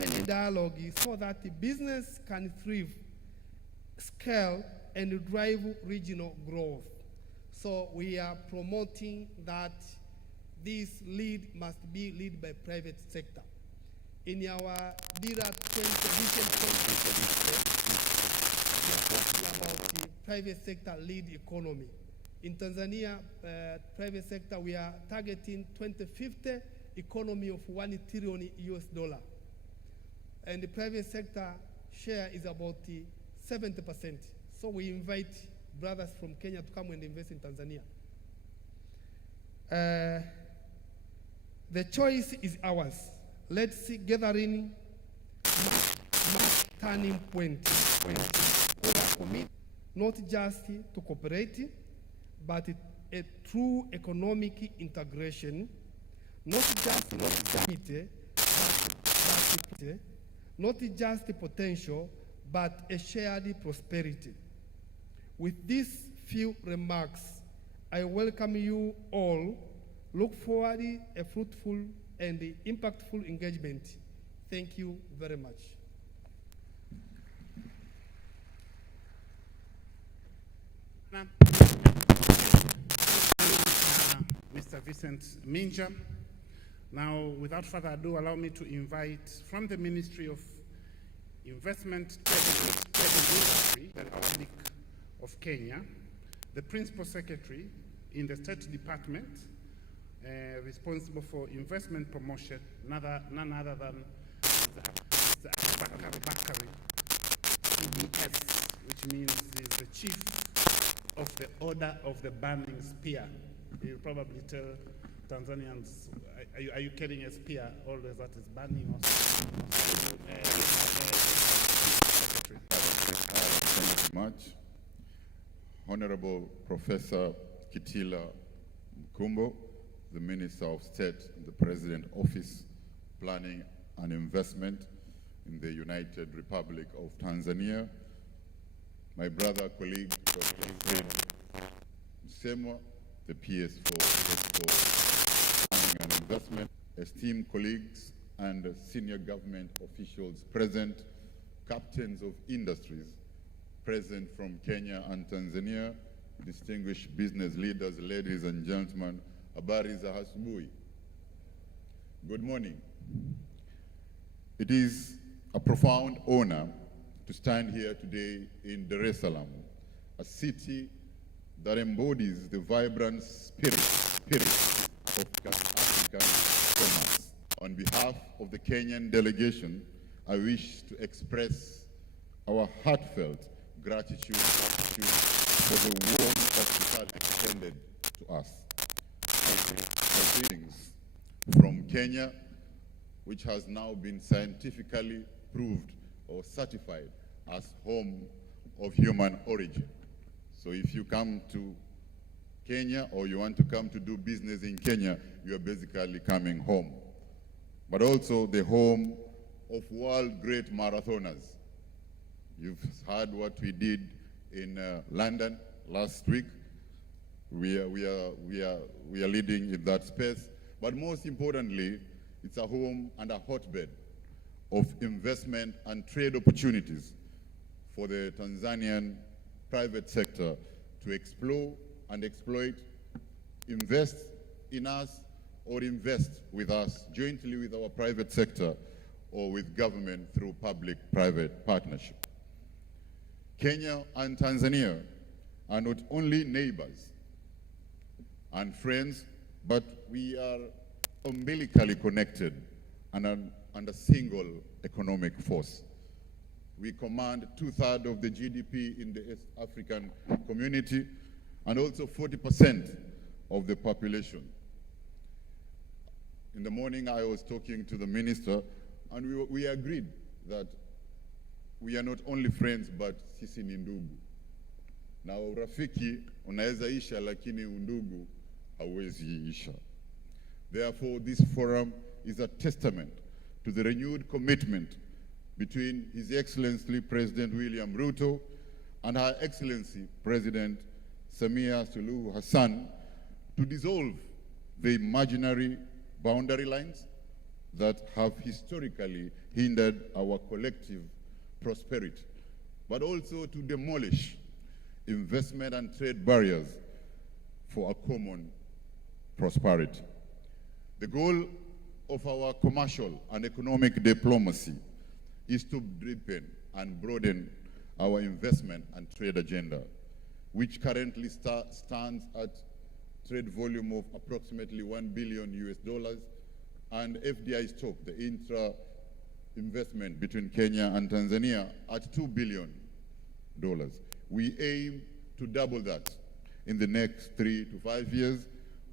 and dialogue so that the business can thrive, scale, and drive regional growth. So we are promoting that this lead must be led by private sector. In our DIRA 20 Vision 2020, we are talking about the private sector lead economy. In Tanzania, private sector, we are targeting 2050 economy of $1 trillion US. And the private sector share is about 70%. So we invite brothers from Kenya to come and invest in Tanzania. The choice is ours. Let's see gathering turning point. We are committed not just to cooperate, but a true economic integration, not just potential, but a shared prosperity. With these few remarks, I welcome you all. Look forward to a fruitful and impactful engagement. Thank you very much. Mr. Vincent Minja. Now, without further ado, allow me to invite from the Ministry of Investment, Trade and Industry, the Republic of Kenya, the Principal Secretary in the State Department, responsible for investment promotion, none other than Mr. Bakari, CBS, which means he's the Chief of the Order of the Burning Spear. You'll probably tell Tanzanians, are you carrying a spear always that is burning or something? Thank you very much. Honorable Professor Kitila Mkumbo, the Minister of State in the President Office, Planning and Investment in the United Republic of Tanzania, my brother, colleague, Dr. Fred Msemwa, the PS for Planning and Investment, esteemed colleagues and senior government officials present, captains of industries present from Kenya and Tanzania, distinguished business leaders, ladies and gentlemen, habari za asubuhi. Good morning. It is a profound honor to stand here today in Dar es Salaam, a city that embodies the vibrant spirit of African commerce. On behalf of the Kenyan delegation, I wish to express our heartfelt gratitude for the warm hospitality extended to us. Greetings from Kenya, which has now been scientifically proved or certified as home of human origin. So if you come to Kenya or you want to come to do business in Kenya, you are basically coming home. But also the home of world great marathoners. You've heard what we did in London last week. We are leading in that space. But most importantly, it's a home and a hotbed of investment and trade opportunities for the Tanzanian private sector to explore and exploit, invest in us or invest with us jointly with our private sector or with government through public-private partnership. Kenya and Tanzania are not only neighbors and friends, but we are umbilically connected and a single economic force. We command 2/3 of the GDP in the East African community and also 40% of the population. In the morning, I was talking to the minister, and we agreed that we are not only friends, but sisi ni ndugu. Na urafiki unaweza isha, lakini undugu hauwezi isha. Therefore, this forum is a testament to the renewed commitment between His Excellency President William Ruto and Her Excellency President Samia Suluhu Hassan to dissolve the imaginary boundary lines, that have historically hindered our collective prosperity, but also to demolish investment and trade barriers for a common prosperity. The goal of our commercial and economic diplomacy is to deepen and broaden our investment and trade agenda, which currently stands at trade volume of approximately $1 billion US, and FDI stock, the intra-investment between Kenya and Tanzania, at $2 billion. We aim to double that in the next 3 to 5 years,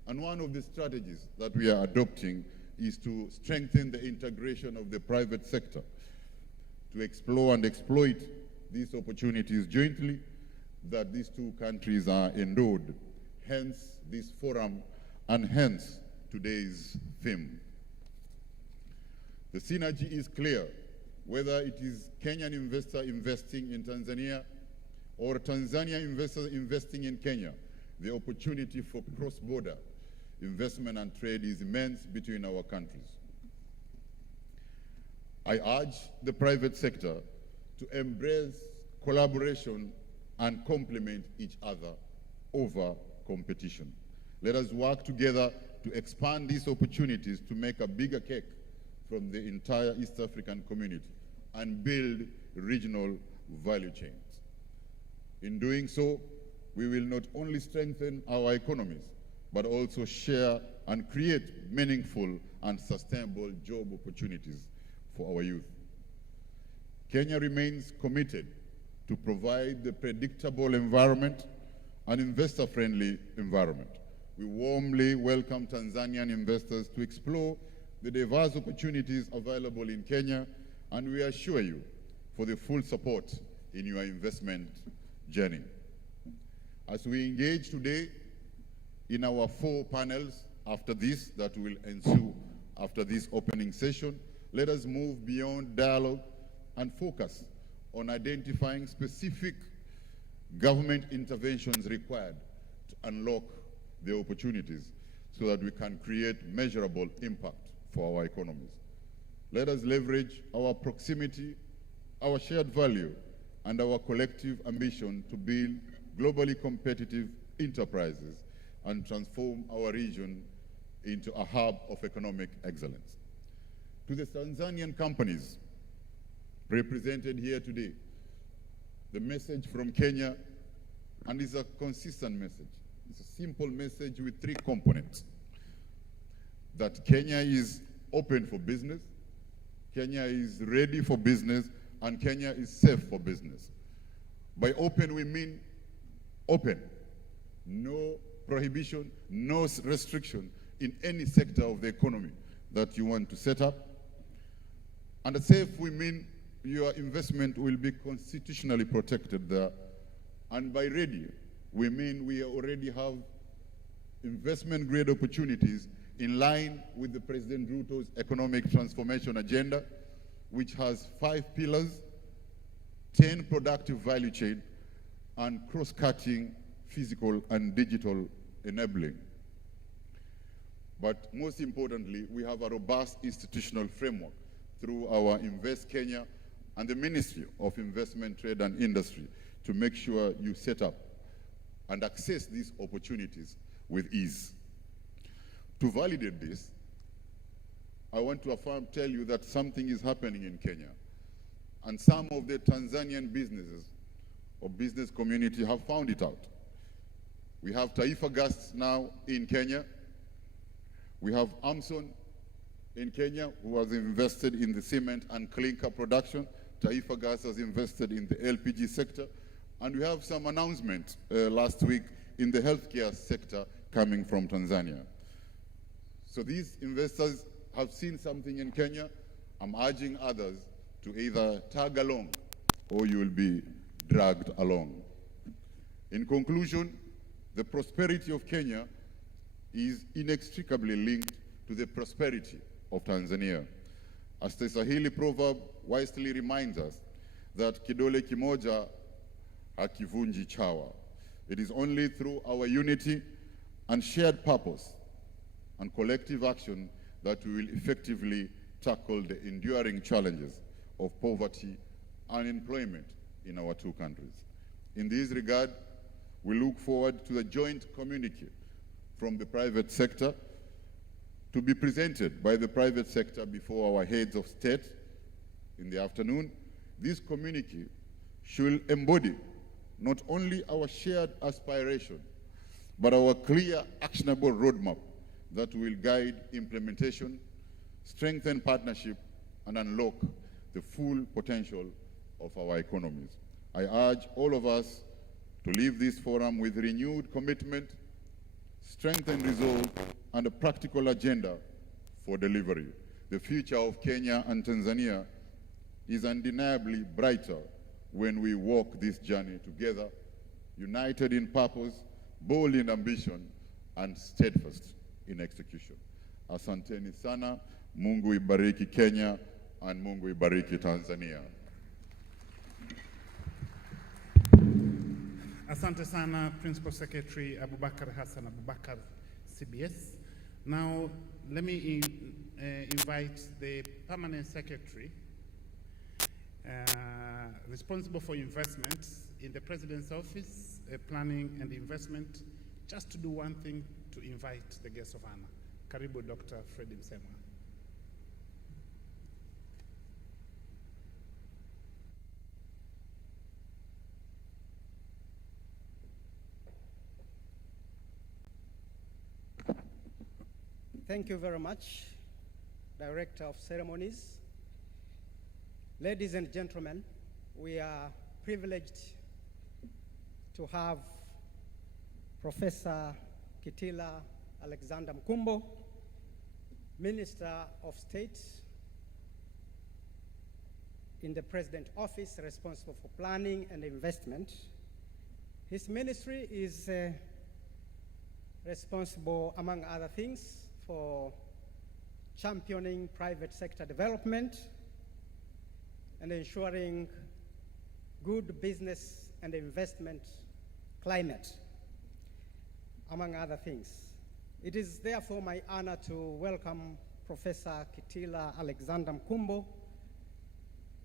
and one of the strategies that we are adopting is to strengthen the integration of the private sector to explore and exploit these opportunities jointly that these two countries are endowed, hence this forum and hence today's theme. The synergy is clear, whether it is Kenyan investor investing in Tanzania or Tanzania investors investing in Kenya. The opportunity for cross-border investment and trade is immense between our countries. I urge the private sector to embrace collaboration and complement each other over competition. Let us work together to expand these opportunities to make a bigger cake from the entire East African community and build regional value chains. In doing so, we will not only strengthen our economies, but also share and create meaningful and sustainable job opportunities for our youth. Kenya remains committed to provide the predictable environment and investor-friendly environment. We warmly welcome Tanzanian investors to explore the diverse opportunities available in Kenya, and we assure you for the full support in your investment journey. As we engage today in our 4 panels after this that will ensue after this opening session, let us move beyond dialogue and focus on identifying specific government interventions required to unlock the opportunities so that we can create measurable impact for our economies. Let us leverage our proximity, our shared value, and our collective ambition to build globally competitive enterprises and transform our region into a hub of economic excellence. To the Tanzanian companies represented here today, the message from Kenya, and it's a consistent message. It's a simple message with 3 components. That Kenya is open for business, Kenya is ready for business, and Kenya is safe for business. By open, we mean open. No prohibition, no restriction in any sector of the economy that you want to set up. And safe, we mean your investment will be constitutionally protected there. And by ready, we mean we already have investment-grade opportunities in line with the President Ruto's economic transformation agenda, which has 5 pillars, 10 productive value chain, and cross-cutting physical and digital enabling. But most importantly, we have a robust institutional framework through our Invest Kenya and the Ministry of Investment, Trade and Industry to make sure you set up and access these opportunities with ease. To validate this, I want to tell you that something is happening in Kenya. And some of the Tanzanian businesses or business community have found it out. We have Taifa Gas now in Kenya. We have Amson in Kenya, who has invested in the cement and clinker production. Taifa Gas has invested in the LPG sector. And we have some announcement last week in the healthcare sector coming from Tanzania. So these investors have seen something in Kenya. I'm urging others to either tag along or you will be dragged along. In conclusion, the prosperity of Kenya is inextricably linked to the prosperity of Tanzania. As the Swahili proverb wisely reminds us that kidole kimoja hakivunji chawa. It is only through our unity and shared purpose and collective action that we will effectively tackle the enduring challenges of poverty and unemployment in our two countries. In this regard, we look forward to the joint communique from the private sector to be presented by the private sector before our heads of state in the afternoon. This communique should embody not only our shared aspiration, but our clear, actionable roadmap that will guide implementation, strengthen partnership, and unlock the full potential of our economies. I urge all of us to leave this forum with renewed commitment, strengthened resolve, and a practical agenda for delivery. The future of Kenya and Tanzania is undeniably brighter when we walk this journey together, united in purpose, bold in ambition, and steadfast in execution. Asanteni sana, Mungu ibariki Kenya, and Mungu ibariki Tanzania. Asante sana, Principal Secretary Abubakar Hassan Abubakar, CBS. Now, let me invite the Permanent Secretary responsible for investment in the President's Office, Planning and Investment, just to do one thing, to invite the guest of honor. Karibu, Dr. Freddy Msemwa. Thank you very much, Director of Ceremonies. Ladies and gentlemen, we are privileged to have Professor Kitila Alexander Mkumbo, Minister of State in the President's Office, responsible for planning and investment. His ministry is responsible, among other things, for championing private sector development and ensuring good business and investment climate, among other things. It is therefore my honor to welcome Professor Kitila Alexander Mkumbo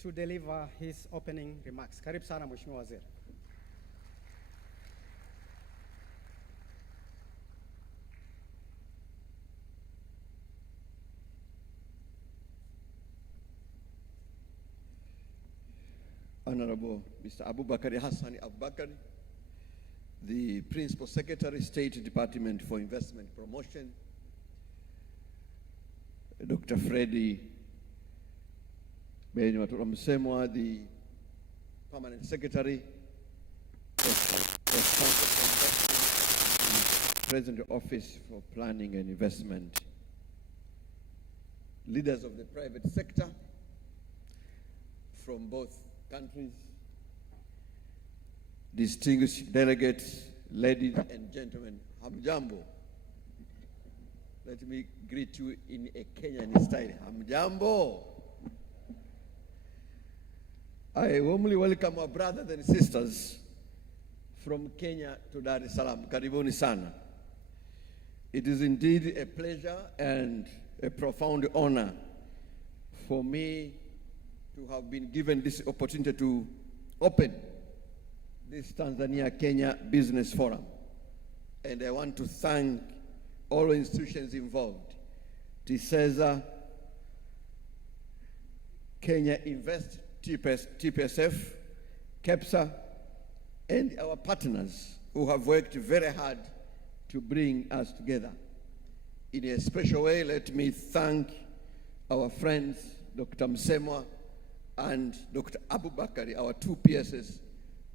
to deliver his opening remarks. Karibu sana, Mheshimiwa Waziri. Honorable Mr. Abubakar Hassan Abubakar, the Principal Secretary, State Department for Investment Promotion, Dr. Freddy Msemwa, the Permanent Secretary, President Office for Planning and Investment, leaders of the private sector from both countries, distinguished delegates, ladies and gentlemen, hamjambo. Let me greet you in a Kenyan style. Hamjambo. I warmly welcome our brothers and sisters from Kenya to Dar es Salaam. Karibuni sana. It is indeed a pleasure and a profound honor for me to have been given this opportunity to open this Tanzania-Kenya Business Forum. And I want to thank all institutions involved, TISEZA, Kenya Invest, TPSF, KEPSA, and our partners who have worked very hard to bring us together. In a special way, let me thank our friends, Dr. Msemwa and Dr. Abubakar, our two PSs,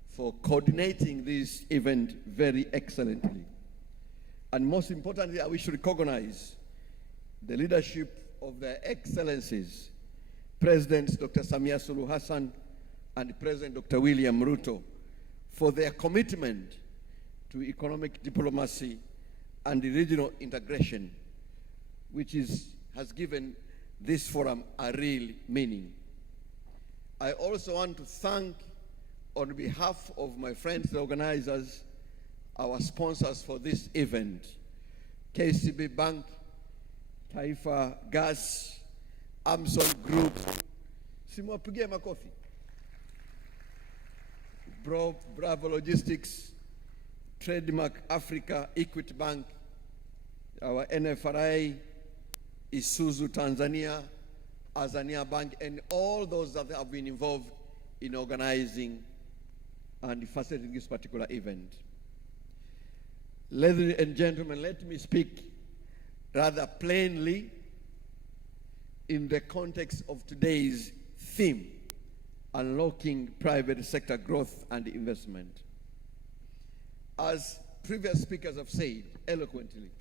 for coordinating this event very excellently. And most importantly, I wish to recognize the leadership of their excellencies, Presidents Dr. Samia Suluhu Hassan and President Dr. William Ruto, for their commitment to economic diplomacy and regional integration, which has given this forum a real meaning. I also want to thank, on behalf of my friends, the organizers, our sponsors for this event, KCB Bank, Taifa Gas, Amson Group, simuwapigie makofi. Bravo Logistics, Trademark Africa, Equity Bank, our NFRA, Isuzu Tanzania, Azania Bank, and all those that have been involved in organizing and facilitating this particular event. Ladies and gentlemen, let me speak rather plainly in the context of today's theme, unlocking private sector growth and investment. As previous speakers have said eloquently,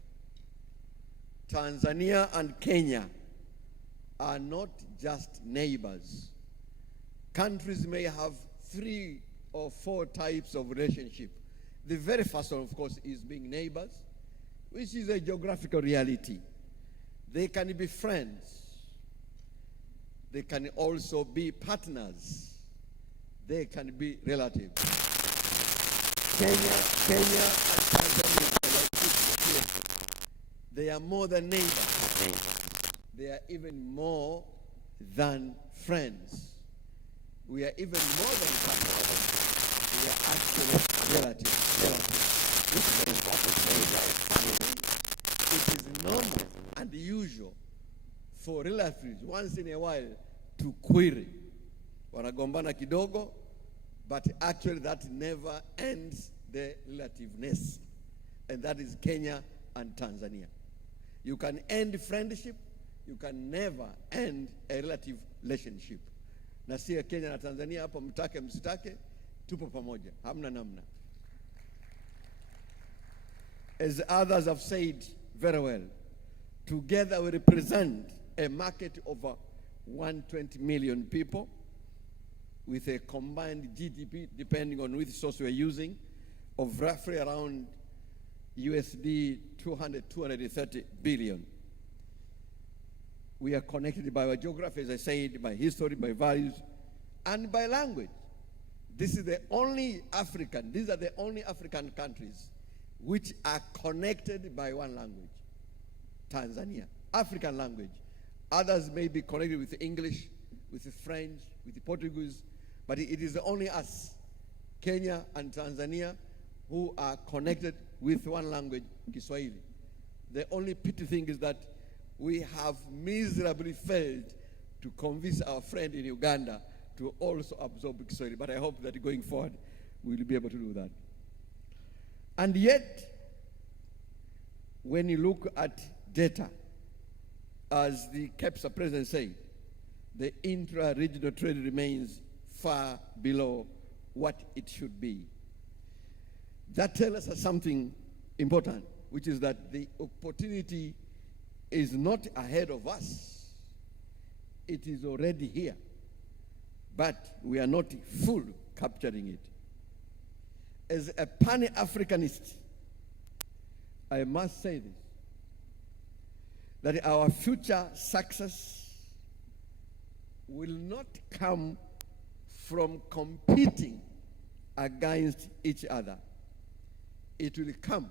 Tanzania and Kenya are not just neighbors. Countries may have 3 or 4 types of relationship. The very first one, of course, is being neighbors, which is a geographical reality. They can be friends. They can also be partners. They can be relatives. Kenya and Tanzania, they are more than neighbors. They are even more than friends. We are even more than partners. We are actually relatives. It is normal and usual for relatives once in a while to query. Wanagombana kidogo, but actually that never ends the relativeness. And that is Kenya and Tanzania. You can end friendship, you can never end a relative relationship. Na si Kenya na Tanzania hapo mtake msitake, tupo pamoja, hamna namna. As others have said very well, together we represent a market of 120 million people with a combined GDP, depending on which source we're using, of roughly around USD 230 billion. We are connected by our geography, as I said, by history, by values, and by language. These are the only African countries which are connected by one language, Tanzania, African language. Others may be connected with English, with French, with Portuguese, but it is only us, Kenya and Tanzania, who are connected with one language, Kiswahili. The only pity thing is that we have miserably failed to convince our friend in Uganda to also absorb Kiswahili, but I hope that going forward we'll be able to do that. And yet, when you look at data, as the KEPSA president said, the intra-regional trade remains far below what it should be. That tells us something important, which is that the opportunity is not ahead of us. It is already here, but we are not full capturing it. As a Pan-Africanist, I must say this, that our future success will not come from competing against each other. It will come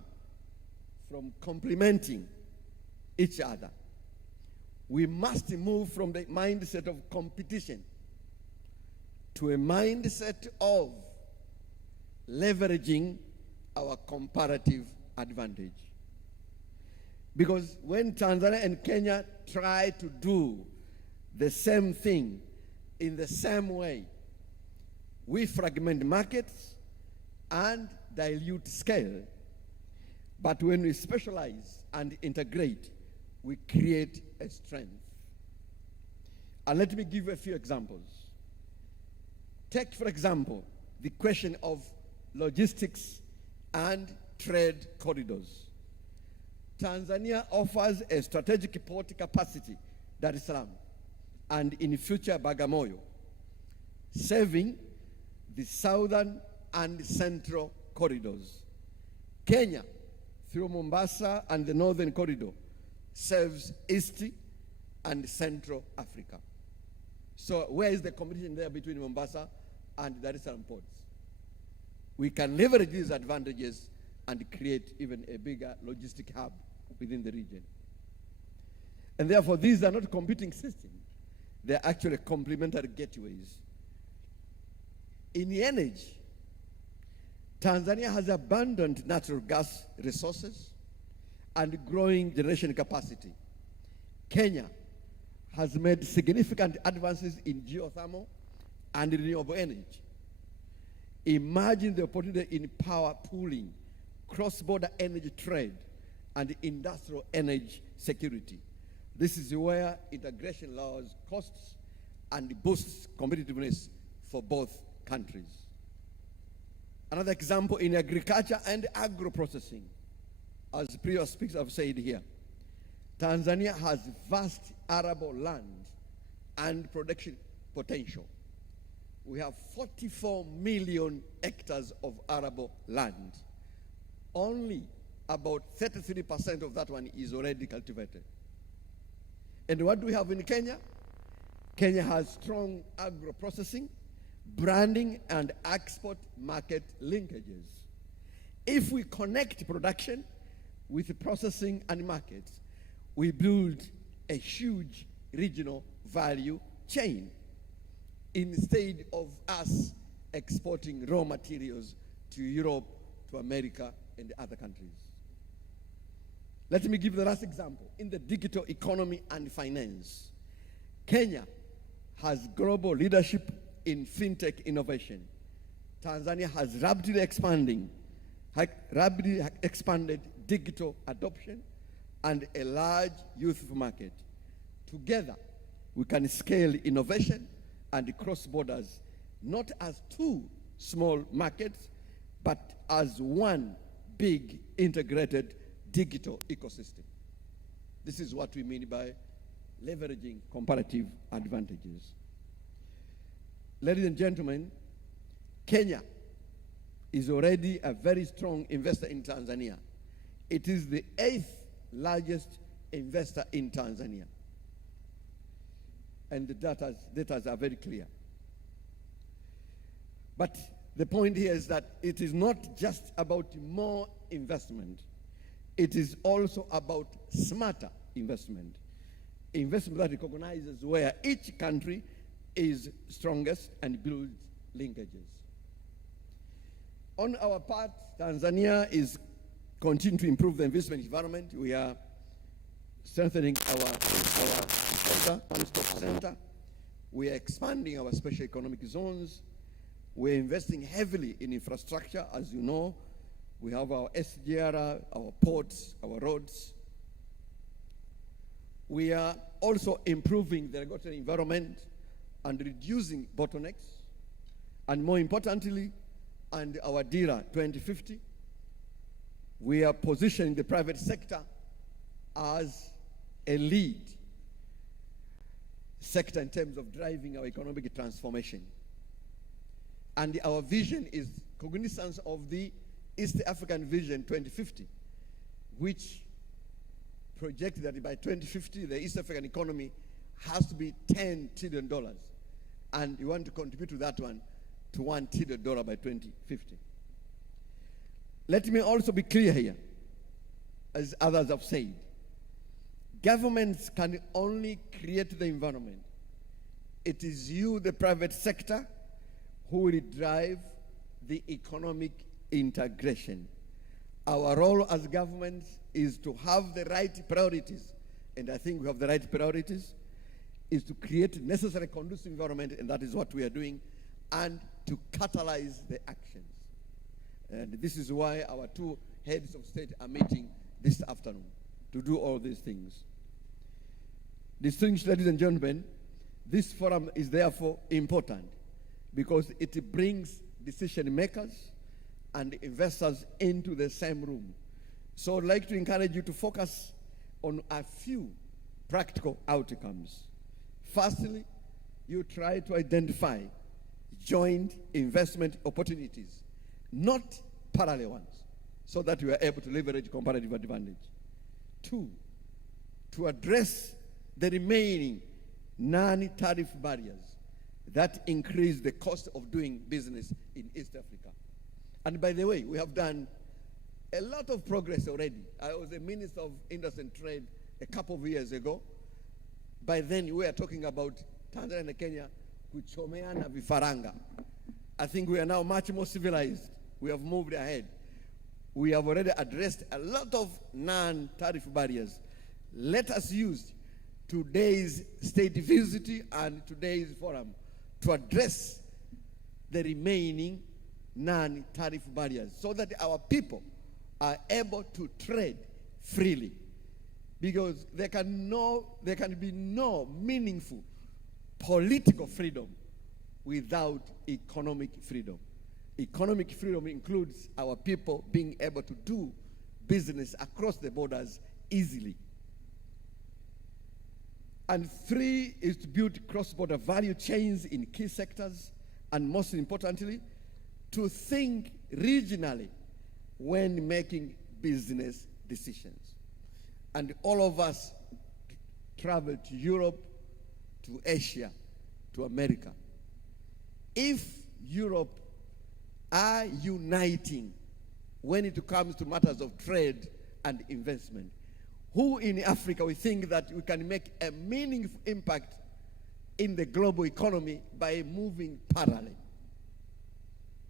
from complementing each other. We must move from the mindset of competition to a mindset of leveraging our comparative advantage. Because when Tanzania and Kenya try to do the same thing in the same way, we fragment markets and dilute scale. But when we specialize and integrate, we create a strength. And let me give you a few examples. Take, for example, the question of logistics and trade corridors. Tanzania offers a strategic port capacity, Dar es Salaam, and in future Bagamoyo, serving the southern and central corridors. Kenya, through Mombasa and the northern corridor, serves East and Central Africa. So where is the competition there between Mombasa and Dar es Salaam ports? We can leverage these advantages and create even a bigger logistic hub within the region. And therefore, these are not competing systems. They're actually complementary gateways. In energy, Tanzania has abundant natural gas resources and growing generation capacity. Kenya has made significant advances in geothermal and renewable energy. Imagine the opportunity in power pooling, cross-border energy trade, and industrial energy security. This is where integration lowers costs and boosts competitiveness for both countries. Another example in agriculture and agro-processing, as previous speakers have said here, Tanzania has vast arable land and production potential. We have 44 million hectares of arable land. Only about 33% of that one is already cultivated. And what do we have in Kenya? Kenya has strong agro-processing, branding, and export market linkages. If we connect production with processing and markets, we build a huge regional value chain instead of us exporting raw materials to Europe, to America, and other countries. Let me give the last example. In the digital economy and finance, Kenya has global leadership in fintech innovation. Tanzania has rapidly expanded digital adoption and a large youth market. Together, we can scale innovation and cross borders, not as two small markets, but as one big integrated digital ecosystem. This is what we mean by leveraging comparative advantages. Ladies and gentlemen, Kenya is already a very strong investor in Tanzania. It is the 8th largest investor in Tanzania. And the data are very clear. But the point here is that it is not just about more investment. It is also about smarter investment. Investment that recognizes where each country is strongest and builds linkages. On our part, Tanzania is continuing to improve the investment environment. We are strengthening our one-stop center. We are expanding our special economic zones. We're investing heavily in infrastructure, as you know. We have our SGR, our ports, our roads. We are also improving the regulatory environment and reducing bottlenecks. And more importantly, and our DIRA 2050, we are positioning the private sector as a lead sector in terms of driving our economic transformation. And our vision is cognizance of the East African Vision 2050, which projects that by 2050, the East African economy has to be $10 trillion. And we want to contribute to that one to $1 trillion by 2050. Let me also be clear here, as others have said. Governments can only create the environment. It is you, the private sector, who will drive the economic integration. Our role as governments is to have the right priorities, and I think we have the right priorities, is to create necessary conducive environment, and that is what we are doing, and to catalyze the actions. And this is why our two heads of state are meeting this afternoon, to do all these things. Distinguished ladies and gentlemen, this forum is therefore important because it brings decision makers and investors into the same room. So I'd like to encourage you to focus on a few practical outcomes. Firstly, you try to identify joint investment opportunities, not parallel ones, so that you are able to leverage comparative advantage. 2, to address the remaining non-tariff barriers that increase the cost of doing business in East Africa. And by the way, we have done a lot of progress already. I was a Minister of Industry and Trade a couple of years ago. By then, we were talking about Tanzania na Kenya kuchomeana vifaranga. I think we are now much more civilized. We have moved ahead. We have already addressed a lot of non-tariff barriers. Let us use today's state visit and today's forum to address the remaining non-tariff barriers so that our people are able to trade freely. Because there can be no meaningful political freedom without economic freedom. Economic freedom includes our people being able to do business across the borders easily. And 3 is to build cross-border value chains in key sectors, and most importantly, to think regionally when making business decisions. And all of us travel to Europe, to Asia, to America. If Europe are uniting when it comes to matters of trade and investment, who in Africa we think that we can make a meaningful impact in the global economy by moving parallel?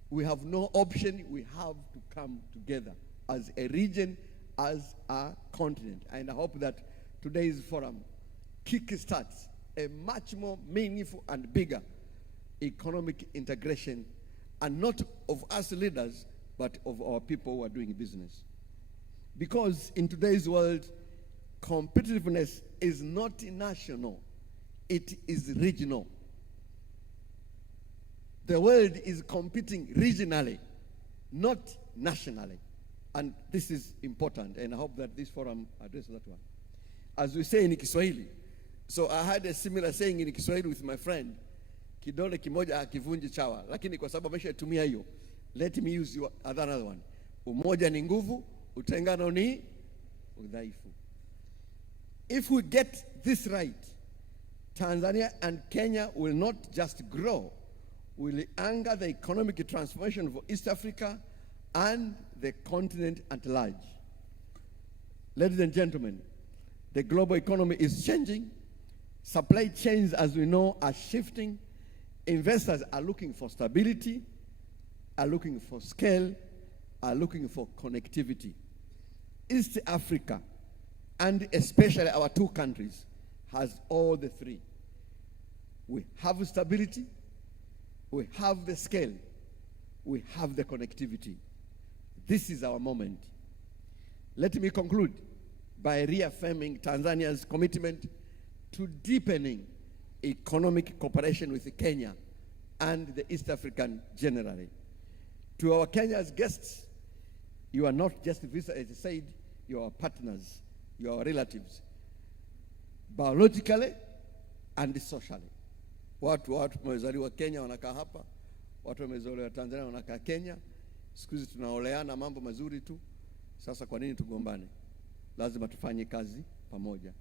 We have no option. We have to come together as a region, as a continent. And I hope that today's forum kickstarts a much more meaningful and bigger economic integration, and not of us leaders, but of our people who are doing business. Because in today's world, competitiveness is not national, it is regional. The world is competing regionally, not nationally. And this is important, and I hope that this forum addresses that one. As we say in Kiswahili, so I had a similar saying in Kiswahili with my friend, kidole kimoja hakivunji chawa, lakini kwa sababu ameshatumia hiyo, let me use another one. Umoja ni nguvu, utengano ni udhaifu. If we get this right, Tanzania and Kenya will not just grow, will anchor the economic transformation for East Africa and the continent at large. Ladies and gentlemen, the global economy is changing. Supply chains, as we know, are shifting. Investors are looking for stability, are looking for scale, are looking for connectivity. East Africa, and especially our 2 countries, has all the 3. We have stability, we have the scale, we have the connectivity. This is our moment. Let me conclude by reaffirming Tanzania's commitment to deepening economic cooperation with Kenya and the East African generally. To our Kenya's guests, you are not just visitors, as I said, you are partners, you are relatives, biologically and socially. Watu wamezaliwa Kenya wanakaa hapa, watu wamezaliwa Tanzania wanakaa Kenya. Siku hizi tunaoleana mambo mazuri tu. Sasa kwa nini tugombane? Lazima tufanye kazi pamoja.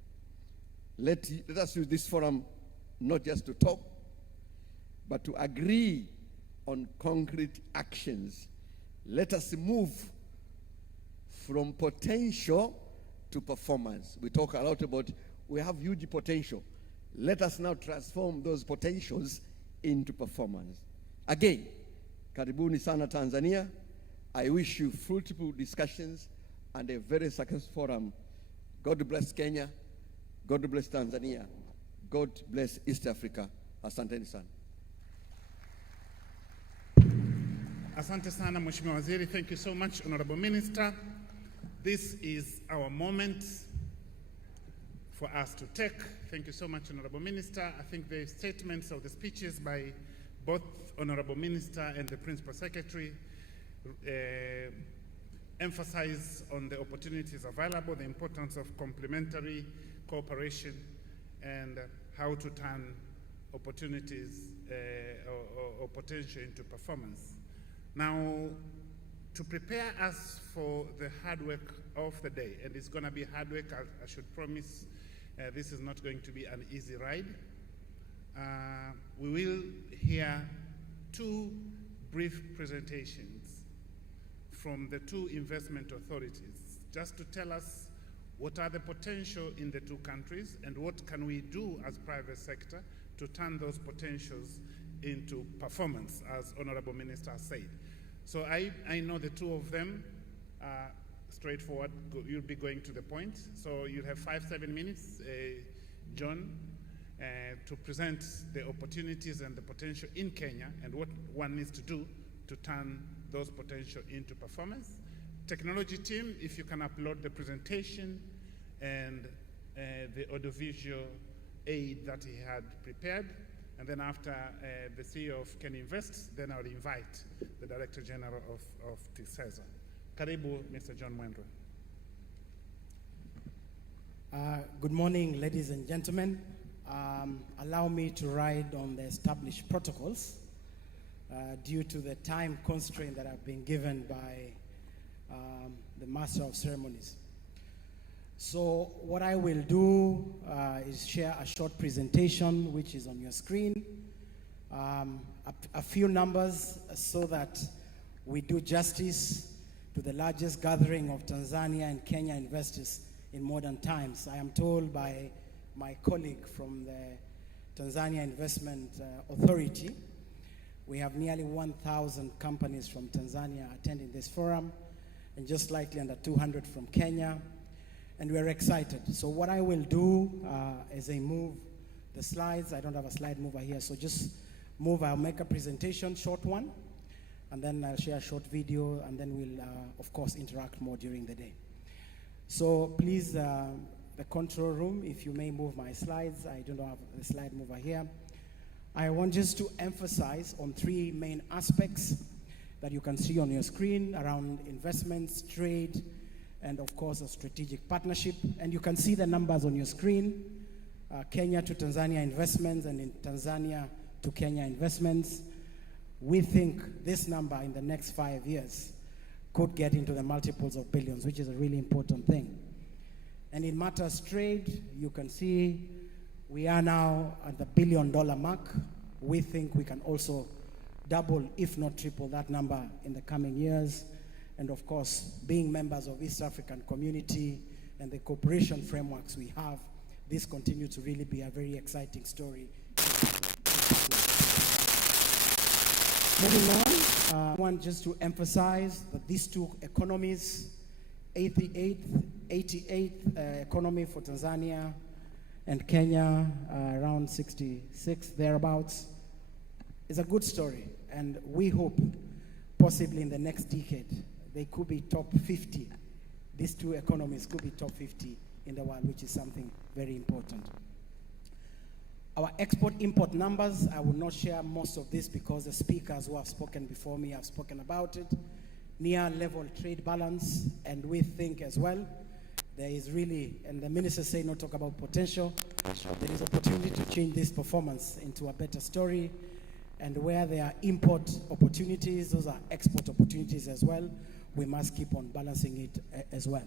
Let us use this forum not just to talk, but to agree on concrete actions. Let us move from potential to performance. We talk a lot about we have huge potential. Let us now transform those potentials into performance. Again, karibuni sana Tanzania. I wish you fruitful discussions and a very successful forum. God bless Kenya. God bless Tanzania. God bless East Africa. Asanteni sana. Asante sana, Mheshimiwa Waziri. Thank you so much, Honorable Minister. This is our moment for us to take. Thank you so much, Honorable Minister. I think the statements of the speeches by both Honorable Minister and the Principal Secretary emphasize on the opportunities available, the importance of complementary cooperation, and how to turn opportunities or potential into performance. Now, to prepare us for the hard work of the day, and it's going to be hard work, I should promise, this is not going to be an easy ride. We will hear 2 brief presentations from the 2 investment authorities, just to tell us what are the potential in the 2 countries and what can we do as private sector to turn those potentials into performance, as Honorable Minister said. So I know the two of them are straightforward. You'll be going to the point. So you'll have 5-7 minutes, John, to present the opportunities and the potential in Kenya and what one needs to do to turn those potential into performance. Technology team, if you can upload the presentation and the audiovisual aid that he had prepared. And then after the CEO of Kenya Invest, then I'll invite the Director General of TISEZA. Karibu, Mr. John Mwendwa. Good morning, ladies and gentlemen. Allow me to ride on the established protocols due to the time constraint that I've been given by the Master of Ceremonies. So what I will do is share a short presentation which is on your screen, a few numbers so that we do justice to the largest gathering of Tanzania and Kenya investors in modern times. I am told by my colleague from the Tanzania Investment Authority, we have nearly 1,000 companies from Tanzania attending this forum and just slightly under 200 from Kenya. And we're excited. So what I will do is I move the slides. I don't have a slide mover here, so just move. I'll make a presentation, short one, and then I'll share a short video, and then we'll, of course, interact more during the day. So please, the control room, if you may move my slides. I don't have the slide mover here. I want just to emphasize on 3 main aspects that you can see on your screen around investments, trade, and of course a strategic partnership. And you can see the numbers on your screen, Kenya to Tanzania investments and in Tanzania to Kenya investments. We think this number in the next 5 years could get into the multiples of billions, which is a really important thing. And in matters trade, you can see we are now at the $1 billion mark. We think we can also double, if not triple that number in the coming years. And of course, being members of East African community and the cooperation frameworks we have, this continues to really be a very exciting story. Moving on, I want just to emphasize that these two economies, 88th economy for Tanzania and Kenya, around 66, thereabouts, is a good story. And we hope, possibly in the next decade, they could be top 50. These two economies could be top 50 in the world, which is something very important. Our export-import numbers, I will not share most of this because the speakers who have spoken before me have spoken about it. Near level trade balance, and we think as well, there is really, and the minister say not talk about potential, there is opportunity to change this performance into a better story. And where there are import opportunities, those are export opportunities as well. We must keep on balancing it as well.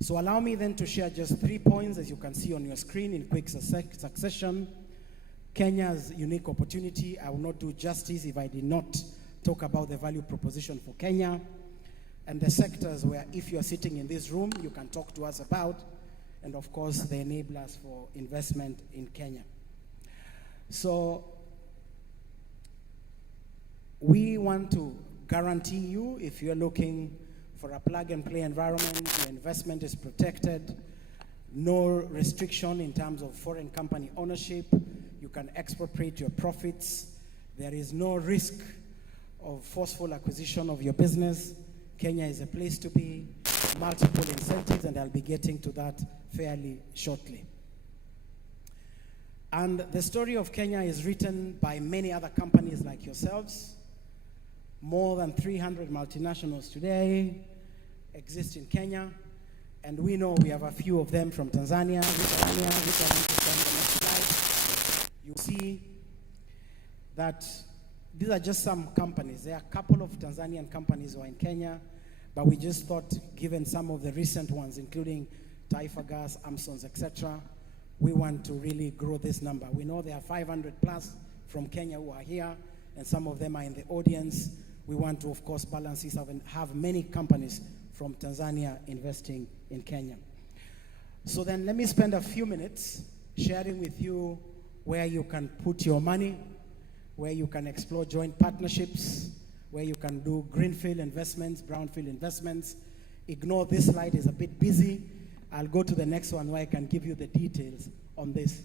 So allow me then to share just 3 points, as you can see on your screen in quick succession. Kenya's unique opportunity. I will not do justice if I did not talk about the value proposition for Kenya and the sectors where, if you're sitting in this room, you can talk to us about, and of course, the enablers for investment in Kenya. So we want to guarantee you, if you're looking for a plug-and-play environment, your investment is protected, no restriction in terms of foreign company ownership, you can expropriate your profits, there is no risk of forceful acquisition of your business. Kenya is a place to be, multiple incentives, and I'll be getting to that fairly shortly. And the story of Kenya is written by many other companies like yourselves. More than 300 multinationals today exist in Kenya, and we know we have a few of them from Tanzania, which I need to send the next slide. You see that these are just some companies. There are a couple of Tanzanian companies who are in Kenya, but we just thought, given some of the recent ones, including Taifa Gas, Amsons, etc., we want to really grow this number. We know there are 500 plus from Kenya who are here, and some of them are in the audience. We want to, of course, balance this out and have many companies from Tanzania investing in Kenya. So then let me spend a few minutes sharing with you where you can put your money, where you can explore joint partnerships, where you can do greenfield investments, brownfield investments. Ignore this slide, it's a bit busy. I'll go to the next one where I can give you the details on this.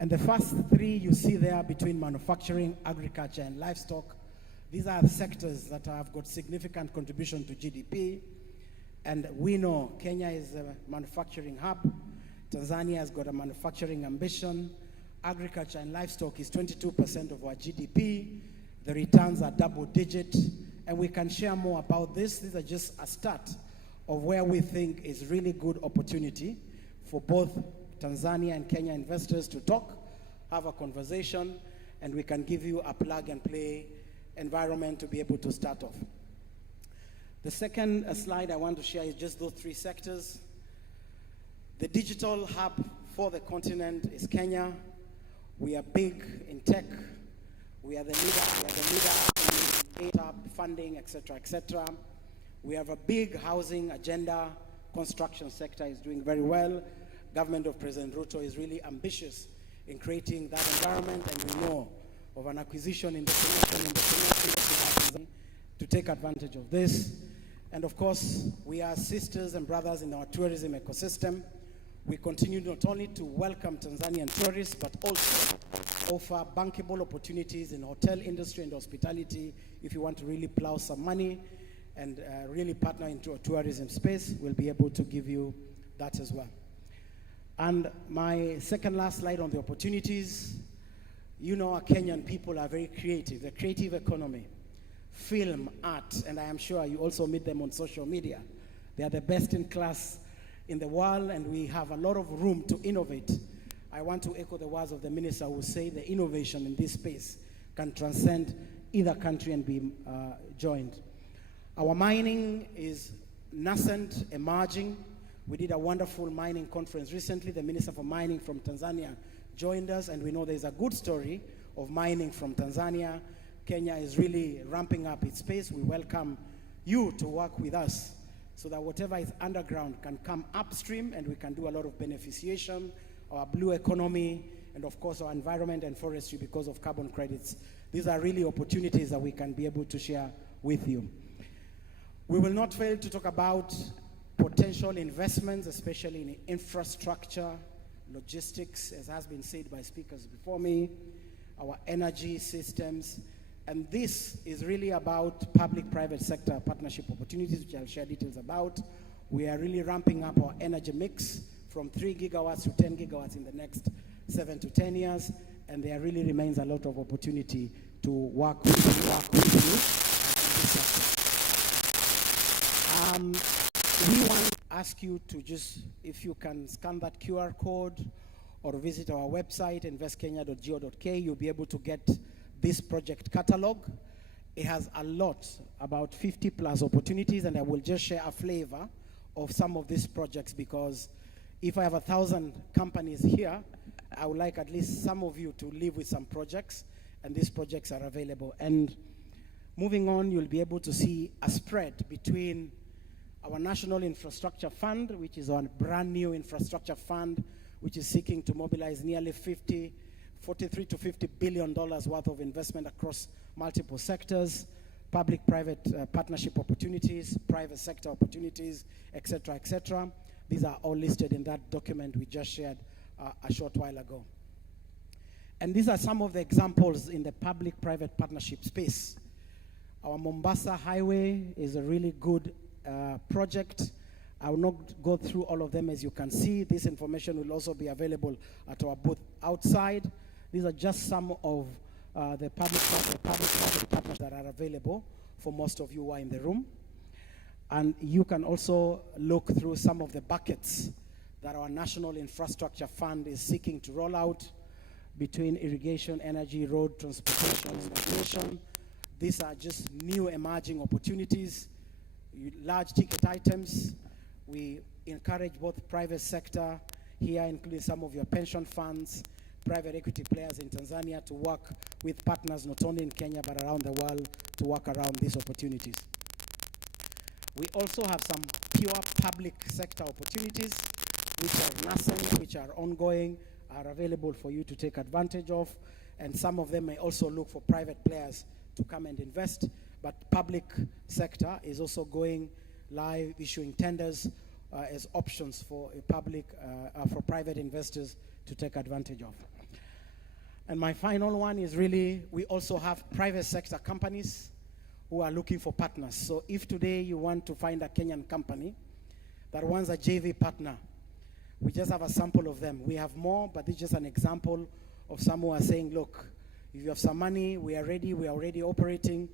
And the first three you see there between manufacturing, agriculture, and livestock, these are the sectors that have got significant contribution to GDP. And we know Kenya is a manufacturing hub. Tanzania has got a manufacturing ambition. Agriculture and livestock is 22% of our GDP. The returns are double digit. And we can share more about this. These are just a start of where we think is really good opportunity for both Tanzania and Kenya investors to talk, have a conversation, and we can give you a plug and play environment to be able to start off. The second slide I want to share is just those three sectors. The digital hub for the continent is Kenya. We are big in tech. We are the leader in startup funding, etc., etc. We have a big housing agenda. Construction sector is doing very well. Government of President Ruto is really ambitious in creating that environment, and we know of an acquisition in the to take advantage of this. And of course, we are sisters and brothers in our tourism ecosystem. We continue not only to welcome Tanzanian tourists, but also offer bankable opportunities in hotel industry and hospitality. If you want to really plow some money and really partner into a tourism space, we'll be able to give you that as well. And my second last slide on the opportunities. You know, our Kenyan people are very creative. The creative economy, film, art, and I am sure you also meet them on social media. They are the best in class in the world, and we have a lot of room to innovate. I want to echo the words of the minister who say the innovation in this space can transcend either country and be joined. Our mining is nascent, emerging. We did a wonderful mining conference recently. The Minister for Mining from Tanzania joined us, and we know there's a good story of mining from Tanzania. Kenya is really ramping up its pace. We welcome you to work with us so that whatever is underground can come upstream, and we can do a lot of beneficiation, our blue economy, and of course our environment and forestry because of carbon credits. These are really opportunities that we can be able to share with you. We will not fail to talk about potential investments, especially in infrastructure, logistics, as has been said by speakers before me, our energy systems, and this is really about public-private sector partnership opportunities, which I'll share details about. We are really ramping up our energy mix from 3 gigawatts to 10 gigawatts in the next 7 to 10 years, and there really remains a lot of opportunity to work with you. We want to ask you to just, if you can scan that QR code or visit our website, investkenya.go.ke, you'll be able to get this project catalog. It has a lot, about 50 plus opportunities, and I will just share a flavor of some of these projects, because if I have 1,000 companies here, I would like at least some of you to live with some projects, and these projects are available. And moving on, you'll be able to see a spread between our National Infrastructure Fund, which is our brand new infrastructure fund, which is seeking to mobilize nearly 43 to $50 billion worth of investment across multiple sectors, public-private partnership opportunities, private sector opportunities, et cetera. These are all listed in that document we just shared a short while ago. And these are some of the examples in the public-private partnership space. Our Mombasa Highway is a really good project. I will not go through all of them. As you can see, this information will also be available at our booth outside. These are just some of the public-private partners that are available for most of you who are in the room. And you can also look through some of the buckets that our National Infrastructure Fund is seeking to roll out between irrigation, energy, road, transportation, migration. These are just new emerging opportunities, large ticket items. We encourage both private sector here, including some of your pension funds, private equity players in Tanzania, to work with partners not only in Kenya but around the world to work around these opportunities. We also have some pure public sector opportunities which are nascent, which are ongoing. are available for you to take advantage of, and some of them may also look for private players to come and invest, but public sector is also going live, issuing tenders as options for for private investors to take advantage of. And my final one is really, we also have private sector companies who are looking for partners. So if today you want to find a Kenyan company that wants a JV partner, we just have a sample of them. We have more, but it's just an example of some who are saying, look, if you have some money, we are ready, we are already operating.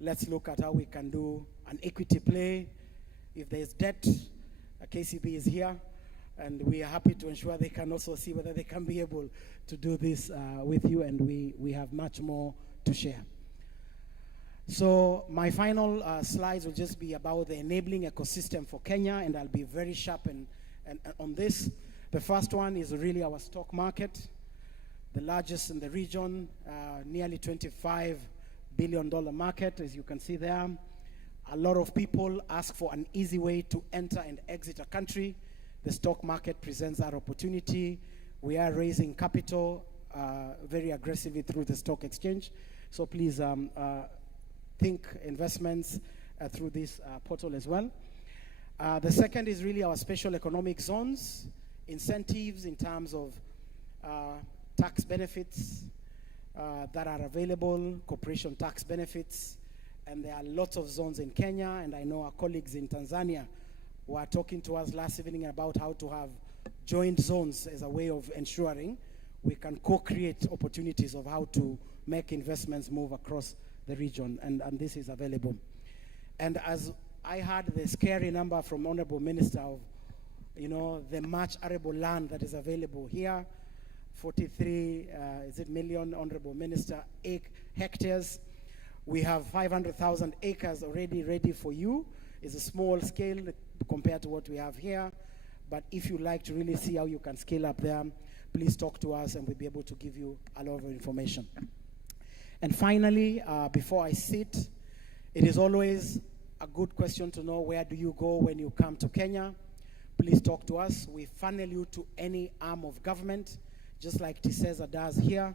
Let's look at how we can do an equity play. If there's debt, KCB is here, and we are happy to ensure they can also see whether they can be able to do this with you, and we have much more to share. So my final slides will just be about the enabling ecosystem for Kenya, and I'll be very sharp and on this. The first one is really our stock market, the largest in the region, nearly $25 billion market, as you can see there. A lot of people ask for an easy way to enter and exit a country. The stock market presents that opportunity. We are raising capital very aggressively through the stock exchange. So please think investments through this portal as well. The second is really our special economic zones, incentives in terms of tax benefits that are available, corporation tax benefits, and there are lots of zones in Kenya, and I know our colleagues in Tanzania were talking to us last evening about how to have joint zones as a way of ensuring we can co-create opportunities of how to make investments move across the region, and this is available. And as I heard the scary number from Honorable Minister of, the much arable land that is available here, 43, million, Honorable Minister, hectares. We have 500,000 acres already ready for you. It's a small scale compared to what we have here. But if you'd like to really see how you can scale up there, please talk to us and we'll be able to give you a lot of information. And finally, before I sit, it is always a good question to know, where do you go when you come to Kenya? Please talk to us. We funnel you to any arm of government, just like TISEZA does here.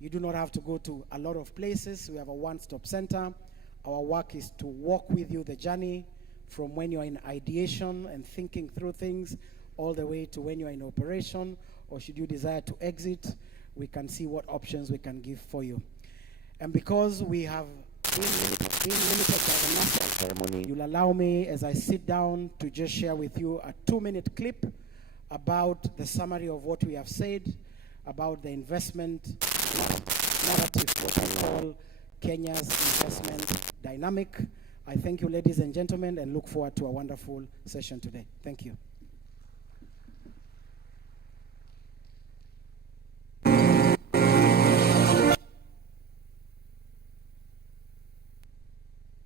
You do not have to go to a lot of places. We have a one-stop center. Our work is to walk with you the journey from when you're in ideation and thinking through things all the way to when you're in operation, or should you desire to exit, we can see what options we can give for you. And because we have been limited by the national ceremony, you'll allow me, as I sit down, to just share with you a 2-minute clip about the summary of what we have said about the investment narrative, what I call Kenya's investment dynamic. I thank you, ladies and gentlemen, and look forward to a wonderful session today. Thank you.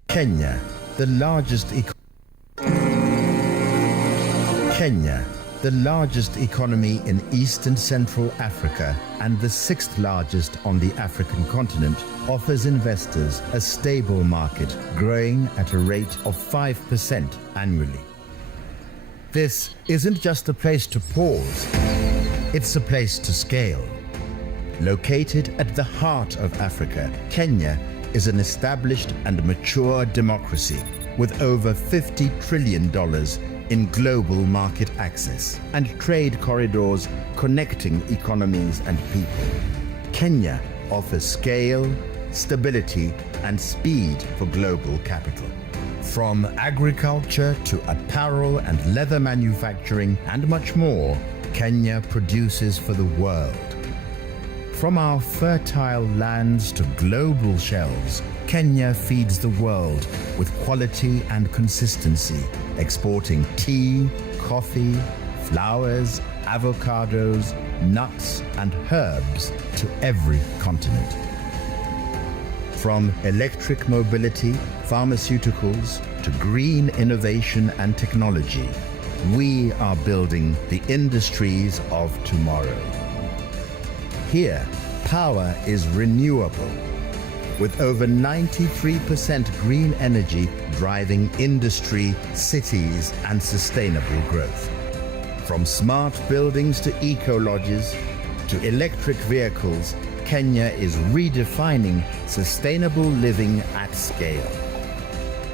Kenya, the largest economy in East and Central Africa and the 6th largest on the African continent, offers investors a stable market growing at a rate of 5% annually. This isn't just a place to pause, it's a place to scale. Located at the heart of Africa, Kenya is an established and mature democracy with over $50 trillion in global market access and trade corridors connecting economies and people. Kenya offers scale, stability, and speed for global capital. From agriculture to apparel and leather manufacturing and much more, Kenya produces for the world. From our fertile lands to global shelves, Kenya feeds the world with quality and consistency, exporting tea, coffee, flowers, avocados, nuts, and herbs to every continent. From electric mobility, pharmaceuticals, to green innovation and technology, we are building the industries of tomorrow. Here, power is renewable, with over 93% green energy driving industry, cities, and sustainable growth. From smart buildings to eco-lodges, to to electric vehicles, Kenya is redefining sustainable living at scale.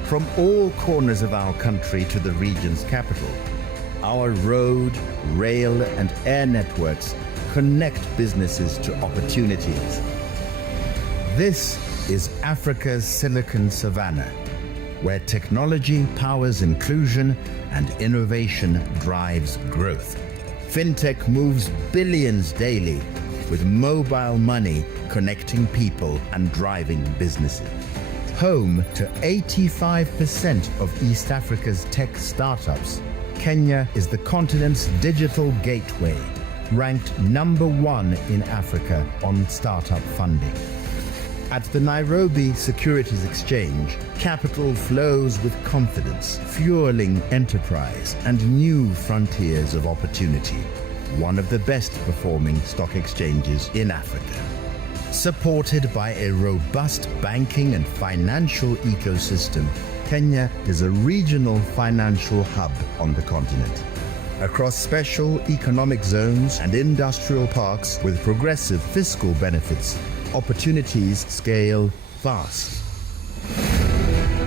From all corners of our country to the region's capital, our road, rail, and air networks connect businesses to opportunities. This is Africa's Silicon Savannah, where technology powers inclusion and innovation drives growth. Fintech moves billions daily, with mobile money connecting people and driving businesses. Home to 85% of East Africa's tech startups, Kenya is the continent's digital gateway, ranked #1 in Africa on startup funding. At the Nairobi Securities Exchange, capital flows with confidence, fueling enterprise and new frontiers of opportunity. One of the best performing stock exchanges in Africa. Supported by a robust banking and financial ecosystem, Kenya is a regional financial hub on the continent. Across special economic zones and industrial parks with progressive fiscal benefits, opportunities scale fast.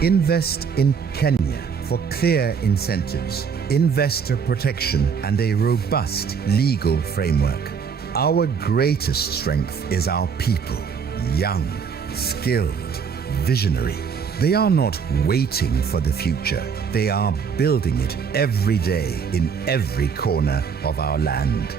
Invest in Kenya for clear incentives, investor protection, and a robust legal framework. Our greatest strength is our people, young, skilled, visionary. They are not waiting for the future. They are building it every day in every corner of our land.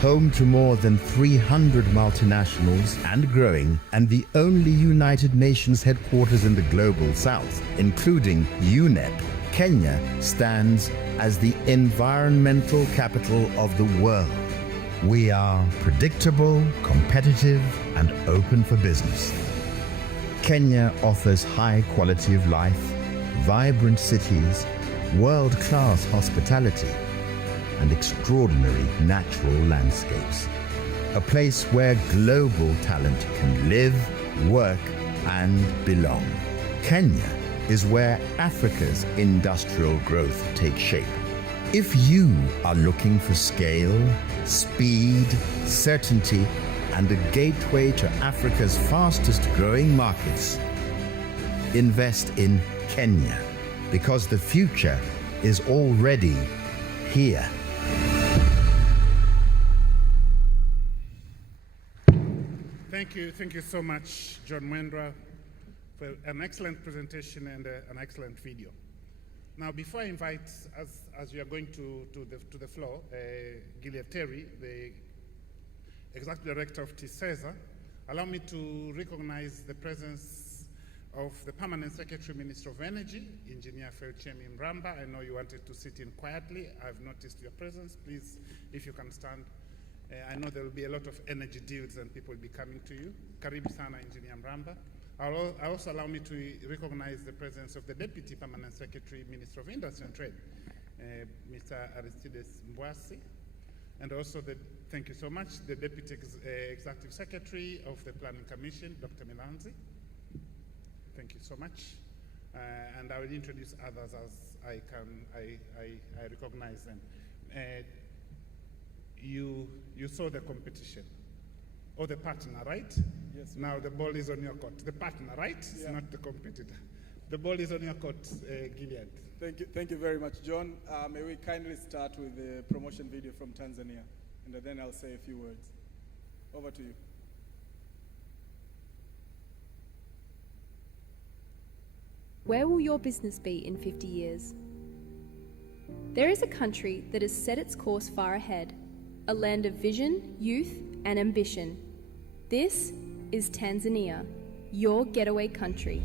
Home to more than 300 multinationals and growing, and the only United Nations headquarters in the global south, including UNEP, Kenya stands as the environmental capital of the world. We are predictable, competitive, and open for business. Kenya offers high quality of life, vibrant cities, world-class hospitality, and extraordinary natural landscapes. A place where global talent can live, work, and belong. Kenya is where Africa's industrial growth takes shape. If you are looking for scale, speed, certainty, and a gateway to Africa's fastest growing markets, invest in Kenya, because the future is already here. Thank you so much, John Mwendwa, for an excellent presentation and an excellent video. Now, before I invite, as you are going to the floor, Gilead Terry, the Executive Director of TISEZA, allow me to recognize the presence of the Permanent Secretary, Minister of Energy, Engineer Felchemi Mramba. I know you wanted to sit in quietly. I've noticed your presence. Please, if you can stand. I know there will be a lot of energy deals and people will be coming to you. Karibu sana, Engineer Mramba. I also allow me to recognize the presence of the Deputy Permanent Secretary, Minister of Industry and Trade, Mr. Aristides Mbwasi, and also thank you so much, the Deputy Executive Secretary of the Planning Commission, Dr. Milanzi. Thank you so much. And I will introduce others as I recognize them. You saw the competition, or the partner, right? Yes. Now the ball is on your court. The partner, right? Yeah. It's not the competitor. The ball is on your court, Gilead. Thank you very much, John. May we kindly start with the promotion video from Tanzania, and then I'll say a few words. Over to you. Where will your business be in 50 years? There is a country that has set its course far ahead, a land of vision, youth, and ambition. This is Tanzania, your getaway country.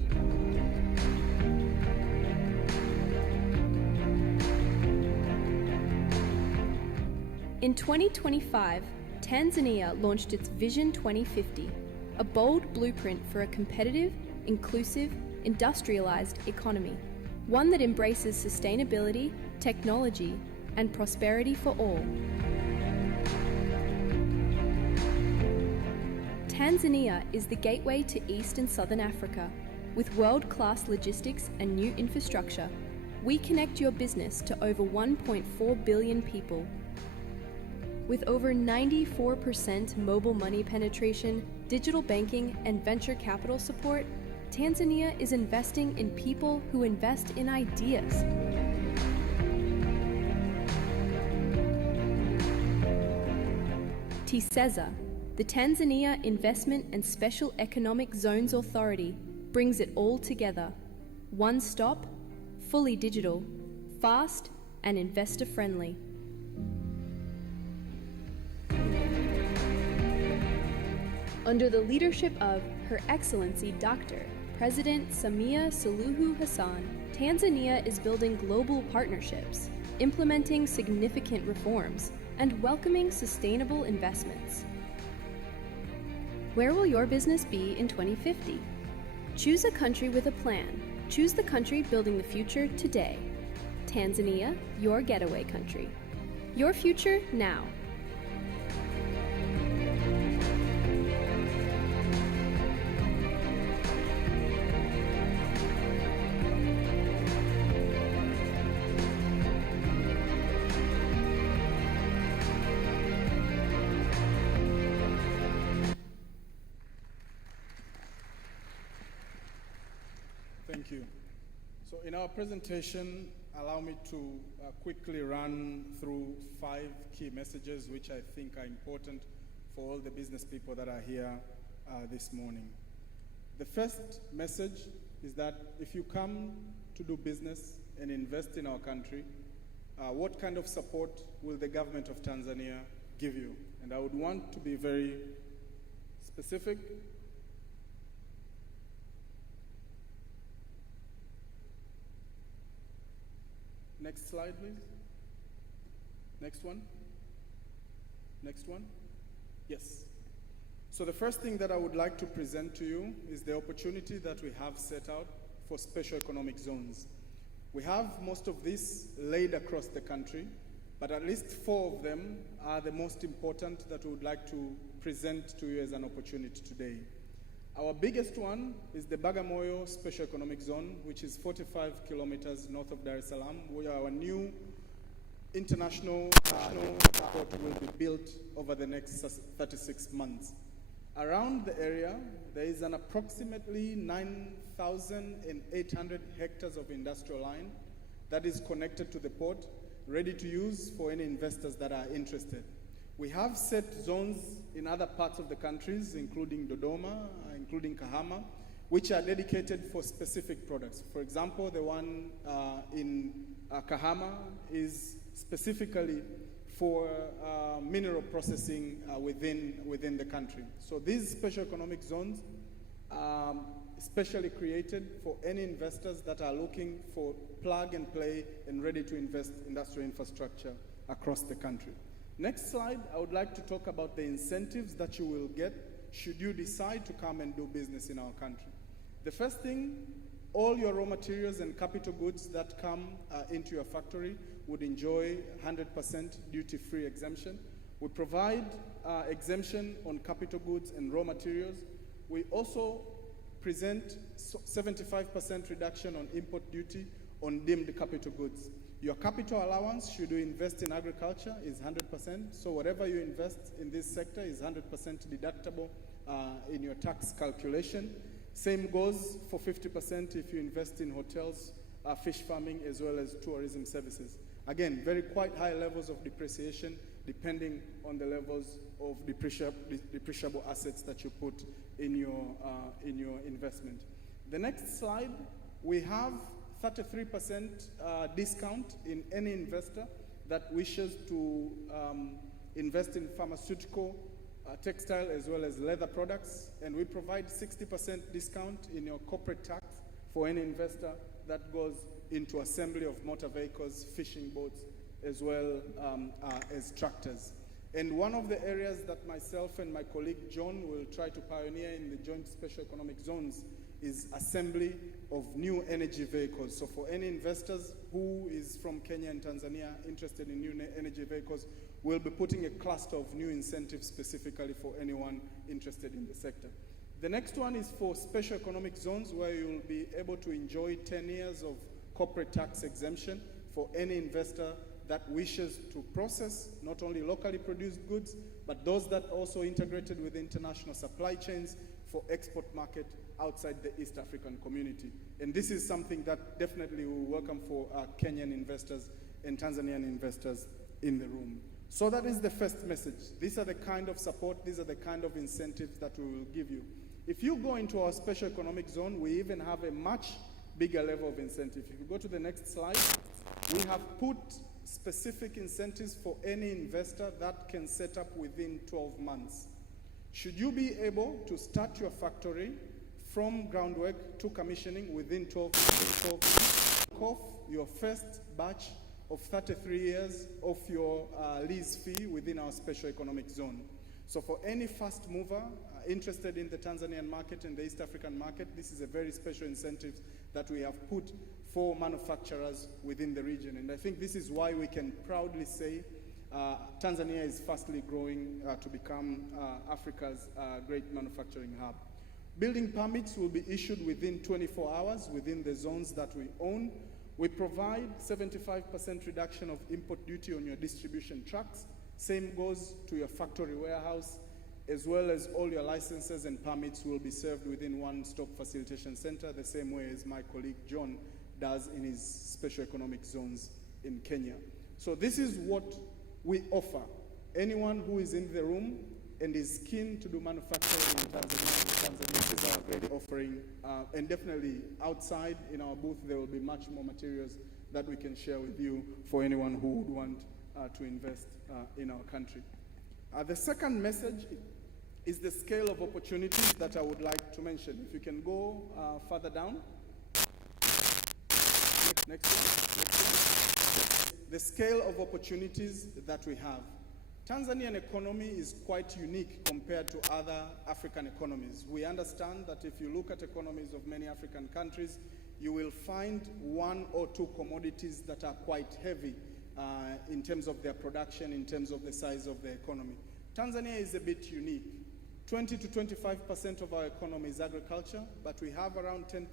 In 2025, Tanzania launched its Vision 2050, a bold blueprint for a competitive, inclusive, industrialized economy, one that embraces sustainability, technology, and prosperity for all. Tanzania is the gateway to East and Southern Africa. With world-class logistics and new infrastructure, we connect your business to over 1.4 billion people. With over 94% mobile money penetration, digital banking, and venture capital support, Tanzania is investing in people who invest in ideas. TISEZA, the Tanzania Investment and Special Economic Zones Authority, brings it all together. One stop, fully digital, fast, and investor-friendly. Under the leadership of Her Excellency Dr. President Samia Suluhu Hassan, Tanzania is building global partnerships, implementing significant reforms, and welcoming sustainable investments. Where will your business be in 2050? Choose a country with a plan. Choose the country building the future today. Tanzania, your getaway country. Your future now. Thank you. So in our presentation, allow me to quickly run through 5 key messages which I think are important for all the business people that are here this morning. The first message is that if you come to do business and invest in our country, what kind of support will the government of Tanzania give you? And I would want to be very specific. Next slide, please. Next one. Next one. Yes. So the first thing that I would like to present to you is the opportunity that we have set out for special economic zones. We have most of these laid across the country, but at least 4 of them are the most important that we would like to present to you as an opportunity today. Our biggest one is the Bagamoyo Special Economic Zone, which is 45 kilometers north of Dar es Salaam, where our new international airport will be built over the next 36 months. Around the area, there is an approximately 9,800 hectares of industrial land that is connected to the port, ready to use for any investors that are interested. We have set zones in other parts of the countries, including Dodoma, including Kahama, which are dedicated for specific products. For example, the one in Kahama is specifically for mineral processing within the country. So these special economic zones are specially created for any investors that are looking for plug and play and ready to invest industrial infrastructure across the country. Next slide, I would like to talk about the incentives that you will get should you decide to come and do business in our country. The first thing, all your raw materials and capital goods that come into your factory would enjoy 100% duty-free exemption. We provide exemption on capital goods and raw materials. We also present 75% reduction on import duty on deemed capital goods. Your capital allowance, should you invest in agriculture, is 100%. So whatever you invest in this sector is 100% deductible in your tax calculation. Same goes for 50% if you invest in hotels, fish farming, as well as tourism services. Again, very quite high levels of depreciation depending on the levels of depreciable assets that you put in your investment. The next slide, we have 33% discount in any investor that wishes to invest in pharmaceutical, textile, as well as leather products. And we provide 60% discount in your corporate tax for any investor that goes into assembly of motor vehicles, fishing boats, as well as tractors. And one of the areas that myself and my colleague John will try to pioneer in the joint special economic zones is assembly of new energy vehicles. So for any investors who is from Kenya and Tanzania interested in new energy vehicles, we'll be putting a cluster of new incentives specifically for anyone interested in the sector. The next one is for special economic zones, where you'll be able to enjoy 10 years of corporate tax exemption for any investor that wishes to process not only locally produced goods, but those that also integrated with international supply chains for export market outside the East African community. And this is something that definitely we welcome for Kenyan investors and Tanzanian investors in the room. So that is the first message. These are the kind of support, these are the kind of incentives that we will give you. If you go into our special economic zone, we even have a much bigger level of incentive. If you go to the next slide, we have put specific incentives for any investor that can set up within 12 months. Should you be able to start your factory from groundwork to commissioning within 12 months, off your first batch of 33 years of your lease fee within our special economic zone. So for any fast mover interested in the Tanzanian market and the East African market, this is a very special incentive that we have put for manufacturers within the region. And I think this is why we can proudly say Tanzania is fastly growing to become Africa's great manufacturing hub. Building permits will be issued within 24 hours within the zones that we own. We provide 75% reduction of import duty on your distribution trucks. Same goes to your factory warehouse, as well as all your licenses and permits will be served within one-stop facilitation center, the same way as my colleague John does in his special economic zones in Kenya. So this is what we offer. Anyone who is in the room and is keen to do manufacturing in Tanzania is our great offering. And definitely outside in our booth, there will be much more materials that we can share with you for anyone who would want to invest in our country. The second message is the scale of opportunities that I would like to mention. If you can go further down. Next one. The scale of opportunities that we have. Tanzanian economy is quite unique compared to other African economies. We understand that if you look at economies of many African countries, you will find one or two commodities that are quite heavy in terms of their production, in terms of the size of the economy. Tanzania is a bit unique. 20 to 25% of our economy is agriculture, but we have around 10%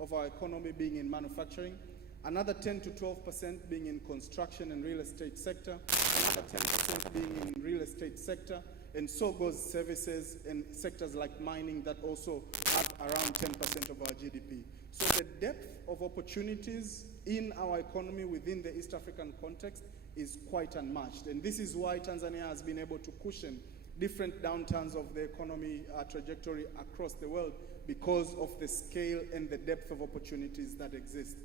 of our economy being in manufacturing, another 10 to 12% being in construction and real estate sector, another 10% being in real estate sector, and so goes services and sectors like mining that also have around 10% of our GDP. So the depth of opportunities in our economy within the East African context is quite unmatched. And this is why Tanzania has been able to cushion different downturns of the economy trajectory across the world because of the scale and the depth of opportunities that exist.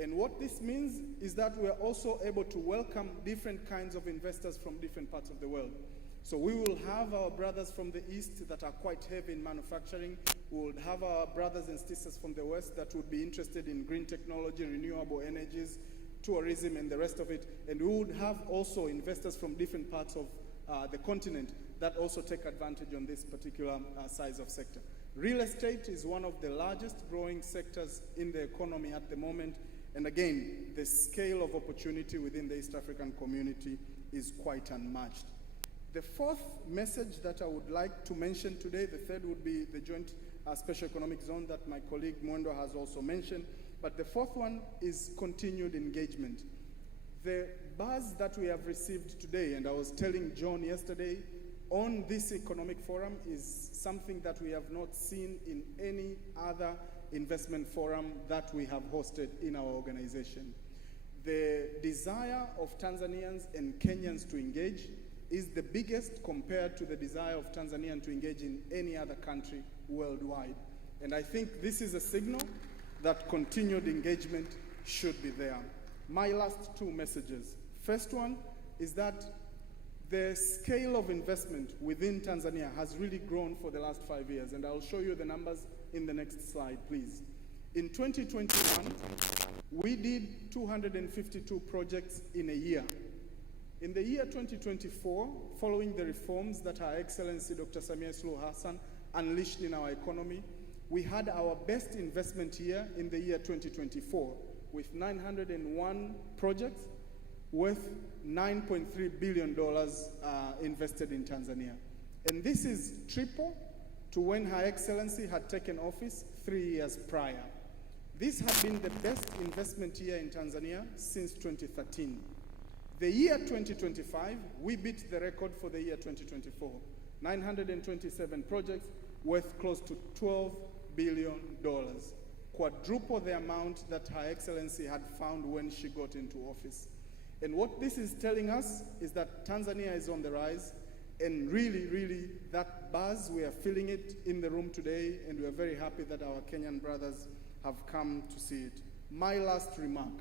And what this means is that we are also able to welcome different kinds of investors from different parts of the world. So we will have our brothers from the East that are quite heavy in manufacturing. We will have our brothers and sisters from the West that would be interested in green technology, renewable energies, tourism, and the rest of it. And we would have also investors from different parts of the continent that also take advantage on this particular size of sector. Real estate is one of the largest growing sectors in the economy at the moment. And again, the scale of opportunity within the East African community is quite unmatched. The fourth message that I would like to mention today, the third would be the joint special economic zone that my colleague Mwendo has also mentioned. But the fourth one is continued engagement. The buzz that we have received today, and I was telling John yesterday, on this economic forum is something that we have not seen in any other investment forum that we have hosted in our organization. The desire of Tanzanians and Kenyans to engage is the biggest compared to the desire of Tanzanians to engage in any other country worldwide. And I think this is a signal that continued engagement should be there. My last two messages. First one is that the scale of investment within Tanzania has really grown for the last 5 years, and I'll show you the numbers in the next slide, please. In 2021, we did 252 projects in a year. In the year 2024, following the reforms that Her Excellency Dr. Samia Suluhu Hassan unleashed in our economy, we had our best investment year in the year 2024 with 901 projects worth $9.3 billion invested in Tanzania. And this is triple to when Her Excellency had taken office 3 years prior. This had been the best investment year in Tanzania since 2013. The year 2025, we beat the record for the year 2024. 927 projects worth close to $12 billion, quadruple the amount that Her Excellency had found when she got into office. And what this is telling us is that Tanzania is on the rise, and really, really, that buzz, we are feeling it in the room today, and we are very happy that our Kenyan brothers have come to see it. My last remark,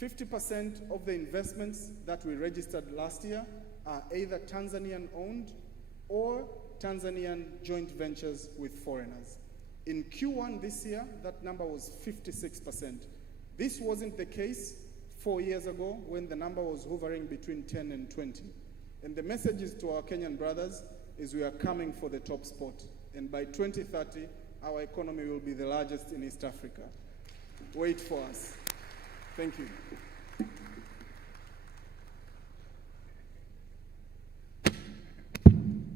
50% of the investments that we registered last year are either Tanzanian-owned or Tanzanian joint ventures with foreigners. In Q1 this year, that number was 56%. This wasn't the case 4 years ago when the number was hovering between 10 and 20. And the message is to our Kenyan brothers is we are coming for the top spot. And by 2030, our economy will be the largest in East Africa. Wait for us. Thank you.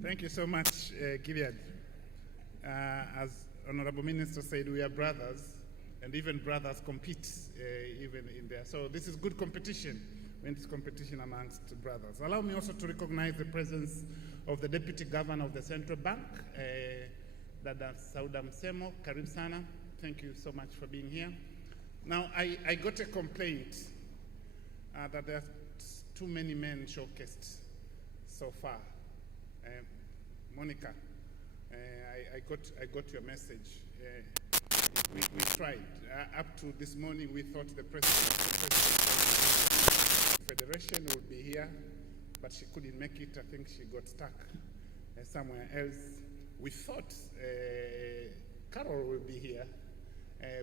Thank you so much, Gilead. As Honorable Minister said, we are brothers, and even brothers compete even in there. So this is good competition, when it's competition amongst brothers. Allow me also to recognize the presence of the Deputy Governor of the Central Bank, Dada Sauda Msemo. Karibu sana. Thank you so much for being here. Now, I got a complaint that there are too many men showcased so far. Monica, I got your message. We tried. Up to this morning, we thought the President of the Federation would be here, but she couldn't make it. I think she got stuck somewhere else. We thought Carol will be here,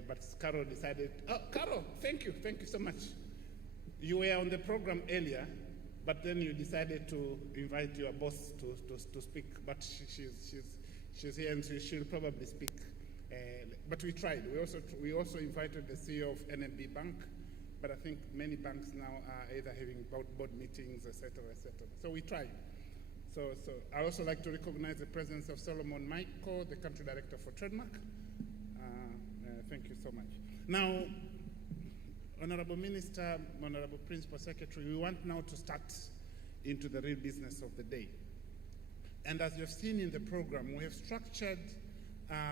but Carol decided, oh, Carol, thank you so much. You were on the program earlier, but then you decided to invite your boss to speak, but she's here and she'll probably speak. But we tried. We also invited the CEO of NMB Bank, but I think many banks now are either having board meetings, etc., etc. So we tried. So I also like to recognize the presence of Solomon Michael, the country director for Trademark. Thank you so much. Now, Honorable Minister, Honorable Principal Secretary, we want now to start into the real business of the day. And as you've seen in the program, we have structured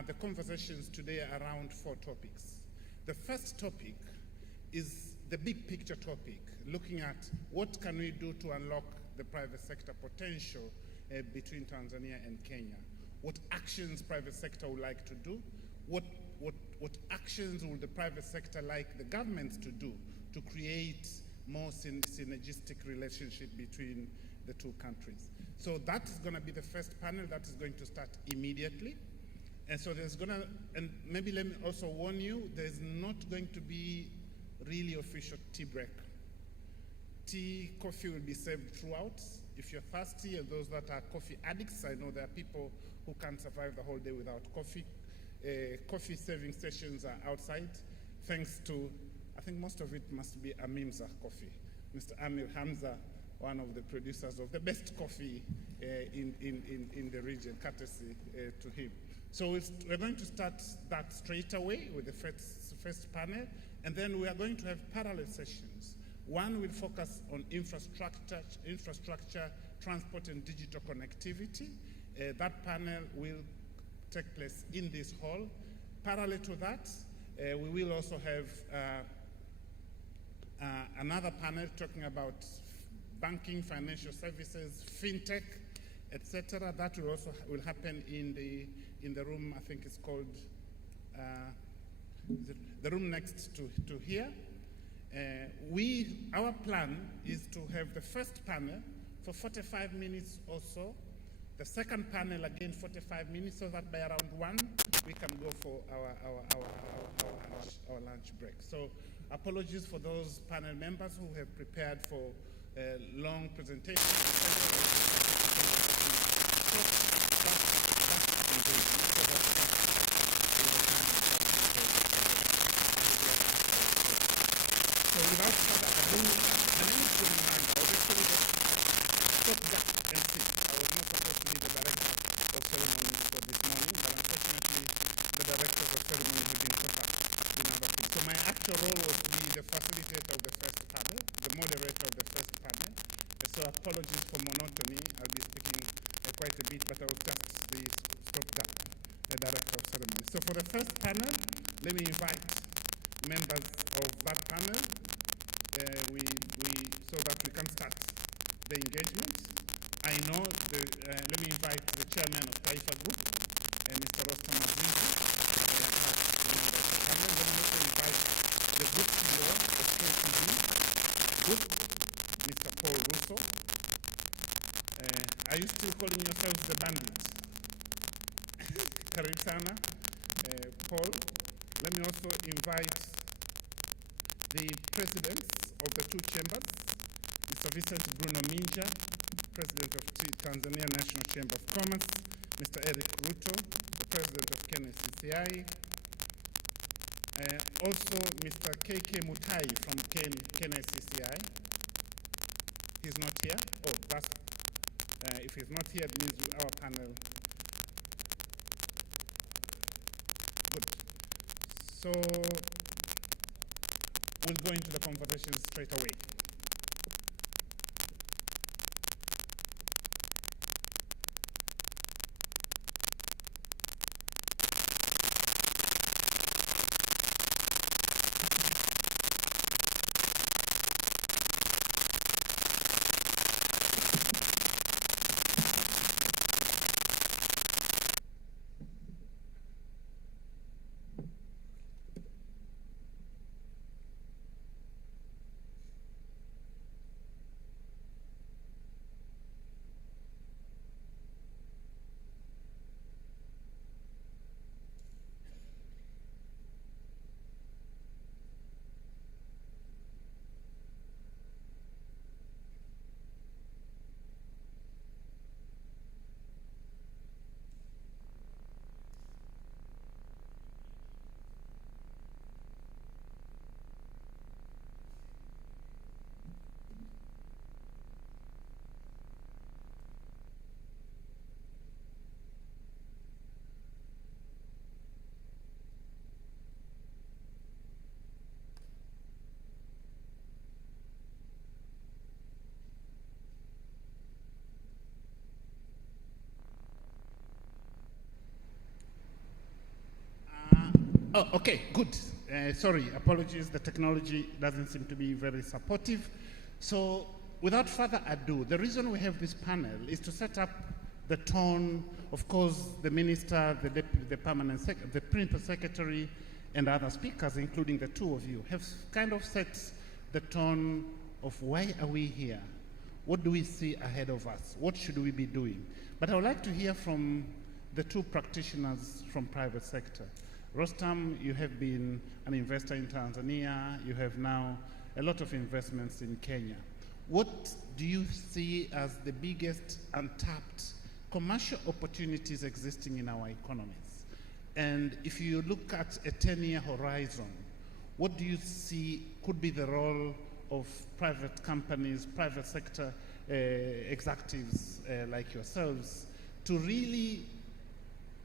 the conversations today around 4 topics. The first topic is the big picture topic, looking at what can we do to unlock the private sector potential between Tanzania and Kenya. What actions private sector would like to do, what actions will the private sector like the government to do to create more synergistic relationship between the two countries. So that's going to be the first panel that is going to start immediately. And so there's going to, and maybe let me also warn you, there's not going to be really official tea break. Tea, coffee will be served throughout. If you're thirsty, and those that are coffee addicts, I know there are people who can't survive the whole day without coffee. Coffee serving sessions are outside, thanks to, I think most of it must be Amimza coffee. Mr. Amir Hamza, one of the producers of the best coffee in the region, courtesy to him. So we're going to start that straight away with the first panel, and then we are going to have parallel sessions. One will focus on infrastructure, transport, and digital connectivity. That panel will take place in this hall. Parallel to that, we will also have another panel talking about banking, financial services, fintech, etc. That will also happen in the room. I think it's called the room next to here. Our plan is to have the first panel for 45 minutes or so. The second panel again 45 minutes, so that by around 1 we can go for our lunch break. So apologies for those panel members who have prepared for long presentations. So without further ado, my name is John Mann. I was actually the top guest MC. I was not supposed to be the director of ceremonies for this morning, but unfortunately the directors of ceremonies have been so fast in other things. So my actual role was to be the facilitator of the first panel. the moderator of the first panel. So apologies for monotony. I'll be speaking quite a bit, but I'll just be stopped up, the director of ceremony. So for the first panel, let me invite members of that panel so that we can start the engagement. I know, let me invite the chairman of Taifa Group, Mr. Rostam Azizi, and then also invite the group CEO of KTV Group, Mr. Paul Russo. Are you still calling yourselves the bandits? Karibu sana, Paul. Let me also invite the presidents of the two chambers, Mr. Vincent Bruno Minja, President of Tanzania National Chamber of Commerce, Mr. Eric Ruto, the President of KNCCI, also Mr. KK Mutai from KNCCI. He's not here. Oh, that's, if he's not here, it means our panel. Good. So we'll go into the conversation straight away. Oh, okay, good. Sorry, apologies, the technology doesn't seem to be very supportive. So without further ado, the reason we have this panel is to set up the tone. Of course, the minister, the permanent the principal secretary, and other speakers, including the two of you, have kind of set the tone of why are we here? What do we see ahead of us? What should we be doing? But I would like to hear from the two practitioners from private sector. Rostam, you have been an investor in Tanzania. You have now a lot of investments in Kenya. What do you see as the biggest untapped commercial opportunities existing in our economies? And if you look at a 10-year horizon, what do you see could be the role of private companies, private sector executives like yourselves to really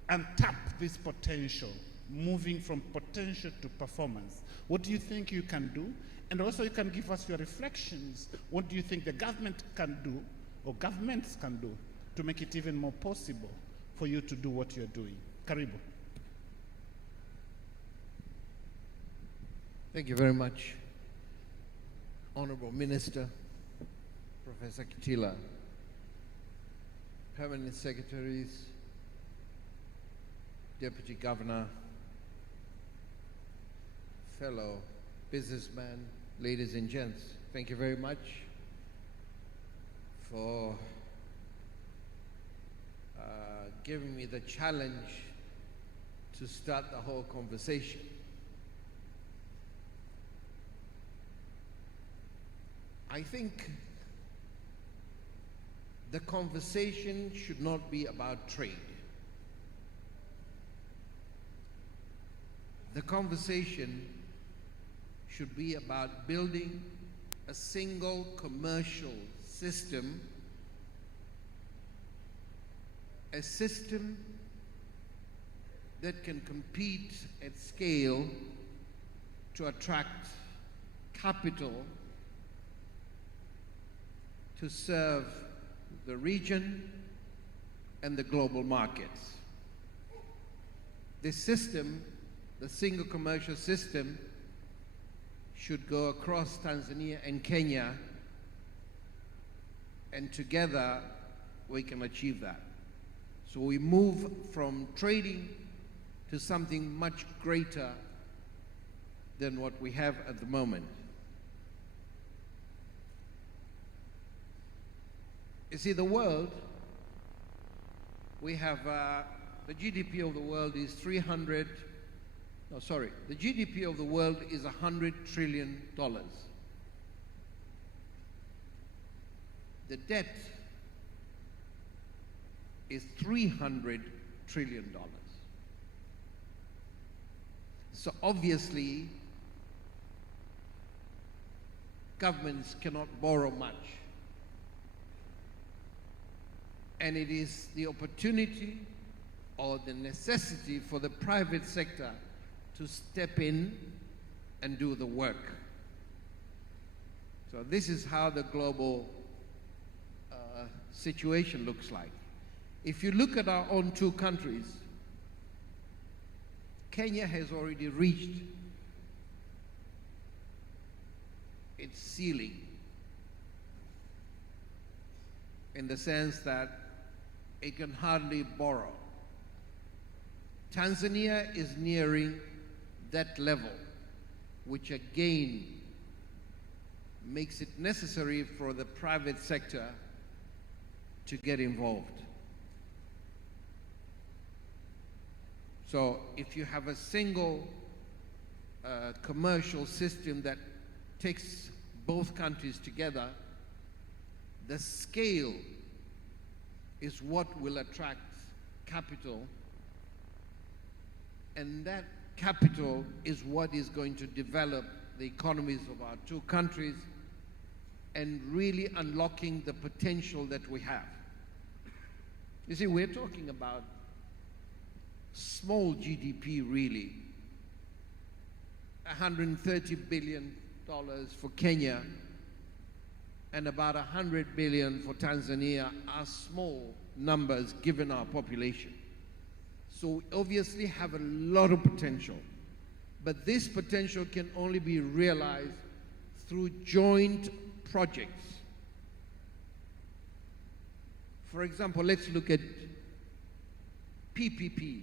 untap this potential, moving from potential to performance? What do you think you can do? And also you can give us your reflections. What do you think the government can do, or governments can do, to make it even more possible for you to do what you're doing? Karibu. Thank you very much, Honorable Minister, Professor Kitila, Permanent Secretaries, Deputy Governor, fellow businessmen, ladies and gents. Thank you very much for giving me the challenge to start the whole conversation. I think the conversation should not be about trade. The conversation should be about building a single commercial system, a system that can compete at scale to attract capital to serve the region and the global markets. This system, the single commercial system, should go across Tanzania and Kenya, and together we can achieve that. So we move from trading to something much greater than what we have at the moment. You see, the world, we have the GDP of the world is the GDP of the world is $100 trillion. The debt is $300 trillion. So obviously, governments cannot borrow much. And it is the opportunity or the necessity for the private sector to step in and do the work. So this is how the global situation looks like. If you look at our own two countries, Kenya has already reached its ceiling in the sense that it can hardly borrow. Tanzania is nearing that level, which again makes it necessary for the private sector to get involved. So if you have a single commercial system that takes both countries together, the scale is what will attract capital, and that capital is what is going to develop the economies of our two countries and really unlocking the potential that we have. You see, we're talking about small GDP really. $130 billion for Kenya and about $100 billion for Tanzania are small numbers given our population. So we obviously have a lot of potential, but this potential can only be realized through joint projects. For example, let's look at PPP.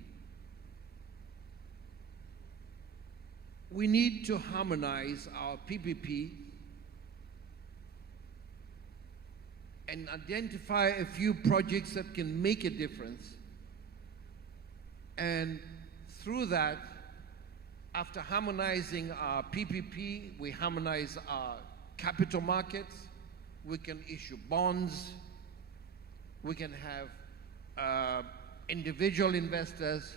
We need to harmonize our PPP and identify a few projects that can make a difference. And through that, after harmonizing our PPP, we harmonize our capital markets, we can issue bonds, we can have individual investors,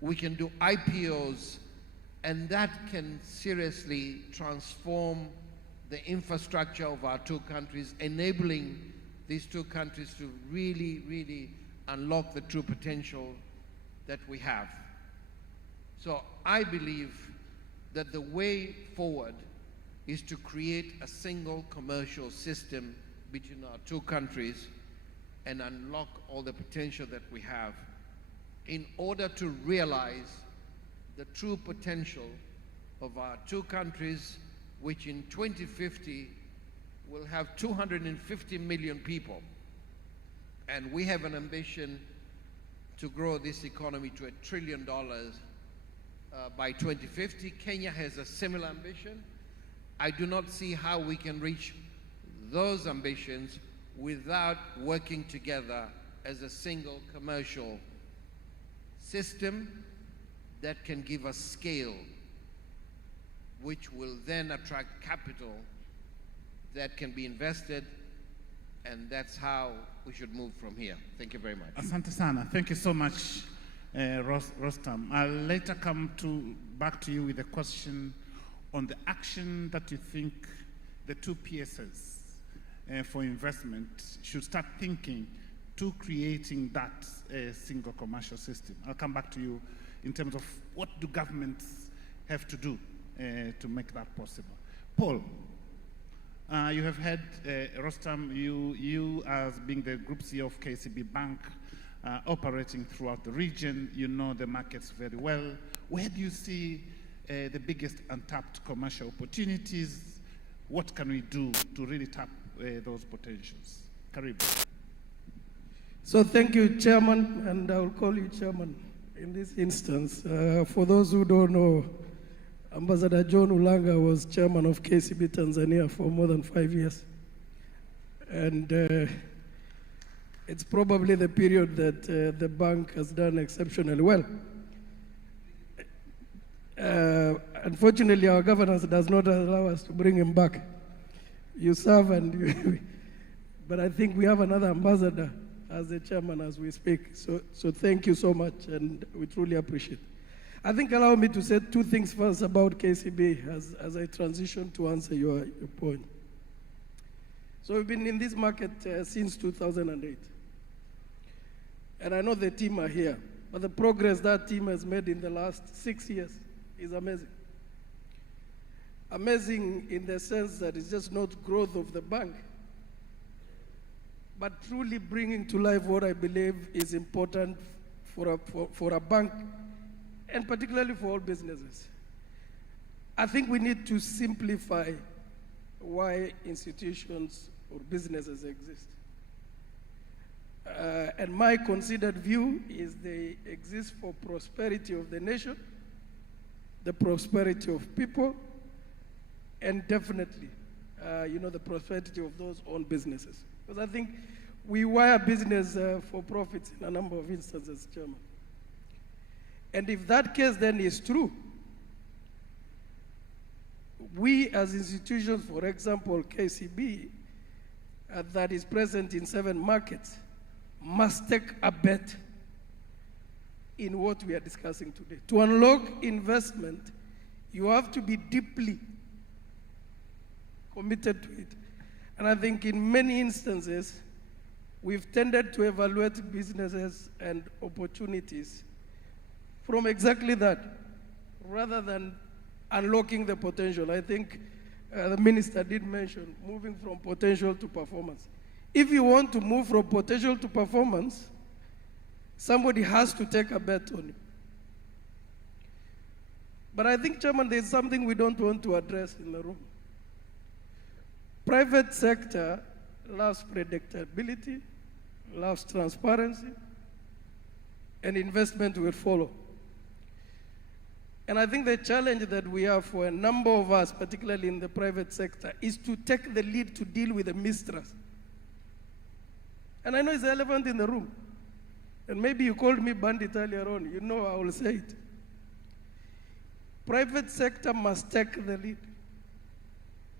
we can do IPOs, and that can seriously transform the infrastructure of our two countries, enabling these two countries to really, really unlock the true potential that we have. So I believe that the way forward is to create a single commercial system between our two countries and unlock all the potential that we have in order to realize the true potential of our two countries, which in 2050 will have 250 million people. And we have an ambition to grow this economy to $1 trillion by 2050. Kenya has a similar ambition. I do not see how we can reach those ambitions without working together as a single commercial system that can give us scale, which will then attract capital that can be invested, and that's how we should move from here. Thank you very much. Asante sana. Thank you so much, Rostam. I'll later come back to you with a question on the action that you think the two PSS for investment should start thinking to creating that single commercial system. I'll come back to you in terms of what do governments have to do to make that possible. Paul, You have had, Rostam, you as being the Group CEO of KCB Bank, operating throughout the region, you know the markets very well. Where do you see the biggest untapped commercial opportunities? What can we do to really tap those potentials? Karibu. So thank you, Chairman, and I'll call you Chairman in this instance. For those who don't know, Ambassador John Ulanga was Chairman of KCB Tanzania for more than 5 years. And it's probably the period that the bank has done exceptionally well. Unfortunately, our governance does not allow us to bring him back. You serve, but I think we have another ambassador as the chairman as we speak. So thank you so much, and we truly appreciate it. I think allow me to say two things first about KCB as I transition to answer your point. So we've been in this market since 2008. And I know the team are here, but the progress that team has made in the last 6 years is amazing. Amazing in the sense that it's just not growth of the bank, but truly bringing to life what I believe is important for a bank, and particularly for all businesses. I think we need to simplify why institutions or businesses exist. And my considered view is they exist for prosperity of the nation, the prosperity of people, and definitely, the prosperity of those owned businesses. Because I think we wire business for profits in a number of instances, Chairman. And if that case then is true, we as institutions, for example, KCB, that is present in 7 markets, must take a bet in what we are discussing today. To unlock investment, you have to be deeply committed to it. And I think in many instances, we've tended to evaluate businesses and opportunities from exactly that, rather than unlocking the potential. I think the minister did mention moving from potential to performance. If you want to move from potential to performance, somebody has to take a bet on you. But I think, Chairman, there's something we don't want to address in the room. Private sector loves predictability, loves transparency, and investment will follow. And I think the challenge that we have for a number of us, particularly in the private sector, is to take the lead to deal with the mistrust. And I know it's relevant in the room. And maybe you called me bandit earlier on. You know I will say it. Private sector must take the lead.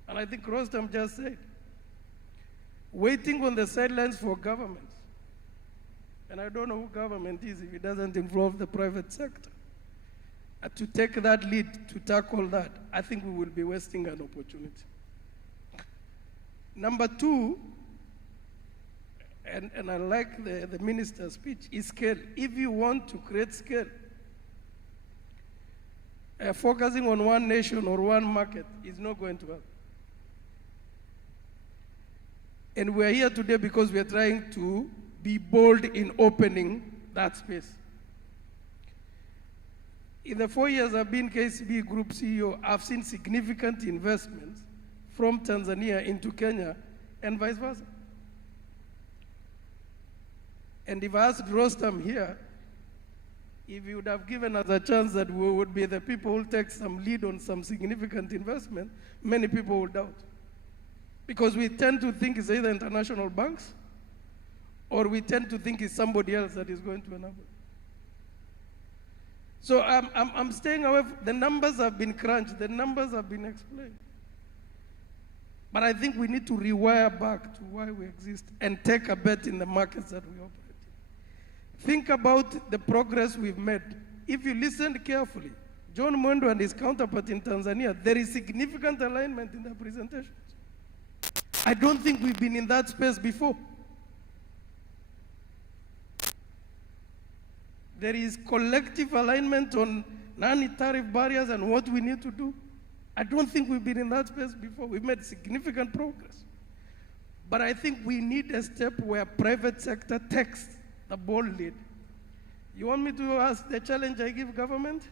And I think Rostam just said, waiting on the sidelines for government. And I don't know who government is if it doesn't involve the private sector. To take that lead, to tackle that, I think we will be wasting an opportunity. Number 2, and I like the minister's speech, is scale. If you want to create scale, focusing on one nation or one market is not going to help. And we're here today because we're trying to be bold in opening that space. In the 4 years I've been KCB Group CEO, I've seen significant investments from Tanzania into Kenya and vice versa. And if I asked Rostam here, if he would have given us a chance that we would be the people who take some lead on some significant investment, many people would doubt. Because we tend to think it's either international banks, or we tend to think it's somebody else that is going to enable. So I'm staying away. The numbers have been crunched. The numbers have been explained. But I think we need to rewire back to why we exist and take a bet in the markets that we operate in. Think about the progress we've made. If you listened carefully, John Mwendo and his counterpart in Tanzania, there is significant alignment in their presentations. I don't think we've been in that space before. There is collective alignment on non-tariff barriers and what we need to do. I don't think we've been in that space before. We've made significant progress. But I think we need a step where private sector takes the bold lead. You want me to ask the challenge I give government?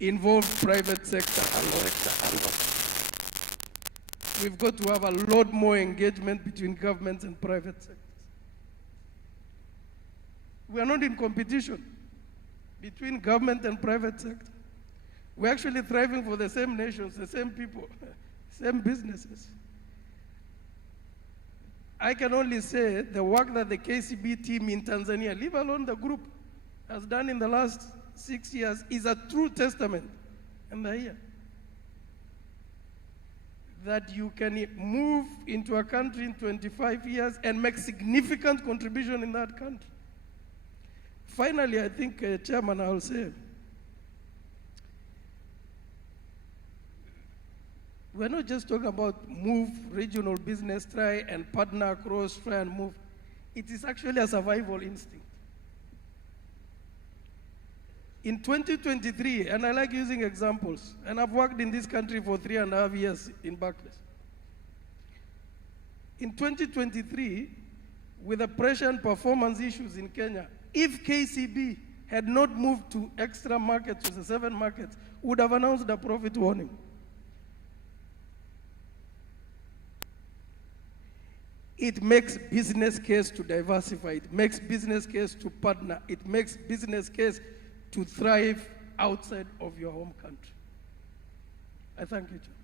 Involve private sector a lot. We've got to have a lot more engagement between governments and private sectors. We are not in competition between government and private sector. We're actually thriving for the same nations, the same people, same businesses. I can only say the work that the KCB team in Tanzania, leave alone the group, has done in the last 6 years is a true testament. And they're here. That you can move into a country in 25 years and make significant contribution in that country. Finally, I think, Chairman, I will say, we're not just talking about move regional business, try and partner across, try and move. It is actually a survival instinct. In 2023, and I like using examples, and I've worked in this country for 3.5 years in Barclays. In 2023, with the pressure and performance issues in Kenya, if KCB had not moved to extra markets, to the 7 markets, would have announced a profit warning. It makes business case to diversify. It makes business case to partner. It makes business case to thrive outside of your home country. I thank you, Chair.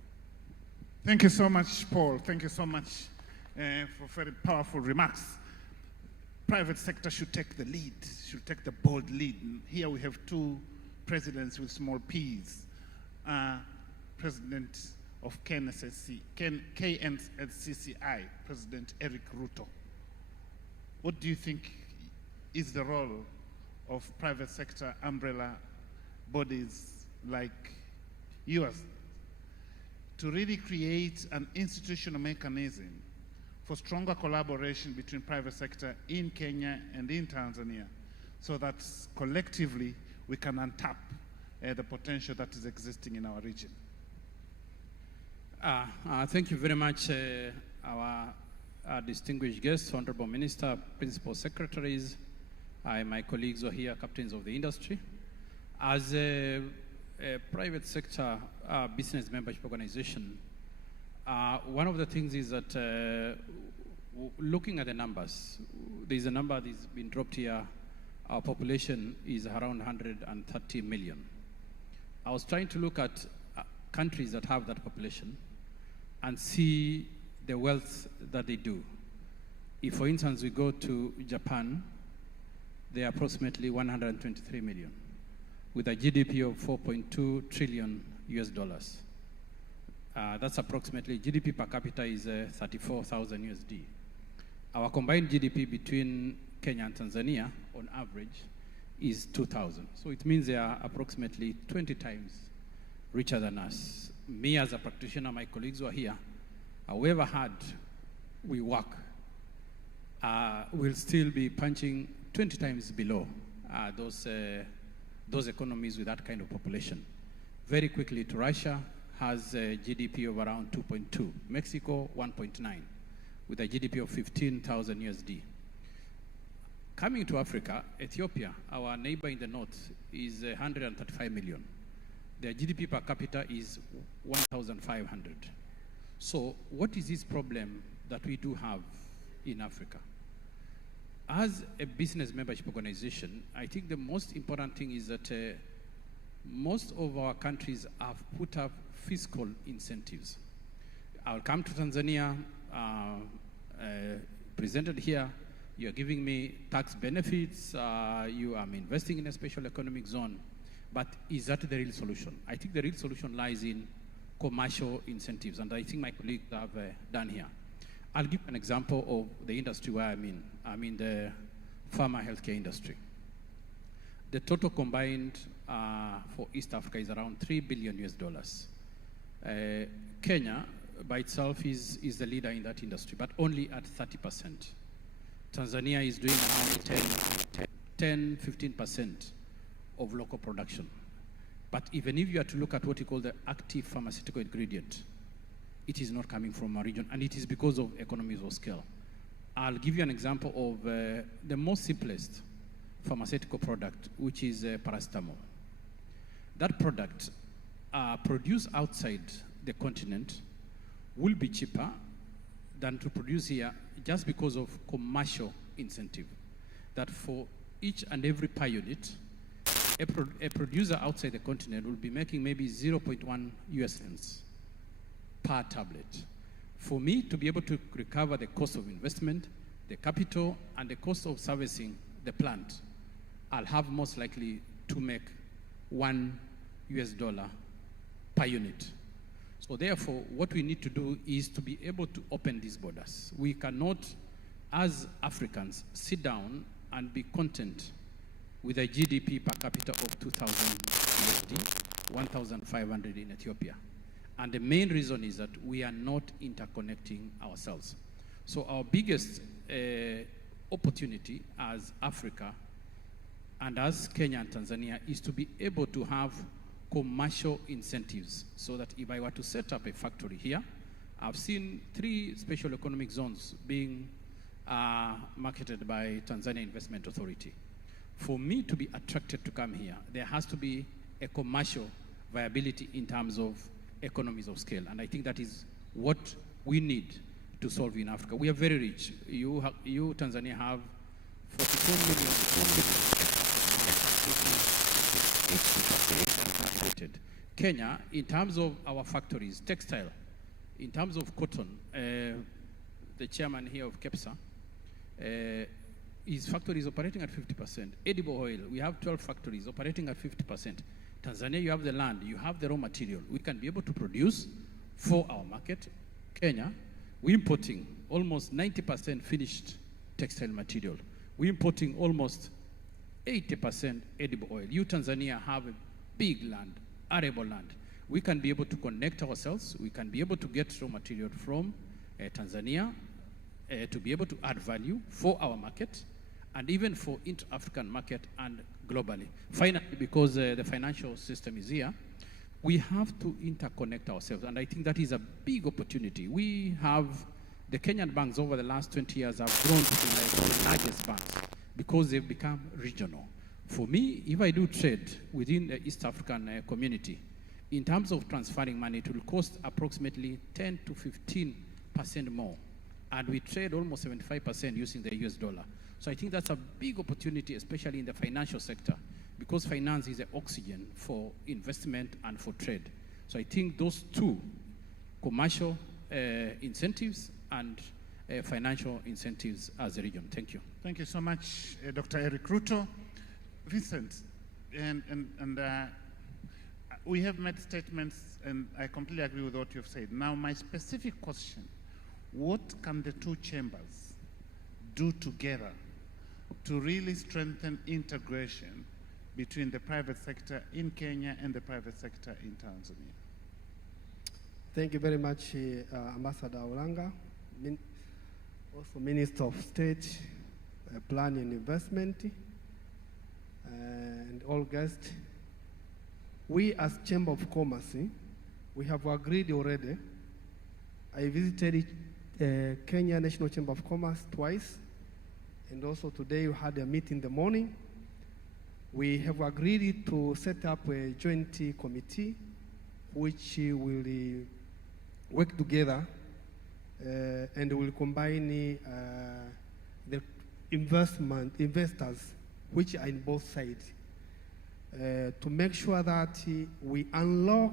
Thank you so much, Paul. Thank you so much for very powerful remarks. Private sector should take the lead, should take the bold lead. Here we have 2 presidents with small p's. President of KNCCI, President Eric Ruto. What do you think is the role of private sector umbrella bodies like yours to really create an institutional mechanism for stronger collaboration between private sector in Kenya and in Tanzania so that collectively we can untap the potential that is existing in our region? Thank you very much, our distinguished guests, Honorable Minister, Principal Secretaries, my colleagues who are here, captains of the industry. As a private sector business membership organization, one of the things is that looking at the numbers, there's a number that's been dropped here. Our population is around 130 million. I was trying to look at countries that have that population and see the wealth that they do. If, for instance, we go to Japan, they are approximately 123 million, with a GDP of 4.2 trillion US dollars. That's approximately, GDP per capita is 34,000 USD. Our combined GDP between Kenya and Tanzania, on average, is 2,000. So it means they are approximately 20 times richer than us. Me as a practitioner, my colleagues who are here, however hard we work, we'll still be punching 20 times below those economies with that kind of population. Very quickly to Russia has a GDP of around 2.2, Mexico 1.9, with a GDP of 15,000 USD. Coming to Africa, Ethiopia, our neighbor in the north, is 135 million. Their GDP per capita is 1,500. So what is this problem that we do have in Africa? As a business membership organization, I think the most important thing is that most of our countries have put up fiscal incentives. I'll come to Tanzania, presented here. You're giving me tax benefits, I'm investing in a special economic zone. But is that the real solution? I think the real solution lies in commercial incentives, and I think my colleagues have done here. I'll give an example of the industry where I'm in. I'm in the pharma healthcare industry. The total combined for East Africa is around $3 billion US dollars. Kenya by itself is the leader in that industry, but only at 30%. Tanzania is doing around 10-15% of local production. But even if you are to look at what you call the active pharmaceutical ingredient, it is not coming from our region, and it is because of economies of scale. I'll give you an example of the most simplest pharmaceutical product, which is paracetamol. That product produced outside the continent will be cheaper than to produce here just because of commercial incentive. That for each and every per unit, a producer outside the continent will be making maybe 0.1 US cents per tablet. For me to be able to recover the cost of investment, the capital, and the cost of servicing the plant, I'll have most likely to make $1 per unit. So therefore, what we need to do is to be able to open these borders. We cannot, as Africans, sit down and be content with a GDP per capita of 2,000 USD, 1,500 in Ethiopia. And the main reason is that we are not interconnecting ourselves. So our biggest opportunity as Africa and as Kenya and Tanzania is to be able to have commercial incentives so that if I were to set up a factory here, I've seen 3 special economic zones being marketed by Tanzania Investment Authority. For me to be attracted to come here, there has to be a commercial viability in terms of economies of scale. And I think that is what we need to solve in Africa. We are very rich. You Tanzania, have 44 million. Kenya, in terms of our factories, textile, in terms of cotton, the chairman here of KEPSA, his factory is operating at 50%. Edible oil, we have 12 factories operating at 50%. Tanzania, you have the land, you have the raw material. We can be able to produce for our market. Kenya, we're importing almost 90% finished textile material. We're importing almost 80% edible oil. You, Tanzania, have a big land, arable land. We can be able to connect ourselves. We can be able to get raw material from Tanzania to be able to add value for our market and even for inter-African market and globally. Finally, because the financial system is here, we have to interconnect ourselves, and I think that is a big opportunity. We have, the Kenyan banks over the last 20 years have grown to be like the largest banks because they've become regional. For me, if I do trade within the East African community, in terms of transferring money, it will cost approximately 10 to 15% more. And we trade almost 75% using the US dollar. So I think that's a big opportunity, especially in the financial sector, because finance is the oxygen for investment and for trade. So I think those two, commercial incentives and financial incentives as a region. Thank you. Thank you so much, Dr. Eric Ruto. Vincent, we have made statements, and I completely agree with what you've said. Now, my specific question, what can the two chambers do together to really strengthen integration between the private sector in Kenya and the private sector in Tanzania? Thank you very much, Ambassador Olanga, also Minister of State, Planning and Investment, and all guests. We as Chamber of Commerce, we have agreed already. I visited Kenya National Chamber of Commerce twice, and also today we had a meeting in the morning. We have agreed to set up a joint committee which will work together and will combine the investors which are in both sides to make sure that we unlock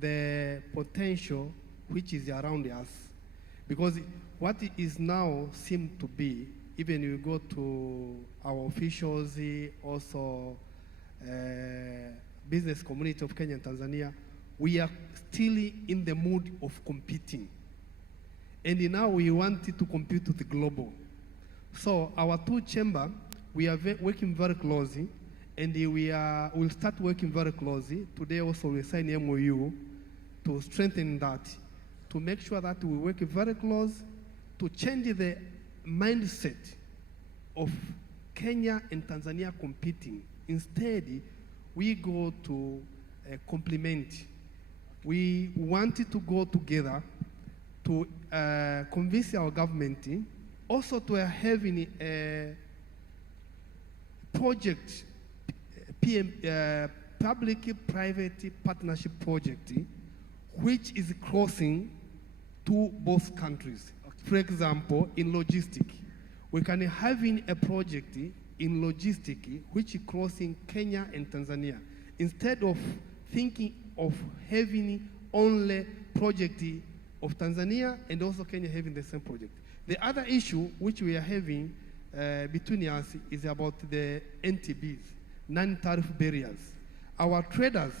the potential which is around us. Because what is now seems to be, even you go to our officials, also business community of Kenya and Tanzania, we are still in the mood of competing. And now we want to compete with the global. So our two chambers, we are working very closely, and we'll start working very closely. Today also we sign MOU to strengthen that, to make sure that we work very close to change the mindset of Kenya and Tanzania competing. Instead, we go to complement. We wanted to go together to convince our government also to having a project, public-private partnership project, which is crossing to both countries. Okay. For example, in logistics, we can have a project in logistics which is crossing Kenya and Tanzania, instead of thinking of having only project of Tanzania and also Kenya having the same project. The other issue which we are having between us is about the NTBs, non-tariff barriers. Our traders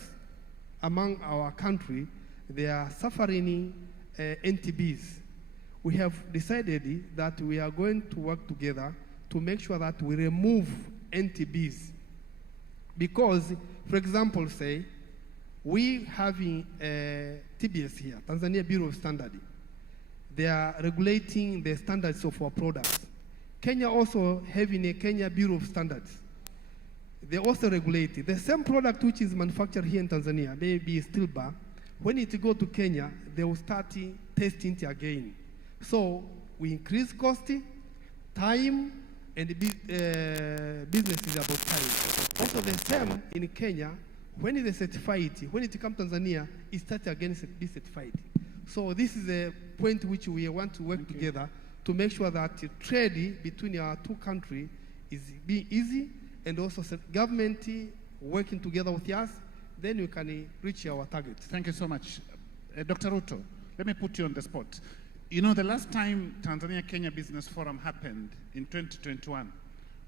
among our country, they are suffering NTBs. We have decided that we are going to work together to make sure that we remove NTBs. Because, for example, say, we having TBS here, Tanzania Bureau of Standards. They are regulating the standards of our products. Kenya also having a Kenya Bureau of Standards. They also regulate it. The same product which is manufactured here in Tanzania, maybe steel bar, when it go to Kenya, they will start testing it again. So we increase cost, time, and business is about time. Also the same in Kenya, when they certify it, when it comes to Tanzania, it starts again to be certified. So this is a point which we want to work together to make sure that trade between our two countries is being easy, and also government working together with us, then we can reach our target. Thank you so much. Dr. Ruto, let me put you on the spot. You know, the last time Tanzania-Kenya Business Forum happened in 2021,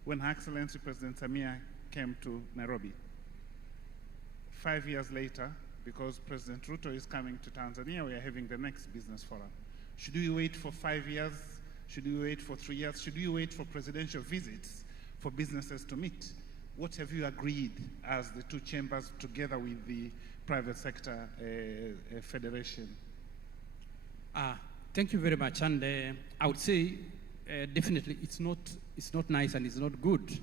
when Her Excellency President Samia came to Nairobi. 5 years later, because President Ruto is coming to Tanzania, we are having the next business forum. Should we wait for 5 years? Should we wait for 3 years? Should we wait for presidential visits for businesses to meet? What have you agreed as the two chambers together with the private sector federation? Thank you very much. And I would say definitely it's not nice and it's not good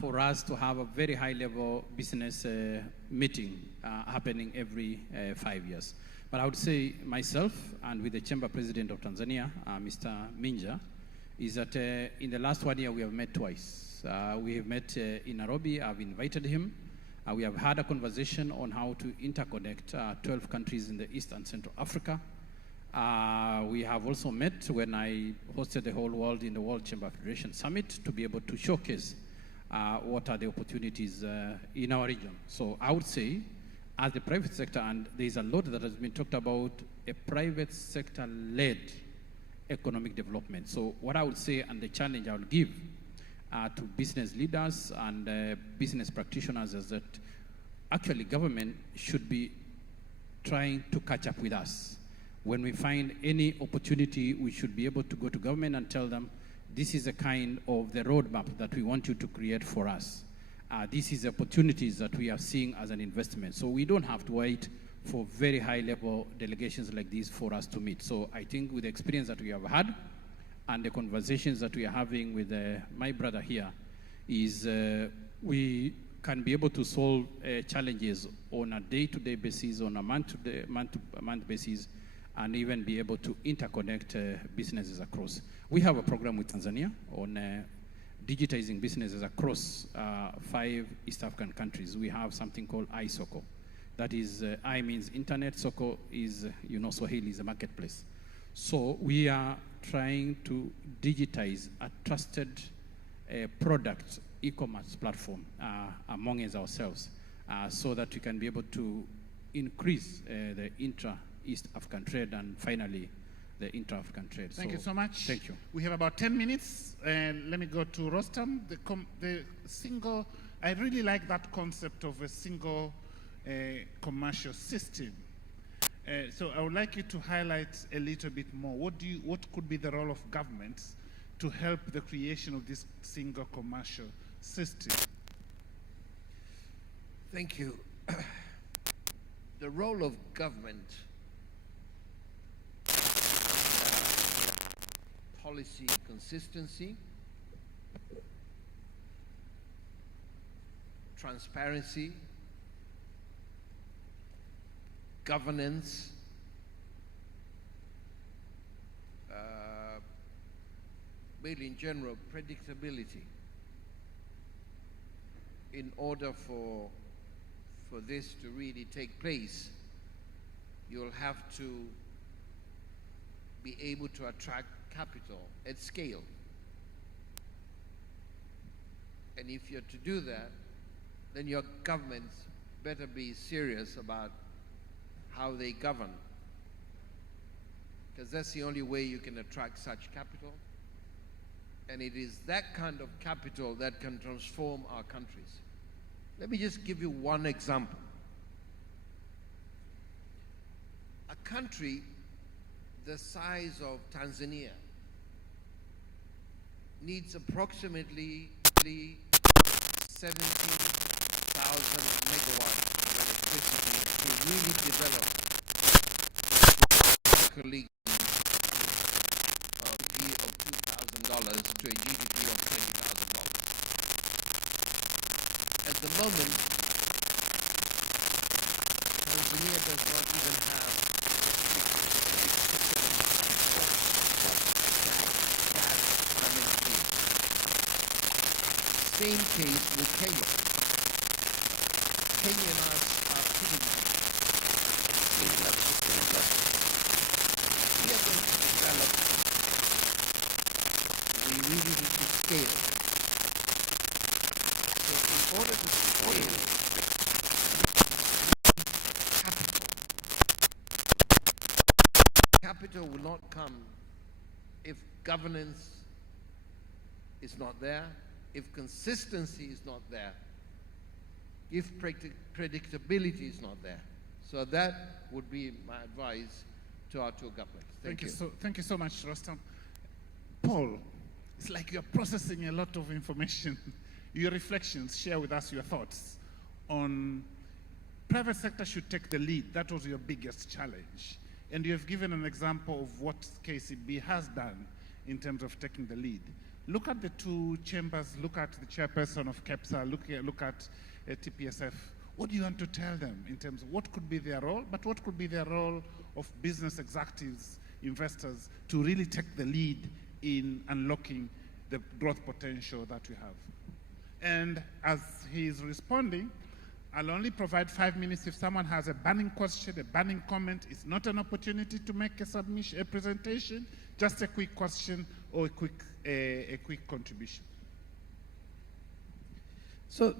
for us to have a very high-level business meeting happening every 5 years. But I would say myself and with the Chamber President of Tanzania, Mr. Minja, is that in the last 1 year we have met twice. We have met in Nairobi. I've invited him. We have had a conversation on how to interconnect 12 countries in the East and Central Africa. We have also met when I hosted the whole world in the World Chamber Federation Summit to be able to showcase what are the opportunities in our region. So I would say, as the private sector, and there's a lot that has been talked about, a private sector-led economic development. So what I would say, and the challenge I would give to business leaders and business practitioners, is that actually government should be trying to catch up with us. When we find any opportunity, we should be able to go to government and tell them, this is a kind of the roadmap that we want you to create for us. This is opportunities that we are seeing as an investment. So we don't have to wait for very high-level delegations like these for us to meet. So I think with the experience that we have had and the conversations that we are having with my brother here, is we can be able to solve challenges on a day-to-day basis, on a month-to-month basis, and even be able to interconnect businesses across. We have a program with Tanzania on digitizing businesses across 5 East African countries. We have something called iSoko. That is, I means internet, Soko is, Swahili is a marketplace. So we are trying to digitize a trusted product e-commerce platform among ourselves so that we can be able to increase the intra-East African trade and finally the intra-African trade. Thank you so much. Thank you. We have about 10 minutes, and let me go to Rostam. I really like that concept of a single commercial system. So I would like you to highlight a little bit more. What could be the role of governments to help the creation of this single commercial system? Thank you. The role of government, policy consistency, transparency, governance, really in general, predictability. In order for this to really take place, you'll have to be able to attract capital at scale. And if you're to do that, then your governments better be serious about how they govern, because that's the only way you can attract such capital. And it is that kind of capital that can transform our countries. Let me just give you one example. A country the size of Tanzania needs approximately 70,000 megawatts of electricity to really develop a league of $2,000 to a GDP of $20,000. At the moment, Tanzania does not even have gas coming in. Same case with Kenya. Kenya and us are pretty much same level. We are going to develop. We really need to scale. So in order to scale, capital will not come if governance is not there, if consistency is not there, if predictability is not there. So that would be my advice to our two governments. Thank you. Thank you so much, Rostam. Paul, it's like you're processing a lot of information. Your reflections, share with us your thoughts on private sector should take the lead. That was your biggest challenge. And you have given an example of what KCB has done in terms of taking the lead. Look at the two chambers, look at the chairperson of KEPSA, look at TPSF. What do you want to tell them in terms of what could be their role, but what could be their role of business executives, investors, to really take the lead in unlocking the growth potential that we have? And as he's responding, I'll only provide 5 minutes if someone has a burning question, a burning comment. It's not an opportunity to make a submission, a presentation, just a quick question or a quick contribution. So,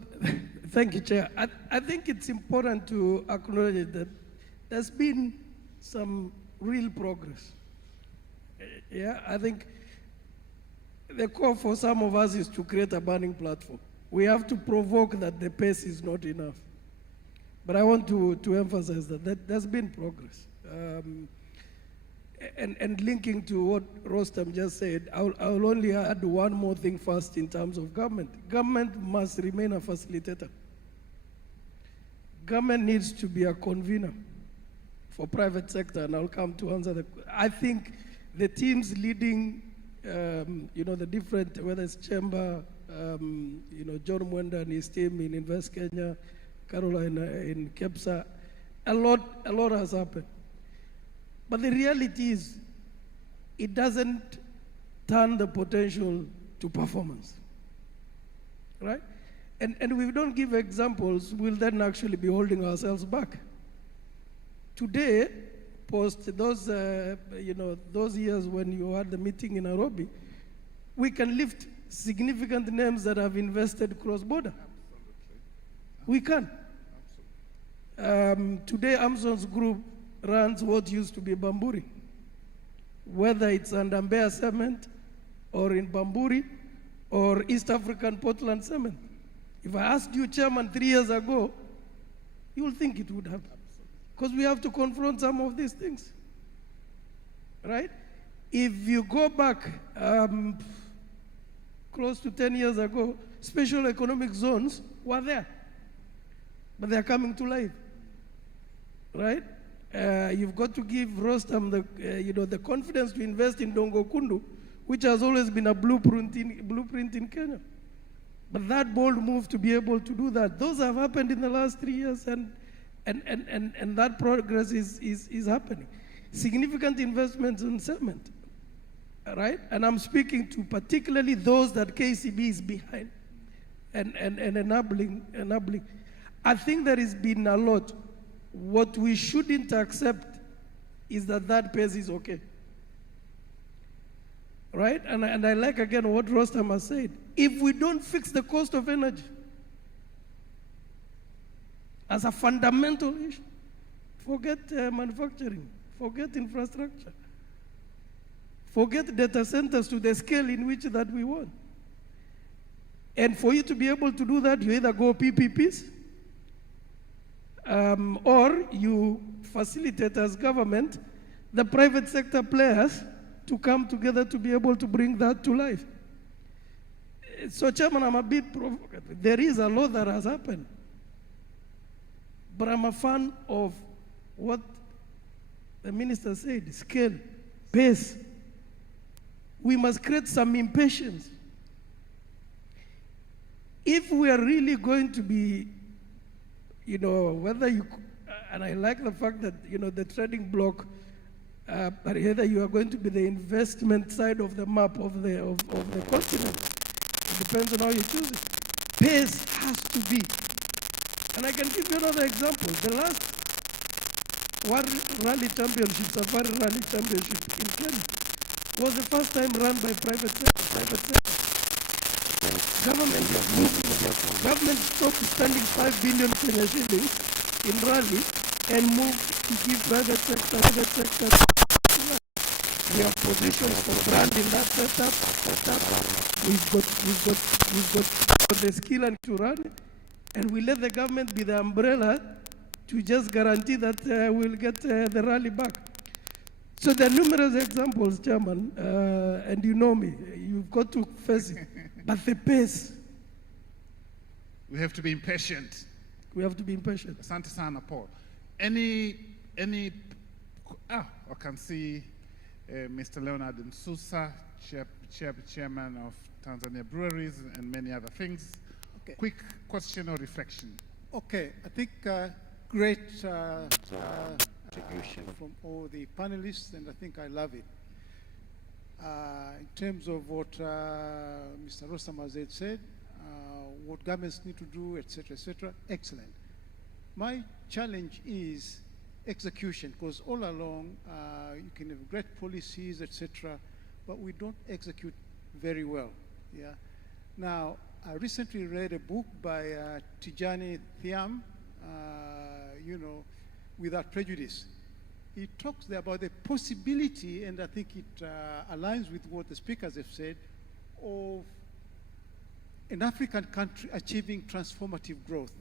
thank you, Chair. I think it's important to acknowledge that there's been some real progress. Yeah, I think the call for some of us is to create a burning platform. We have to provoke that the pace is not enough. But I want to emphasize that there's been progress. And linking to what Rostam just said, I'll only add one more thing first in terms of government. Government must remain a facilitator. Government needs to be a convener for private sector, and I'll come to answer the. I think the teams leading, the different, whether it's Chamber, John Mwenda and his team in Invest Kenya, Caroline in KEPSA, a lot has happened. But the reality is, it doesn't turn the potential to performance, right? And if we don't give examples, we'll then actually be holding ourselves back. Today, post those years when you had the meeting in Nairobi, we can lift significant names that have invested cross-border. We can. Today, Amazon's group runs what used to be Bamburi, whether it's under Mbeya Cement or in Bamburi or East African Portland Cement. If I asked you, Chairman, 3 years ago, you will think it would happen. Because we have to confront some of these things, right? If you go back close to 10 years ago, special economic zones were there, but they're coming to life, right? You've got to give Rostam the confidence to invest in Dongo Kundu, which has always been a blueprint in Kenya. But that bold move to be able to do that, those have happened in the last 3 years, and And that progress is happening. Significant investments in cement, right? And I'm speaking to particularly those that KCB is behind and enabling. I think there has been a lot. What we shouldn't accept is that pace is okay. Right? And I like again what Rostam has said. If we don't fix the cost of energy as a fundamental issue, forget manufacturing, forget infrastructure, forget data centers to the scale in which that we want. And for you to be able to do that, you either go PPPs or you facilitate as government the private sector players to come together to be able to bring that to life. So, Chairman, I'm a bit provocative. There is a lot that has happened. But I'm a fan of what the minister said, scale, pace. We must create some impatience. If we are really going to be, whether you, and I like the fact that, the trading block, but whether you are going to be the investment side of the map of the continent, it depends on how you choose it. Pace has to be. And I can give you another example. The last World Rally Championship, Safari Rally Championship in Kenya, was the first time run by private sector. Government stopped spending 5 billion Kenya shillings in rally and moved to give private sector. We have positions for brand in that setup. We've got the skill and to run, and we let the government be the umbrella to just guarantee that we'll get the rally back. So there are numerous examples, Chairman, and you know me. You've got to face it. But the pace. We have to be impatient. We have to be impatient. Asante sana, Paul. I can see Mr. Leonard Nsusa, chairman of Tanzania Breweries and many other things. Okay. Quick question or reflection. Okay, I think great contribution from all the panelists, and I think I love it. In terms of what Mr. Rostam has said, what governments need to do, etc., excellent. My challenge is execution, because all along you can have great policies, etc., but we don't execute very well. Yeah. Now, I recently read a book by Tijani Thiam, Without Prejudice. He talks there about the possibility, and I think it aligns with what the speakers have said, of an African country achieving transformative growth.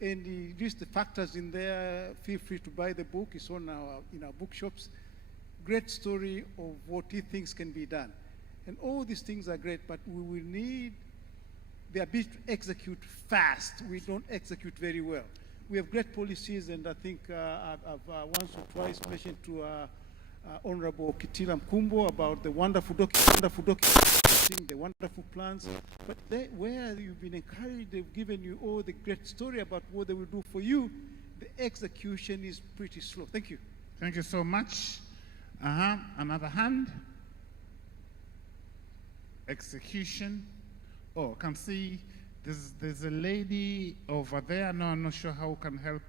And he lists the factors in there. Feel free to buy the book. It's on in our bookshops. Great story of what he thinks can be done. And all these things are great, but we will need the ability to execute fast. We don't execute very well. We have great policies, and I think I've once or twice mentioned to Honorable Kitila Mkumbo about the wonderful documenting, the wonderful plans. But where you've been encouraged, they've given you all the great story about what they will do for you, the execution is pretty slow. Thank you. Thank you so much. Another hand. Execution. Oh, I can see there's a lady over there. No, I'm not sure how can help.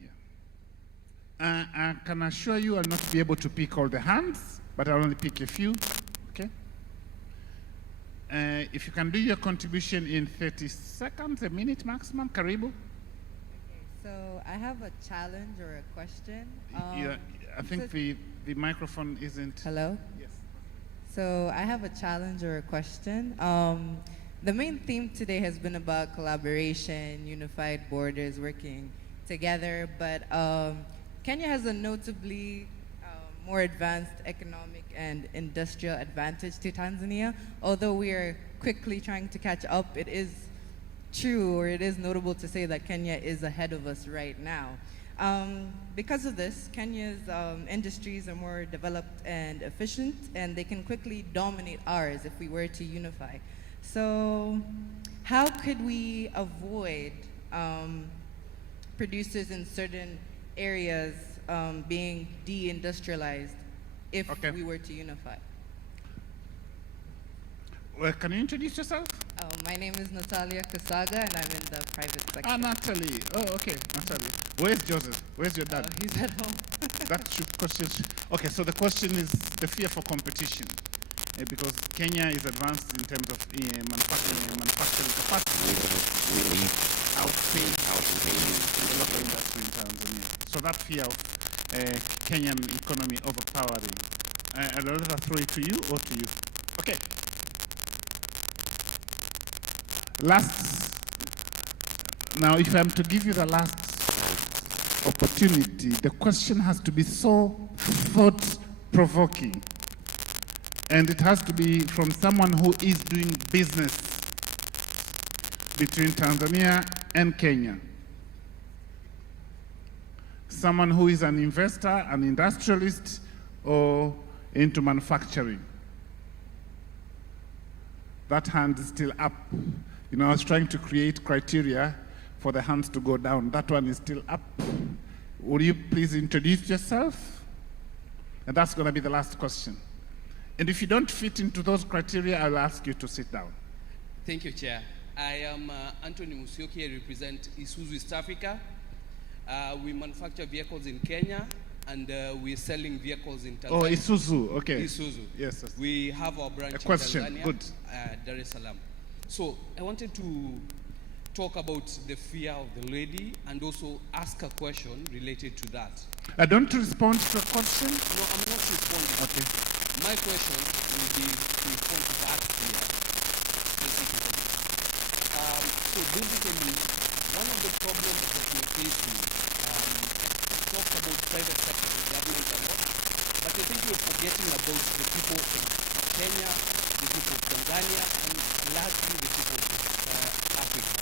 Yeah. I can assure you I'll not be able to pick all the hands, but I'll only pick a few. Okay. If you can do your contribution in 30 seconds, a minute maximum, karibu. Okay, so I have a challenge or a question. Yeah, I think the microphone isn't. Hello? Yes. So I have a challenge or a question. The main theme today has been about collaboration, unified borders, working together, but Kenya has a notably more advanced economic and industrial advantage to Tanzania. Although we are quickly trying to catch up, it is true, or it is notable to say that Kenya is ahead of us right now. Because of this, Kenya's industries are more developed and efficient, and they can quickly dominate ours if we were to unify. So how could we avoid producers in certain areas being deindustrialized if we were to unify. Well, can you introduce yourself? My name is Natalia Kasaga, and I'm in the private sector. Ah, Natalie. Oh, okay, Natalie. Where's Joseph? Where's your dad? He's at home. Okay, so the question is the fear for competition. Because Kenya is advanced in terms of manufacturing capacity, outpacing the local industry in Tanzania. So that fear of Kenyan economy overpowering. I'd rather throw it to you or to you. Okay. Now if I'm to give you the last opportunity, the question has to be so thought-provoking. And it has to be from someone who is doing business between Tanzania and Kenya. Someone who is an investor, an industrialist, or into manufacturing. That hand is still up. You know, I was trying to create criteria for the hands to go down. That one is still up. Would you please introduce yourself? And that's going to be the last question. And if you don't fit into those criteria, I'll ask you to sit down. Thank you, Chair. I am Anthony Musyoki. I represent Isuzu East Africa. We manufacture vehicles in Kenya, and we're selling vehicles in Tanzania. Oh, Isuzu, okay. Isuzu. Yes. We have our branch in Tanzania, Good. Dar es Salaam. So I wanted to talk about the fear of the lady and also ask a question related to that. I don't respond to a question? No, I'm not responding. Okay. My question will be to respond to that fear specifically. So basically, one of the problems that we're facing, talk about private sector and government a lot, but I think we're forgetting about the people of Kenya, the people of Tanzania, and largely the people of Africa.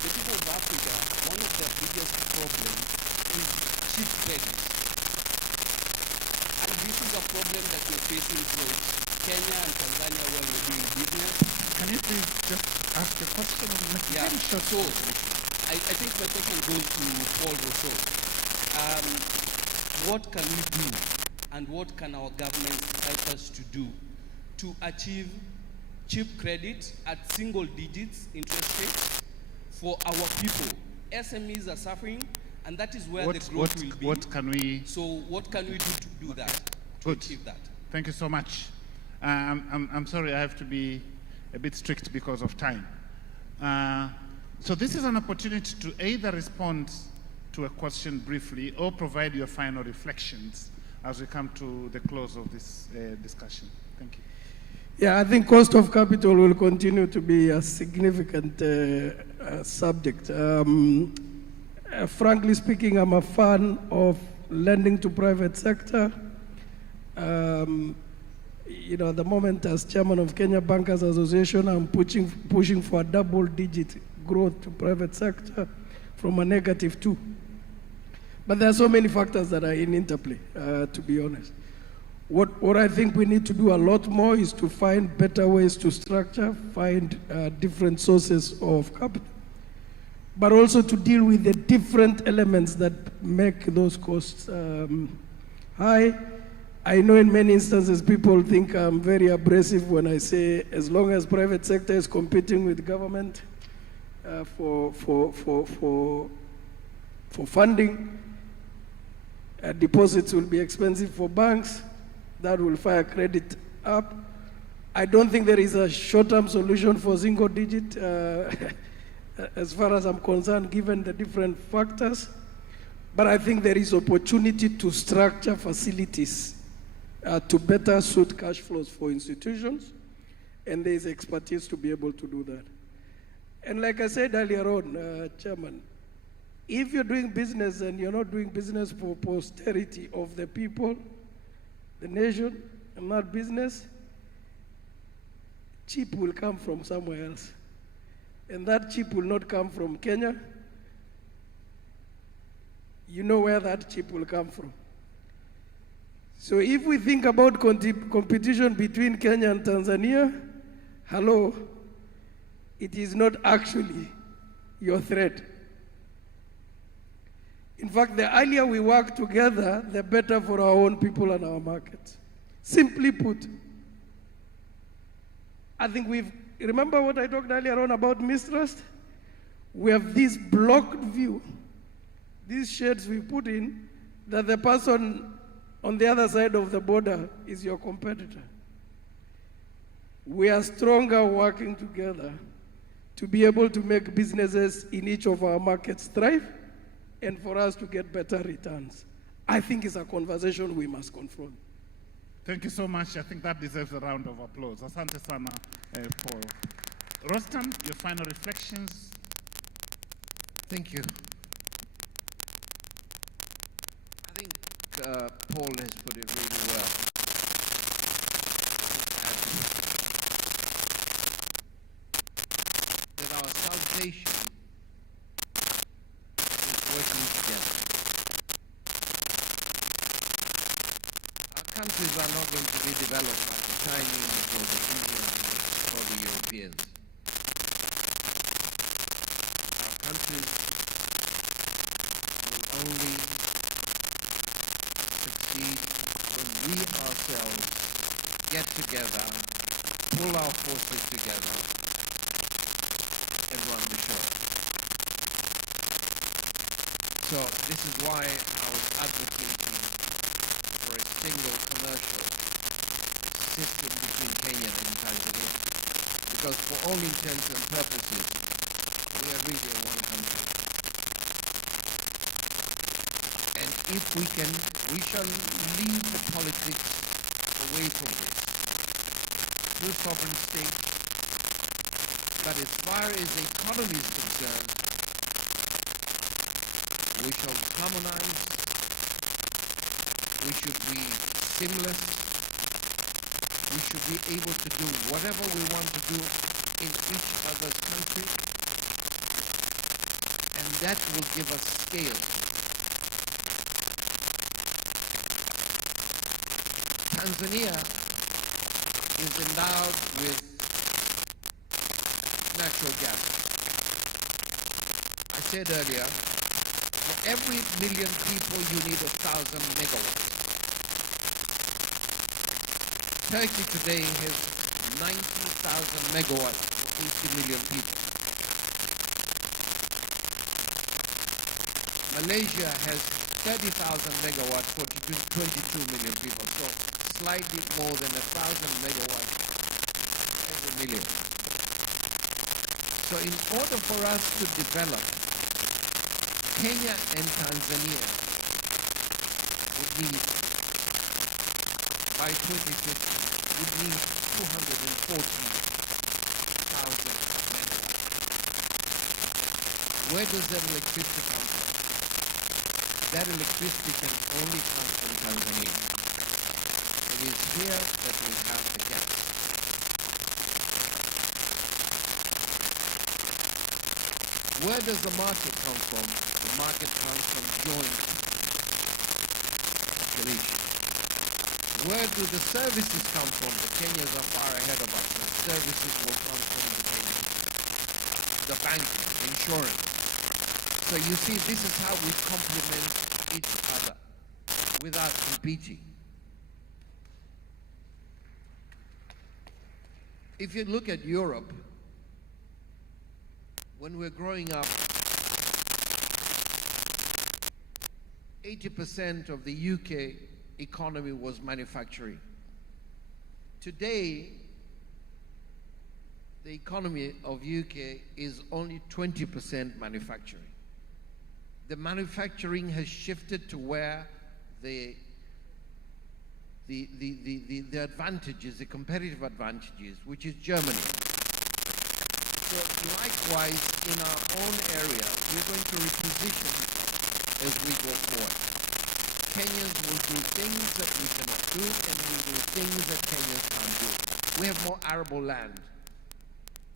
The people of Africa, one of their biggest problems is cheap credit. And this is a problem that we're facing for Kenya and Tanzania while we're doing business. Can you please just ask the question? Yeah, so I think my question goes to Paul Rousseau. What can we do and what can our government help us to do to achieve cheap credit at single digits interest rates for our people? SMEs are suffering, and that is where the growth will be. What can we... So what can we do to do that, to achieve that? Thank you so much. I'm sorry, I have to be a bit strict because of time. So this is an opportunity to either respond to a question briefly or provide your final reflections as we come to the close of this discussion. Thank you. Yeah, I think cost of capital will continue to be a significant subject. Frankly speaking, I'm a fan of lending to private sector. You know, at the moment as chairman of Kenya Bankers Association, I'm pushing for a double-digit growth to private sector from a -2. But there are so many factors that are in interplay, to be honest. What I think we need to do a lot more is to find better ways to structure, find different sources of capital, but also to deal with the different elements that make those costs high. I know in many instances people think I'm very abrasive when I say as long as private sector is competing with government for funding, deposits will be expensive for banks. That will fire credit up. I don't think there is a short-term solution for single digit as far as I'm concerned, given the different factors. But I think there is opportunity to structure facilities to better suit cash flows for institutions, and there is expertise to be able to do that. And like I said earlier on, Chairman, if you're doing business and you're not doing business for posterity of the people, the nation, and not business, cheap will come from somewhere else. And that cheap will not come from Kenya. You know where that cheap will come from. So if we think about competition between Kenya and Tanzania, hello, it is not actually your threat. In fact, the earlier we work together, the better for our own people and our markets. Simply put, I think remember what I talked earlier on about mistrust? We have this blocked view, these shades we put in, that the person on the other side of the border is your competitor. We are stronger working together to be able to make businesses in each of our markets thrive and for us to get better returns. I think it's a conversation we must confront. Thank you so much. I think that deserves a round of applause. Asante sana, Paul. Rostam, your final reflections. Thank you. I think Paul has put it really well. That our salvation is working together. Our countries are not going to be developed by the Chinese or the Indians or the Europeans. Our countries will only succeed when we ourselves get together, pull our forces together, and run the show. So this is why I was advocating for a single commercial system between Kenya and Tanzania. Because for all intents and purposes, we are really one country. And if we can, we shall leave the politics away from this. Two sovereign states. But as far as the economy is concerned, we shall harmonize. We should be seamless. We should be able to do whatever we want to do in each other's country. And that will give us scale. Tanzania is endowed with natural gas. I said earlier, for every million people you need 1,000 megawatts. Turkey today has 90,000 megawatts for 80 million people. Malaysia has 30,000 megawatts for 22 million people. So slightly more than 1,000 megawatts every million. So in order for us to develop, Kenya and Tanzania would need, by 2050, would need 240,000 megawatts. Where does that electricity come from? That electricity can only come from Tanzania. It is here that we have the gap. Where does the market come from? The market comes from joint calculation. Where do the services come from? The Kenyans are far ahead of us. The services will come from the Kenyans. The banking, insurance. So you see, this is how we complement each other without competing. If you look at Europe, when we're growing up, 80% of the UK economy was manufacturing. Today, the economy of UK is only 20% manufacturing. The manufacturing has shifted to where the advantages, the competitive advantages, which is Germany. So likewise, in our own area, we're going to reposition as we go forward. Kenyans will do things that we cannot do, and we will do things that Kenyans can't do. We have more arable land.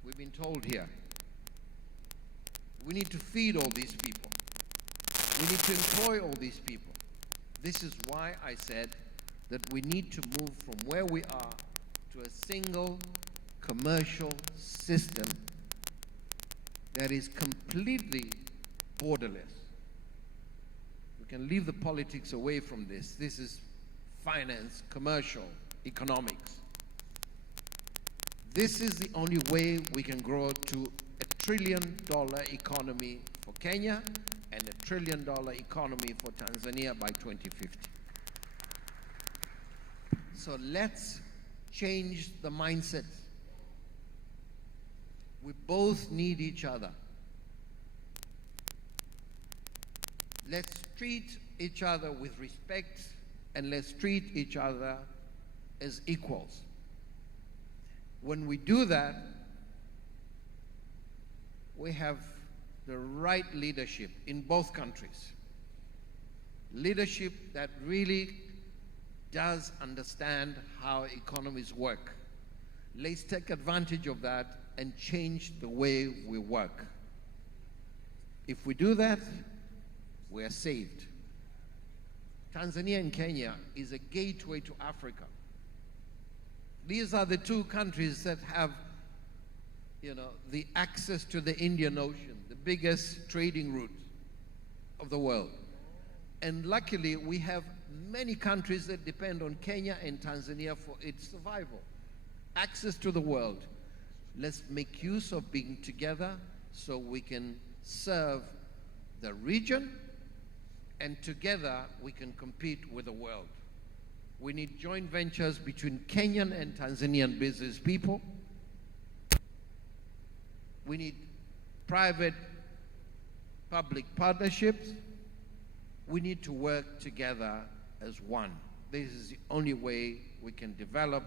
We've been told here. We need to feed all these people. We need to employ all these people. This is why I said that we need to move from where we are to a single commercial system that is completely borderless. can leave the politics away from this. This is finance, commercial, economics. This is the only way we can grow to $1 trillion economy for Kenya and $1 trillion economy for Tanzania by 2050. So let's change the mindset. We both need each other. Let's treat each other with respect, and let's treat each other as equals. When we do that, we have the right leadership in both countries. Leadership that really does understand how economies work. Let's take advantage of that and change the way we work. If we do that, we are saved. Tanzania and Kenya is a gateway to Africa. These are the two countries that have, the access to the Indian Ocean, the biggest trading route of the world. And luckily, we have many countries that depend on Kenya and Tanzania for its survival. Access to the world. Let's make use of being together so we can serve the region, and together we can compete with the world. We need joint ventures between Kenyan and Tanzanian business people. We need private-public partnerships. We need to work together as one. This is the only way we can develop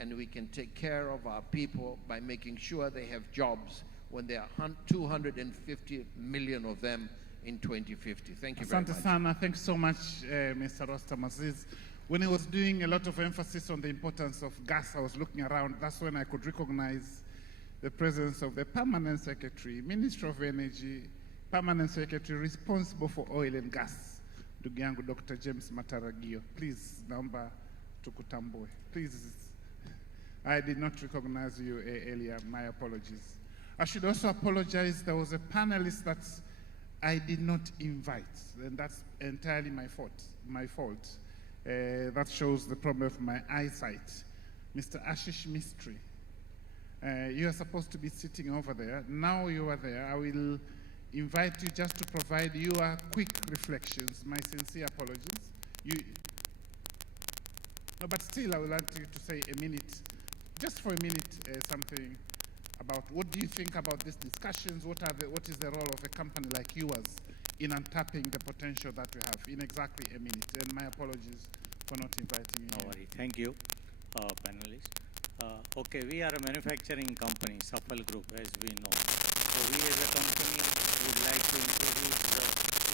and we can take care of our people by making sure they have jobs when there are 250 million of them in 2050. Thank you very much. Asante sana. Thanks so much, Mr. Rostam Aziz. When he was doing a lot of emphasis on the importance of gas, I was looking around. That's when I could recognize the presence of the Permanent Secretary, Minister of Energy, Permanent Secretary responsible for oil and gas, ndugu yangu Dr. James Mataragio. Please, naomba tukutambue. Please, I did not recognize you earlier. My apologies. I should also apologize. There was a panelist that I did not invite, and that's entirely my fault. That shows the problem of my eyesight. Mr. Ashish Mistry, you are supposed to be sitting over there. Now you are there. I will invite you just to provide your quick reflections. My sincere apologies. No, but still I would like you to say a minute, just for a minute, something about what do you think about these discussions? What is the role of a company like yours in untapping the potential that we have in exactly a minute? And my apologies for not inviting you. No worry. Thank you, panelists. Okay, we are a manufacturing company, Safal Group, as we know. So we as a company would like to introduce the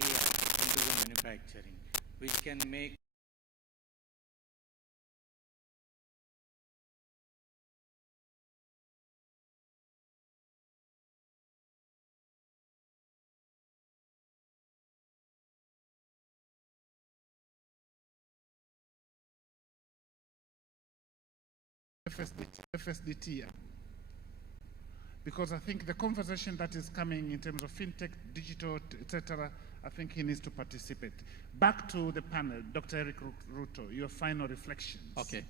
AI into the manufacturing, which can make FSDT, because I think the conversation that is coming in terms of fintech, digital, etc., I think he needs to participate. Back to the panel, Dr. Eric Ruto, your final reflections. Okay.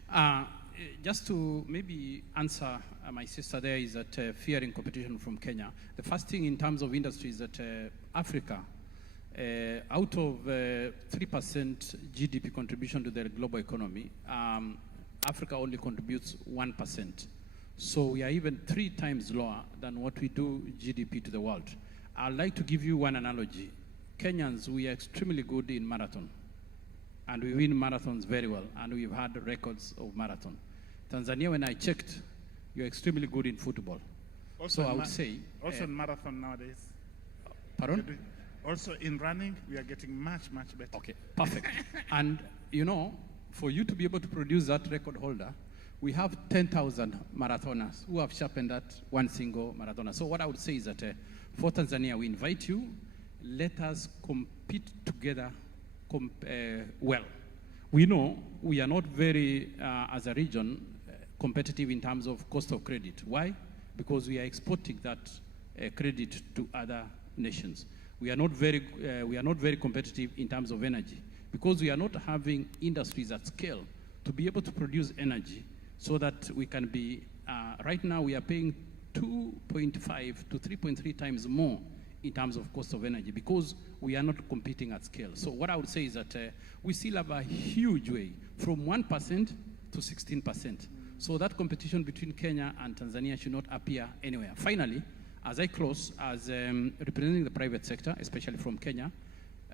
Just to maybe answer my sister there is that fearing competition from Kenya. The first thing in terms of industry is that Africa, out of 3% GDP contribution to the global economy, Africa only contributes 1%. So we are even 3 times lower than what we do GDP to the world. I'd like to give you one analogy. Kenyans, we are extremely good in marathon. And we win marathons very well. And we've had records of marathon. Tanzania, when I checked, you're extremely good in football. Also so I would say... Also in marathon nowadays. Pardon? Also in running, we are getting much, much better. Okay, perfect. And, for you to be able to produce that record holder, we have 10,000 marathoners who have sharpened that one single marathoner. So what I would say is that for Tanzania, we invite you, let us compete together well. We know we are not very, as a region, competitive in terms of cost of credit. Why? Because we are exporting that credit to other nations. we are not very competitive in terms of energy because we are not having industries at scale to be able to produce energy so that we can be, right now we are paying 2.5 to 3.3 times more in terms of cost of energy because we are not competing at scale. So what I would say is that we still have a huge way from 1% to 16%. So that competition between Kenya and Tanzania should not appear anywhere. Finally, as I close, as representing the private sector, especially from Kenya,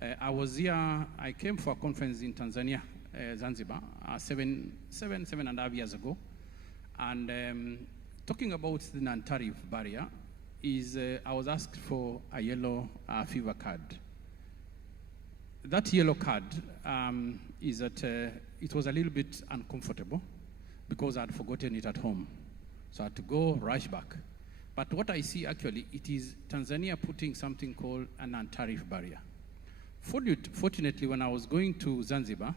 I came for a conference in Tanzania, Zanzibar, 7.5 years ago. And talking about the non-tariff barrier, I was asked for a yellow fever card. That yellow card is that it was a little bit uncomfortable because I had forgotten it at home. So I had to go rush back. But what I see actually, it is Tanzania putting something called a non-tariff barrier. Fortunately, when I was going to Zanzibar,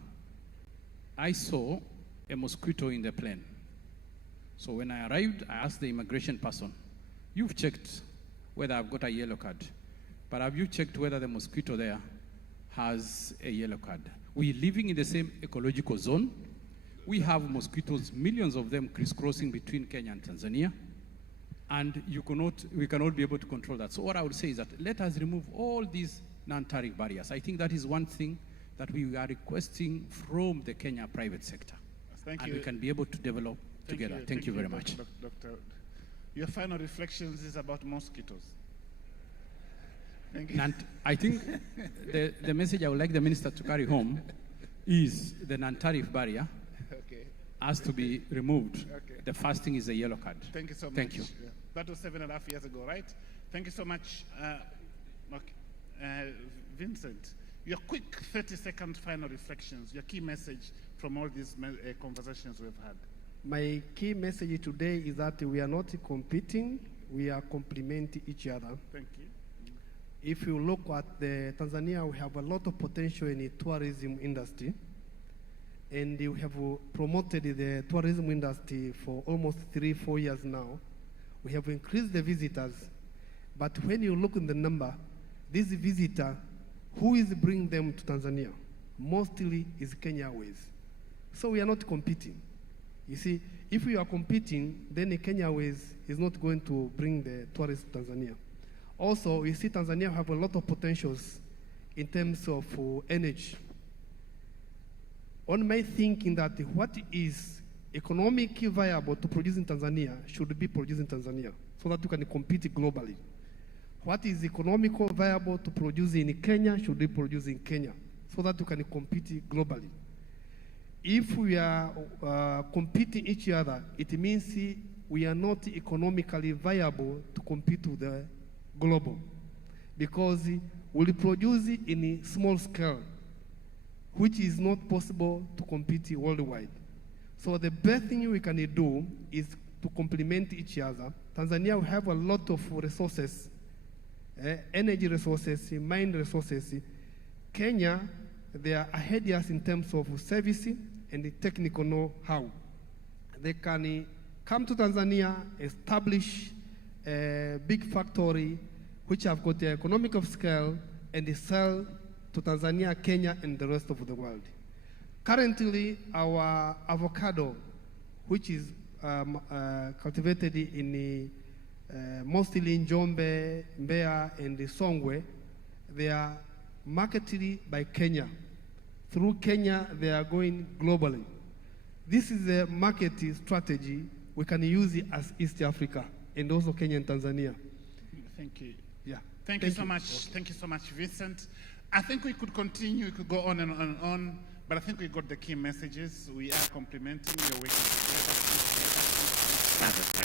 I saw a mosquito in the plane. So when I arrived, I asked the immigration person, you've checked whether I've got a yellow card, but have you checked whether the mosquito there has a yellow card? We're living in the same ecological zone. We have mosquitoes, millions of them crisscrossing between Kenya and Tanzania, and we cannot be able to control that. So what I would say is that let us remove all these non-tariff barriers. I think that is one thing that we are requesting from the Kenya private sector. Thank and you. we can be able to develop together. Thank you very much. Doctor, your final reflections is about mosquitoes. Thank you. And I think the message I would like the minister to carry home is the non-tariff barrier has to be removed. Okay. The first thing is the yellow card. Thank you so much. Thank you. Yeah. That was 7.5 years ago, right? Thank you so much. Vincent, your quick 30-second final reflections, your key message from all these conversations we've had. My key message today is that we are not competing, we are complementing each other. Thank you. If you look at Tanzania, we have a lot of potential in the tourism industry. And we have promoted the tourism industry for almost 3-4 years now. We have increased the visitors. But when you look in the number, this visitor, who is bringing them to Tanzania? Mostly is Kenya Airways. So we are not competing. You see, if we are competing, then the Kenya Airways is not going to bring the tourists to Tanzania. Also, you see Tanzania have a lot of potentials in terms of energy. On my thinking that what is economically viable to produce in Tanzania should be produced in Tanzania so that you can compete globally. What is economically viable to produce in Kenya should be produced in Kenya so that you can compete globally. If we are competing each other, it means we are not economically viable to compete with the global because we produce in a small scale, which is not possible to compete worldwide. So the best thing we can do is to complement each other. Tanzania will have a lot of resources, energy resources, mine resources. Kenya, they are ahead of us in terms of service and the technical know-how. They can come to Tanzania, establish a big factory, which have got the economic of scale, and they sell to Tanzania, Kenya, and the rest of the world. Currently, our avocado, which is cultivated in mostly in Njombe, Mbeya, and the Songwe, they are marketed by Kenya. Through Kenya, they are going globally. This is a market strategy we can use it as East Africa and also Kenya and Tanzania. Thank you. Yeah. Thank you so much. Thank you so much, Vincent. I think we could continue, we could go on and on, but I think we got the key messages. We are complementing, we are working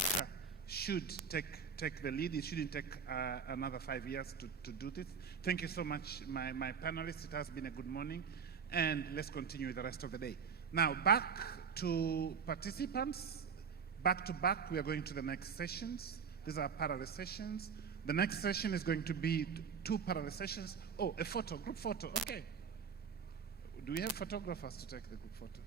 together. Should take the lead. It shouldn't take another 5 years to do this. Thank you so much, my panelists. It has been a good morning, and let's continue with the rest of the day. Now, back to participants. Back to back, we are going to the next sessions. These are parallel sessions. The next session is going to be 2 parallel sessions. Oh, a photo, group photo, okay. Do we have photographers to take the group photo?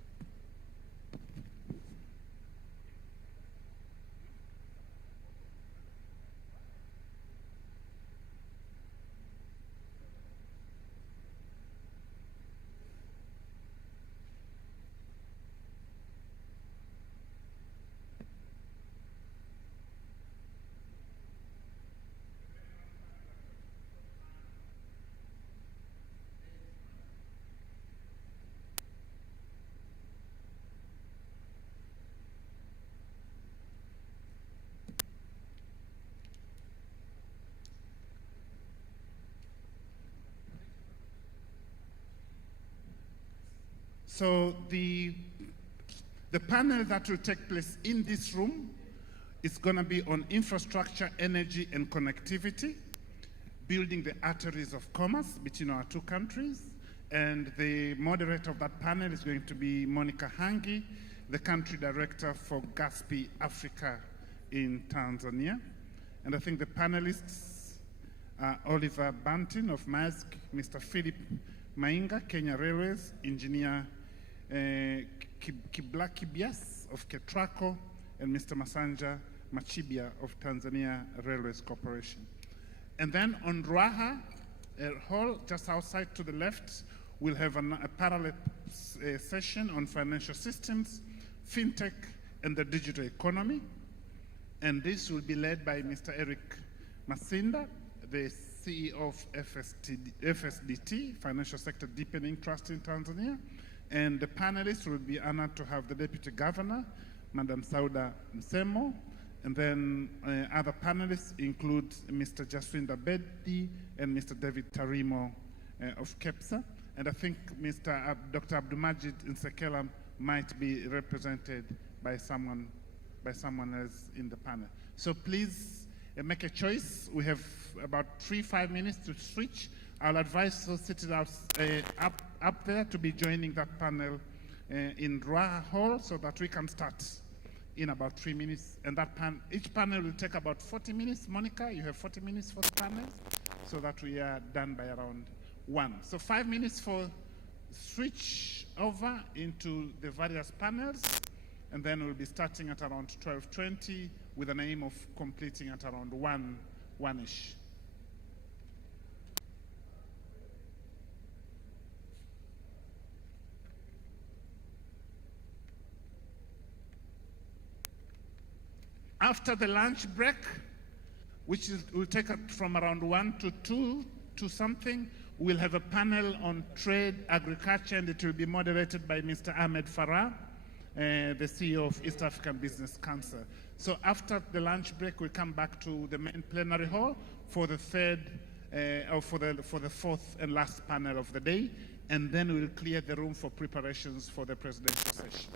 So the panel that will take place in this room is going to be on infrastructure, energy, and connectivity, building the arteries of commerce between our two countries. And the moderator of that panel is going to be Monica Hangi, the country director for GASPI Africa in Tanzania. And I think the panelists are Oliver Bantin of Maersk, Mr. Philip Mainga, Kenya Railways, Engineer Kiblaki Bias of Ketraco, and Mr. Masanja Machibia of Tanzania Railways Corporation. And then on Ruaha Hall, just outside to the left, we'll have a parallel session on financial systems, fintech, and the digital economy. And this will be led by Mr. Eric Masinda, the CEO of FSDT, Financial Sector Deepening Trust in Tanzania. And the panelists will be honored to have the Deputy Governor, Madam Sauda Msemo. And then other panelists include Mr. Jaswinda Bedi and Mr. David Tarimo of KEPSA. And I think Dr. Abdulmajid Nsekela might be represented by someone else in the panel. So please make a choice. We have about 3-5 minutes to switch. I'll advise those seated up there to be joining that panel in Ruaha Hall so that we can start in about 3 minutes. And each panel will take about 40 minutes. Monica, you have 40 minutes for the panels so that we are done by around 1. So 5 minutes for switch over into the various panels. And then we'll be starting at around 12:20 with an aim of completing at around 1-ish. After the lunch break, which will take us from around 1 to 2 to something, we'll have a panel on trade, agriculture, and it will be moderated by Mr. Ahmed Farah, the CEO of East African Business Council. So after the lunch break, we'll come back to the main plenary hall for the for the fourth and last panel of the day, and then we'll clear the room for preparations for the presidential session.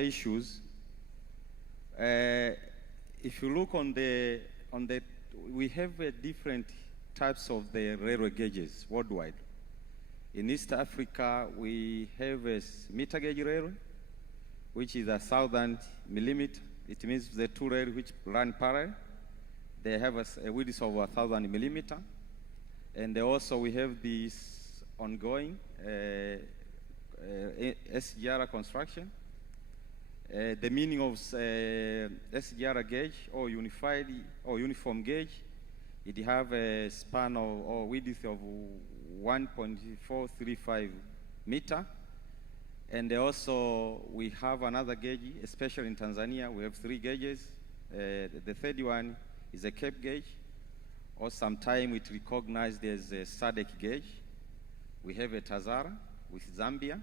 issues, if you look on the, we have different types of the railway gauges worldwide. In East Africa, we have a meter gauge railway, which is 1,000 millimeter. It means the two rails which run parallel, they have a width of 1,000 millimeter. And also we have this ongoing SGR construction. The meaning of SGR gauge or unified or uniform gauge, it have a span of or width of 1.435 meter. And also we have another gauge, especially in Tanzania, we have 3 gauges. The third one is a Cape gauge, or sometimes it recognized as a SADC gauge. We have a Tazara with Zambia.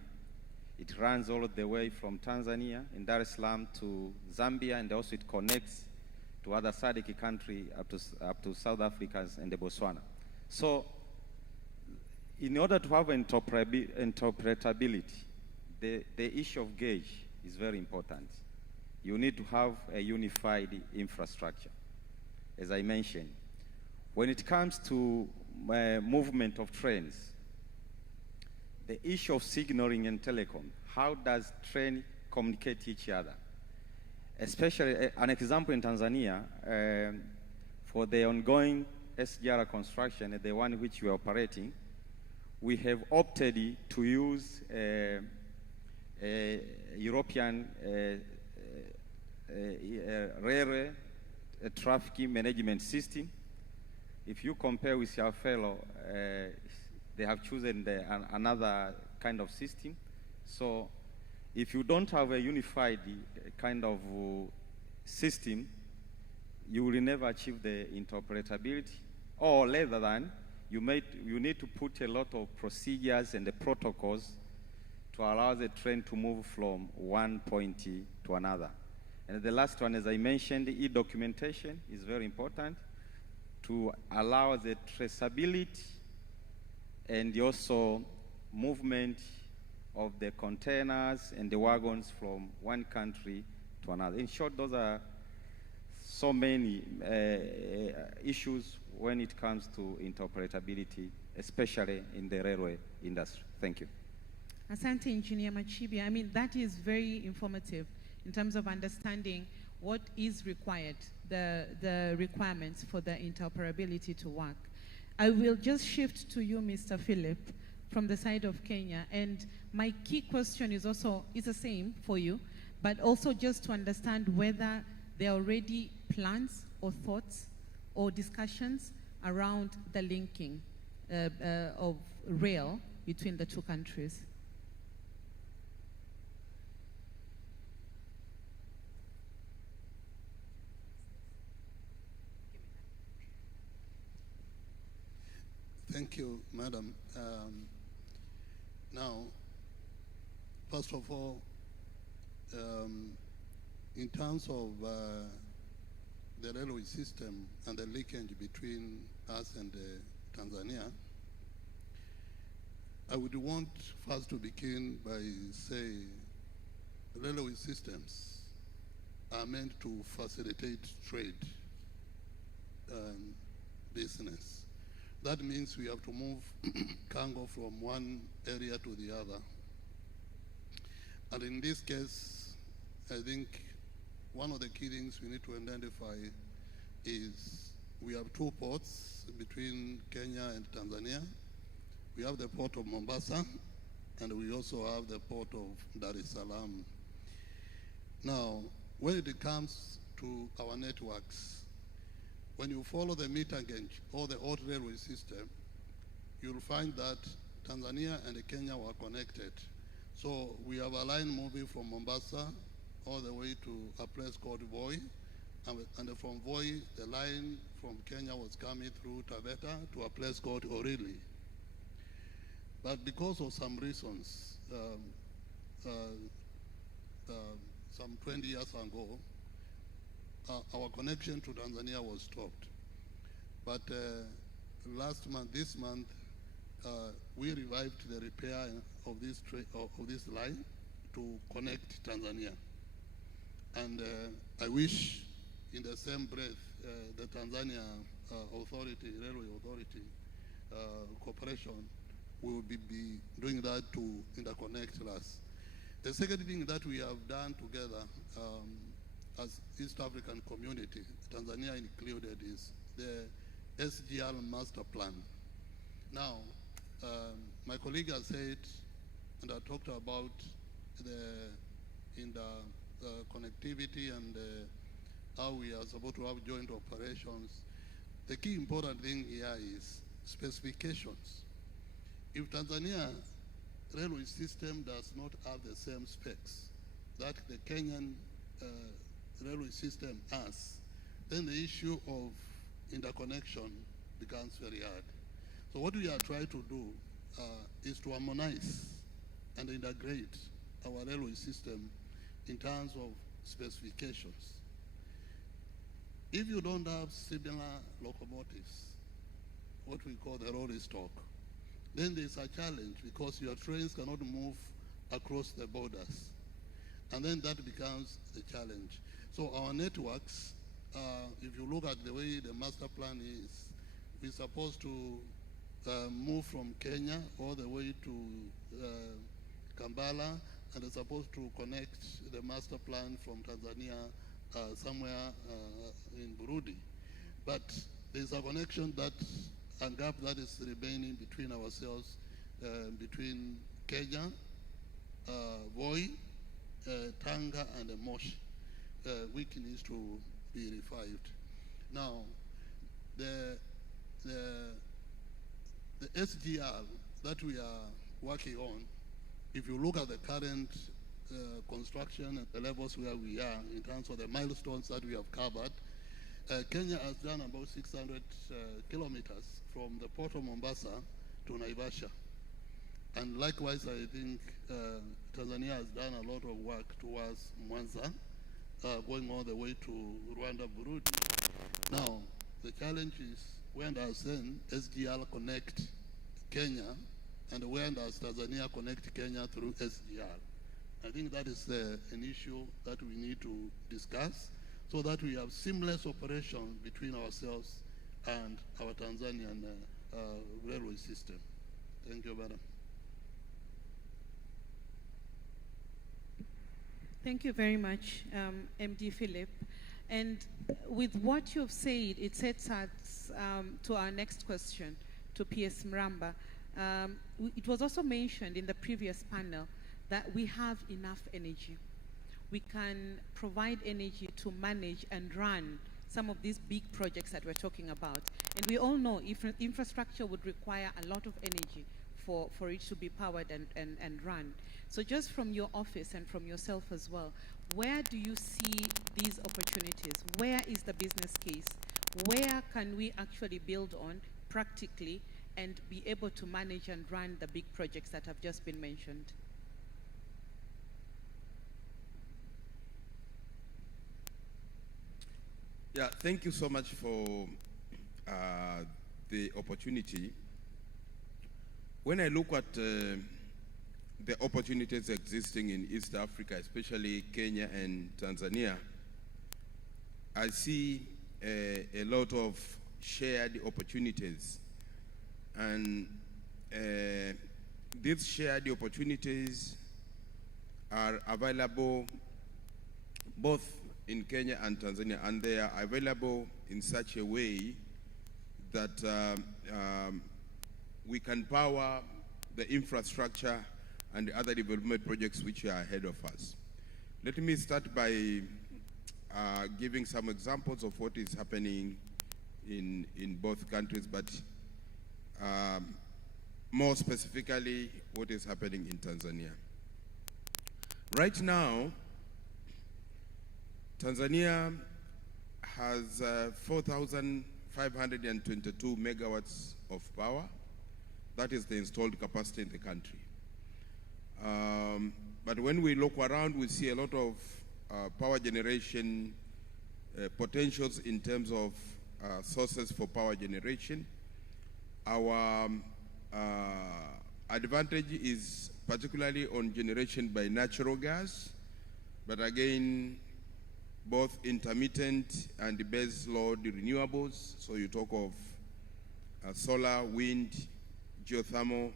It runs all the way from Tanzania in Dar es Salaam to Zambia, and also it connects to other SADC countries up to South Africa and Botswana. So in order to have interpretability, the issue of gauge is very important. You need to have a unified infrastructure, as I mentioned. When it comes to movement of trains, the issue of signaling and telecom, how does train communicate each other? Especially an example in Tanzania, for the ongoing SGR construction, the one which we are operating, we have opted to use European railway traffic management system. If you compare with your fellow, they have chosen another kind of system. So if you don't have a unified kind of system, you will never achieve the interoperability, or rather than you need to put a lot of procedures and the protocols to allow the train to move from one point to another. And the last one, as I mentioned, e-documentation is very important to allow the traceability and also movement of the containers and the wagons from one country to another. In short, those are so many issues when it comes to interoperability, especially in the railway industry. Thank you. Asante, Engineer Machibi. I mean, that is very informative in terms of understanding what is required, the requirements for the interoperability to work. I will just shift to you, Mr. Philip, from the side of Kenya. And my key question is also, is the same for you, but also just to understand whether there are already plans or thoughts or discussions around the linking of rail between the two countries. Thank you, Madam. Now, first of all, in terms of the railway system and the linkage between us and Tanzania, I would want first to begin by saying railway systems are meant to facilitate trade and business. That means we have to move cargo from one area to the other. And in this case, I think one of the key things we need to identify is we have 2 ports between Kenya and Tanzania. We have the port of Mombasa, and we also have the port of Dar es Salaam. Now, when it comes to our networks, when you follow the meter gauge or the old railway system, you'll find that Tanzania and Kenya were connected. So we have a line moving from Mombasa all the way to a place called Voi, and from Voi, the line from Kenya was coming through Taveta to a place called Orili. But because of some reasons, some 20 years ago, our connection to Tanzania was stopped. But this month, we revived the repair of this line to connect Tanzania. And I wish in the same breath the Tanzania authority, Railway Authority Corporation will be doing that to interconnect us. The second thing that we have done together as East African community, Tanzania included, is the SGR master plan. Now, my colleague has said, and I talked about the connectivity and how we are supposed to have joint operations. The key important thing here is specifications. If Tanzania railway system does not have the same specs that the Kenyan railway system has, then the issue of interconnection becomes very hard. So what we are trying to do is to harmonize and integrate our railway system in terms of specifications. If you don't have similar locomotives, what we call the rolling stock, then there's a challenge because your trains cannot move across the borders. And then that becomes the challenge. So our networks, if you look at the way the master plan is, we're supposed to move from Kenya all the way to Kampala, and it's supposed to connect the master plan from Tanzania somewhere in Burundi. But there's a connection a gap that is remaining between ourselves, between Kenya, Voi, Tanga, and Moshi, which needs to be revived. Now, the SGR that we are working on, if you look at the current construction and the levels where we are in terms of the milestones that we have covered, Kenya has done about 600 kilometers from the port of Mombasa to Naivasha. And likewise, I think Tanzania has done a lot of work towards Mwanza, going all the way to Rwanda, Burundi. Now, the challenge is, when does then SGR connect Kenya, and when does Tanzania connect Kenya through SGR? I think that is an issue that we need to discuss, so that we have seamless operation between ourselves and our Tanzanian railway system. Thank you, madam. Thank you very much, MD Philip. And with what you've said, it sets us to our next question, to PS Mramba. It was also mentioned in the previous panel that we have enough energy. We can provide energy to manage and run some of these big projects that we're talking about. And we all know infrastructure would require a lot of energy for it to be powered and run. So just from your office and from yourself as well, where do you see these opportunities? Where is the business case? Where can we actually build on practically and be able to manage and run the big projects that have just been mentioned? Yeah, thank you so much for the opportunity. When I look at the opportunities existing in East Africa, especially Kenya and Tanzania, I see a lot of shared opportunities. And these shared opportunities are available both in Kenya and Tanzania, and they are available in such a way that we can power the infrastructure and the other development projects which are ahead of us. Let me start by giving some examples of what is happening in both countries, but more specifically, what is happening in Tanzania. Right now, Tanzania has 4,522 megawatts of power. That is the installed capacity in the country. But when we look around, we see a lot of power generation potentials in terms of sources for power generation. Our advantage is particularly on generation by natural gas, but again, both intermittent and base load renewables. So you talk of solar, wind, geothermal,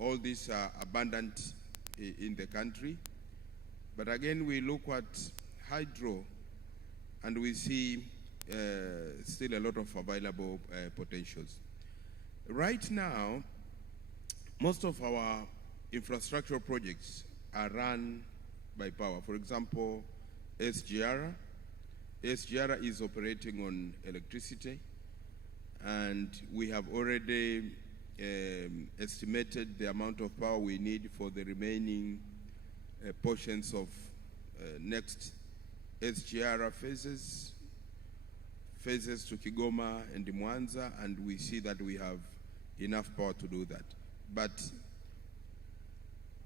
all these are abundant in the country. But again, we look at hydro and we see still a lot of available potentials. Right now, most of our infrastructural projects are run by power. For example, SGR is operating on electricity, and we have already estimated the amount of power we need for the remaining portions of next SGR phases to Kigoma and Mwanza, and we see that we have enough power to do that. But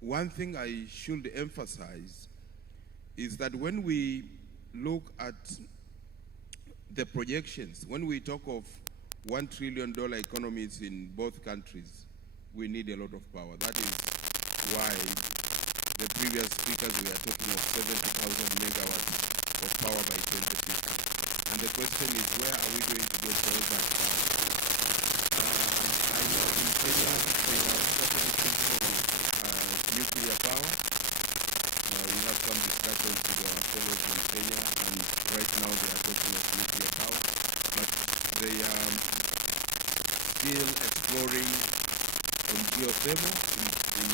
one thing I should emphasize is that when we look at the projections, when we talk of $1 trillion economies in both countries, we need a lot of power. That is why the previous speakers were talking of 70,000 megawatts of power by 2050. And the question is, where are we going to get all that power? I know in Kenya they have started looking for nuclear power. We have some discussions with our fellows in Kenya, and right now they are talking of nuclear power. But they are still exploring on geothermal in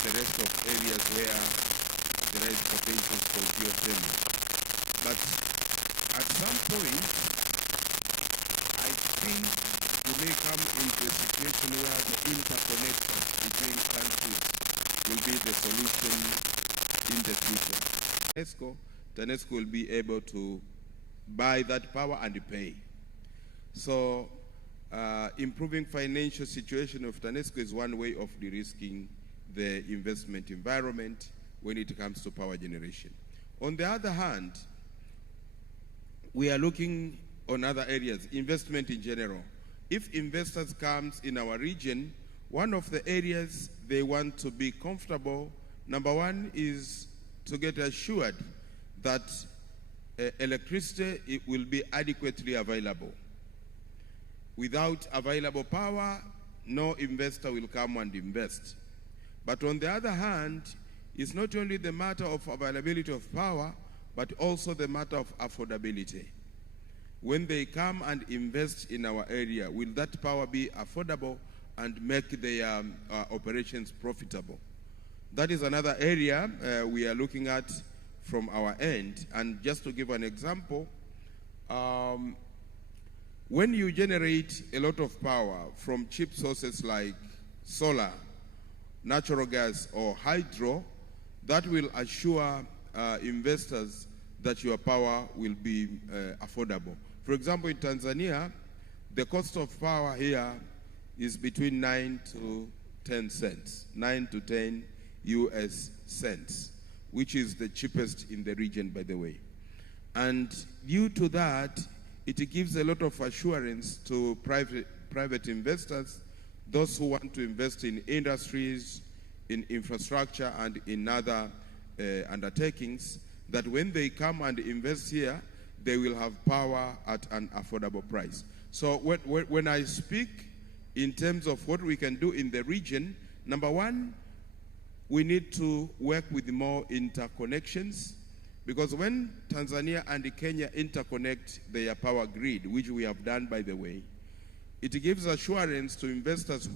the rest of areas where there is potential for geothermal. But at some point, I think we may come into a situation where the interconnections between countries will be the solution in the future. TANESCO will be able to buy that power and pay. So improving financial situation of TANESCO is one way of de-risking the investment environment when it comes to power generation. On the other hand, we are looking on other areas, investment in general. If investors come in our region, one of the areas they want to be comfortable, number one is to get assured that electricity will be adequately available. Without available power, no investor will come and invest. But on the other hand, it's not only the matter of availability of power, but also the matter of affordability. When they come and invest in our area, will that power be affordable and make their operations profitable? That is another area we are looking at from our end. And just to give an example, when you generate a lot of power from cheap sources like solar, natural gas, or hydro, that will assure investors that your power will be affordable. For example, in Tanzania, the cost of power here is between 9 to 10 cents, 9 to 10 US cents, which is the cheapest in the region, by the way. And due to that, it gives a lot of assurance to private investors, those who want to invest in industries, in infrastructure, and in other undertakings, that when they come and invest here, they will have power at an affordable price. So when I speak in terms of what we can do in the region, number one, we need to work with more interconnections, because when Tanzania and Kenya interconnect their power grid, which we have done, by the way, it gives assurance to investors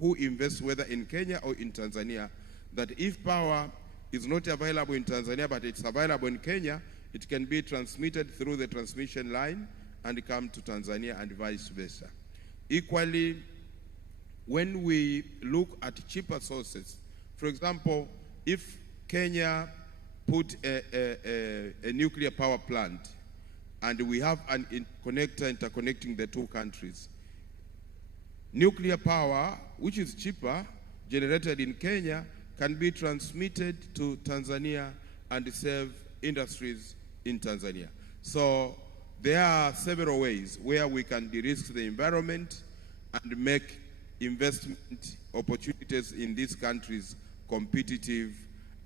who invest whether in Kenya or in Tanzania that if power is not available in Tanzania but it's available in Kenya, it can be transmitted through the transmission line and come to Tanzania and vice versa. Equally, when we look at cheaper sources, for example, if Kenya put a nuclear power plant and we have an connector interconnecting the two countries, nuclear power, which is cheaper, generated in Kenya, can be transmitted to Tanzania and serve industries in Tanzania. So there are several ways where we can de-risk the environment and make investment opportunities in these countries competitive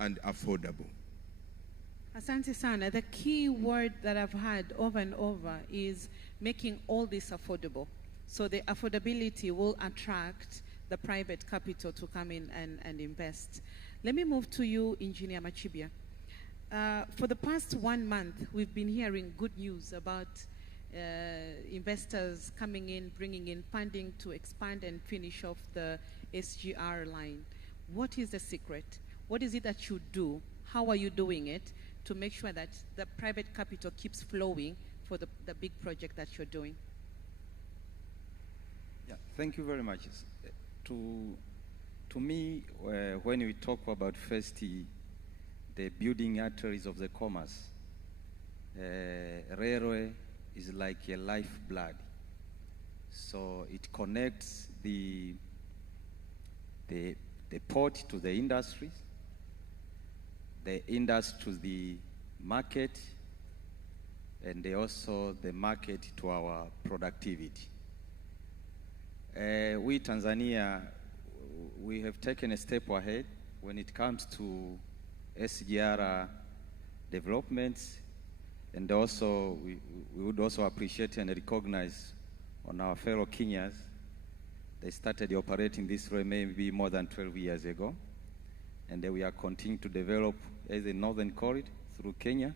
and affordable. Asante sana. The key word that I've heard over and over is making all this affordable. So the affordability will attract the private capital to come in and invest. Let me move to you, Engineer Machibia. For the past 1 month, we've been hearing good news about investors coming in, bringing in funding to expand and finish off the SGR line. What is the secret? What is it that you do? How are you doing it to make sure that the private capital keeps flowing for the big project that you're doing? Yeah, thank you very much. To me, when we talk about first the building arteries of the commerce, railway is like a lifeblood. So it connects the port to the industries, the industry to the market, and also the market to our productivity. We, Tanzania, we have taken a step ahead when it comes to SGR developments, and also we would also appreciate and recognize on our fellow Kenyans. They started operating this way maybe more than 12 years ago, and we are continuing to develop as a northern corridor through Kenya,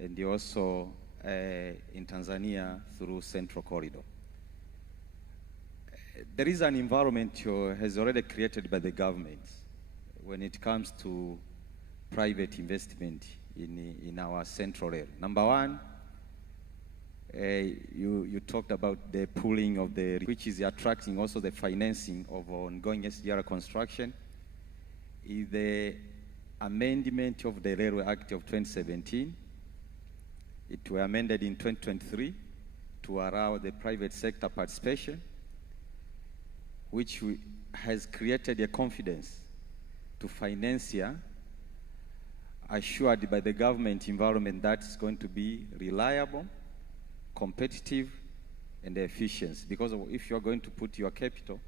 and also in Tanzania through Central Corridor. There is an environment has already created by the government when it comes to private investment in our central area. Number one, you talked about the pooling of which is attracting also the financing of ongoing SGR construction, is the amendment of the Railway Act of 2017. It was amended in 2023 to allow the private sector participation, which has created a confidence to financier assured by the government environment that is going to be reliable, competitive, and efficient. Because if you're going to put your capital,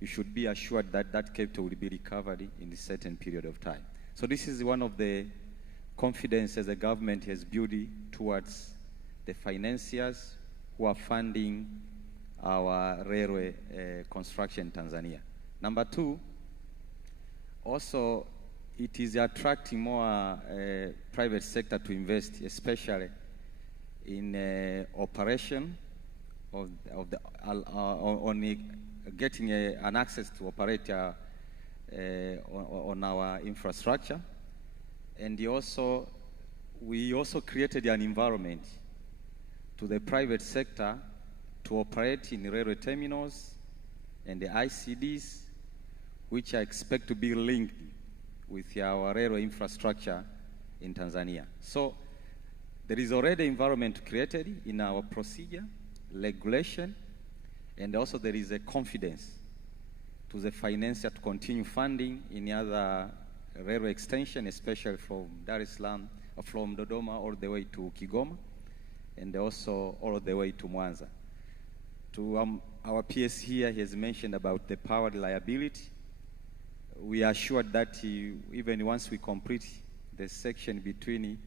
you should be assured that that capital will be recovered in a certain period of time. So this is one of the confidences the government has built towards the financiers who are funding our railway construction in Tanzania. Number two, also it is attracting more private sector to invest, especially in operation on getting an access to operate on our infrastructure. And we also created an environment to the private sector to operate in railway terminals and the ICDs, which I expect to be linked with our railway infrastructure in Tanzania. So there is already environment created in our procedure, regulation, and also there is a confidence to the financier to continue funding in other railway extension, especially from Dar es Salaam, from Dodoma all the way to Kigoma, and also all the way to Mwanza. To our PS here, he has mentioned about the power reliability. We are assured that even once we complete the section between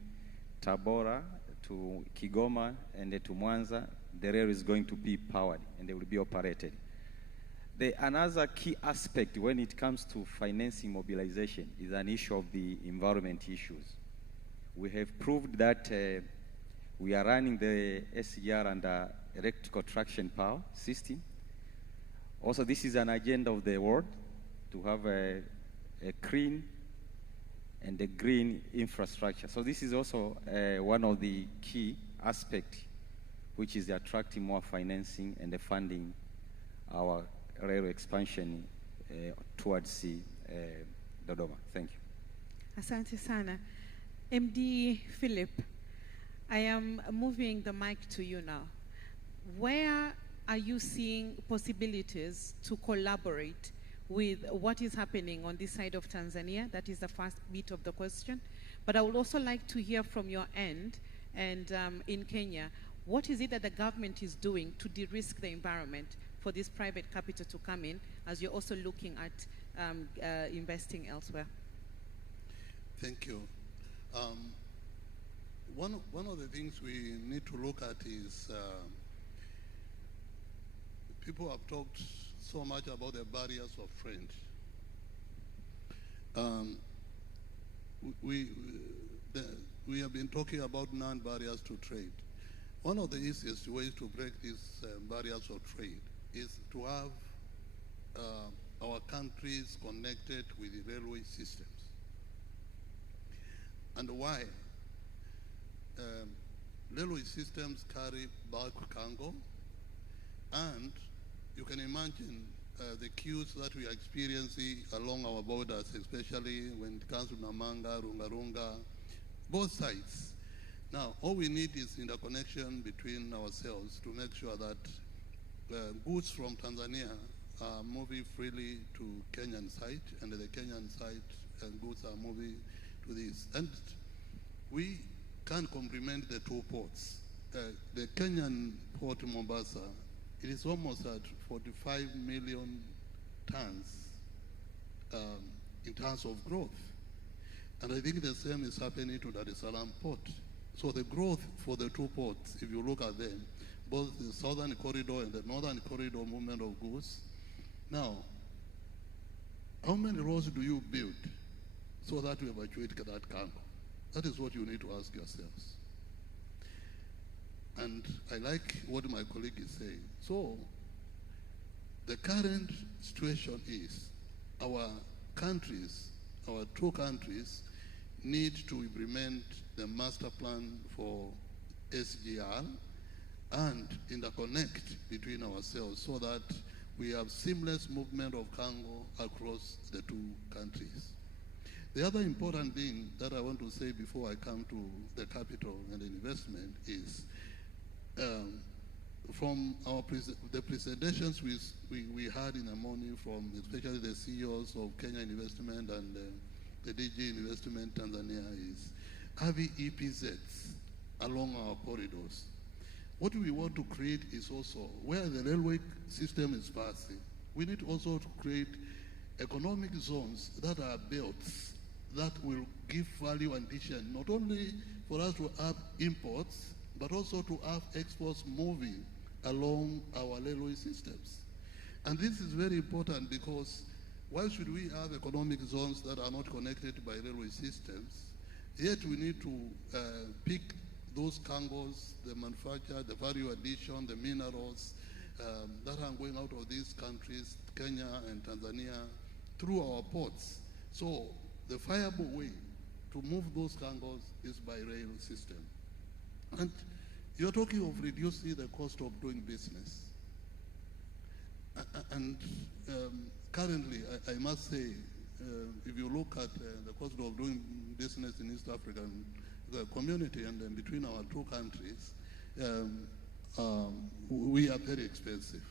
Tabora to Kigoma and to Mwanza, the rail is going to be powered and they will be operated. Another key aspect when it comes to financing mobilization is an issue of the environment issues. We have proved that we are running the SGR under electrical traction power system. Also, this is an agenda of the world to have a clean and a green infrastructure. So this is also one of the key aspects, which is attracting more financing and the funding our railway expansion towards Dodoma. Thank you. Asante sana. MD Philip, I am moving the mic to you now. Where are you seeing possibilities to collaborate with what is happening on this side of Tanzania? That is the first bit of the question. But I would also like to hear from your end, and in Kenya, what is it that the government is doing to de-risk the environment for this private capital to come in, as you're also looking at investing elsewhere? Thank you. one of the things we need to look at is people have talked so much about the barriers of trade. We have been talking about non-barriers to trade. One of the easiest ways to break these barriers of trade is to have our countries connected with the railway systems. And why? Railway systems carry bulk cargo, and you can imagine the queues that we are experiencing along our borders, especially when it comes to Namanga, Runga, both sides. Now, all we need is interconnection between ourselves to make sure that goods from Tanzania are moving freely to Kenyan side, and the Kenyan side goods are moving to this. And we can complement the two ports. The Kenyan port Mombasa, it is almost at 45 million tons in terms of growth. And I think the same is happening to Dar es Salaam port. So the growth for the two ports, if you look at them, both the southern corridor and the northern corridor movement of goods. Now, how many roads do you build so that you evacuate that cargo? That is what you need to ask yourselves. And I like what my colleague is saying. So, the current situation is our countries, our two countries, need to implement the master plan for SGR and interconnect between ourselves so that we have seamless movement of cargo across the two countries. The other important thing that I want to say before I come to the capital and investment is from the presentations we had in the morning from especially the CEOs of Kenya Investment and the DG Investment Tanzania is having EPZs along our corridors. What we want to create is also where the railway system is passing, we need also to create economic zones that are belts that will give value addition, not only for us to have imports, but also to have exports moving along our railway systems. And this is very important because why should we have economic zones that are not connected by railway systems? Yet we need to pick those cargoes, the manufacture, the value addition, the minerals that are going out of these countries, Kenya and Tanzania, through our ports. So the viable way to move those cargoes is by rail system. And you're talking of reducing the cost of doing business. And currently, I must say, if you look at the cost of doing business in East African community and between our two countries, we are very expensive.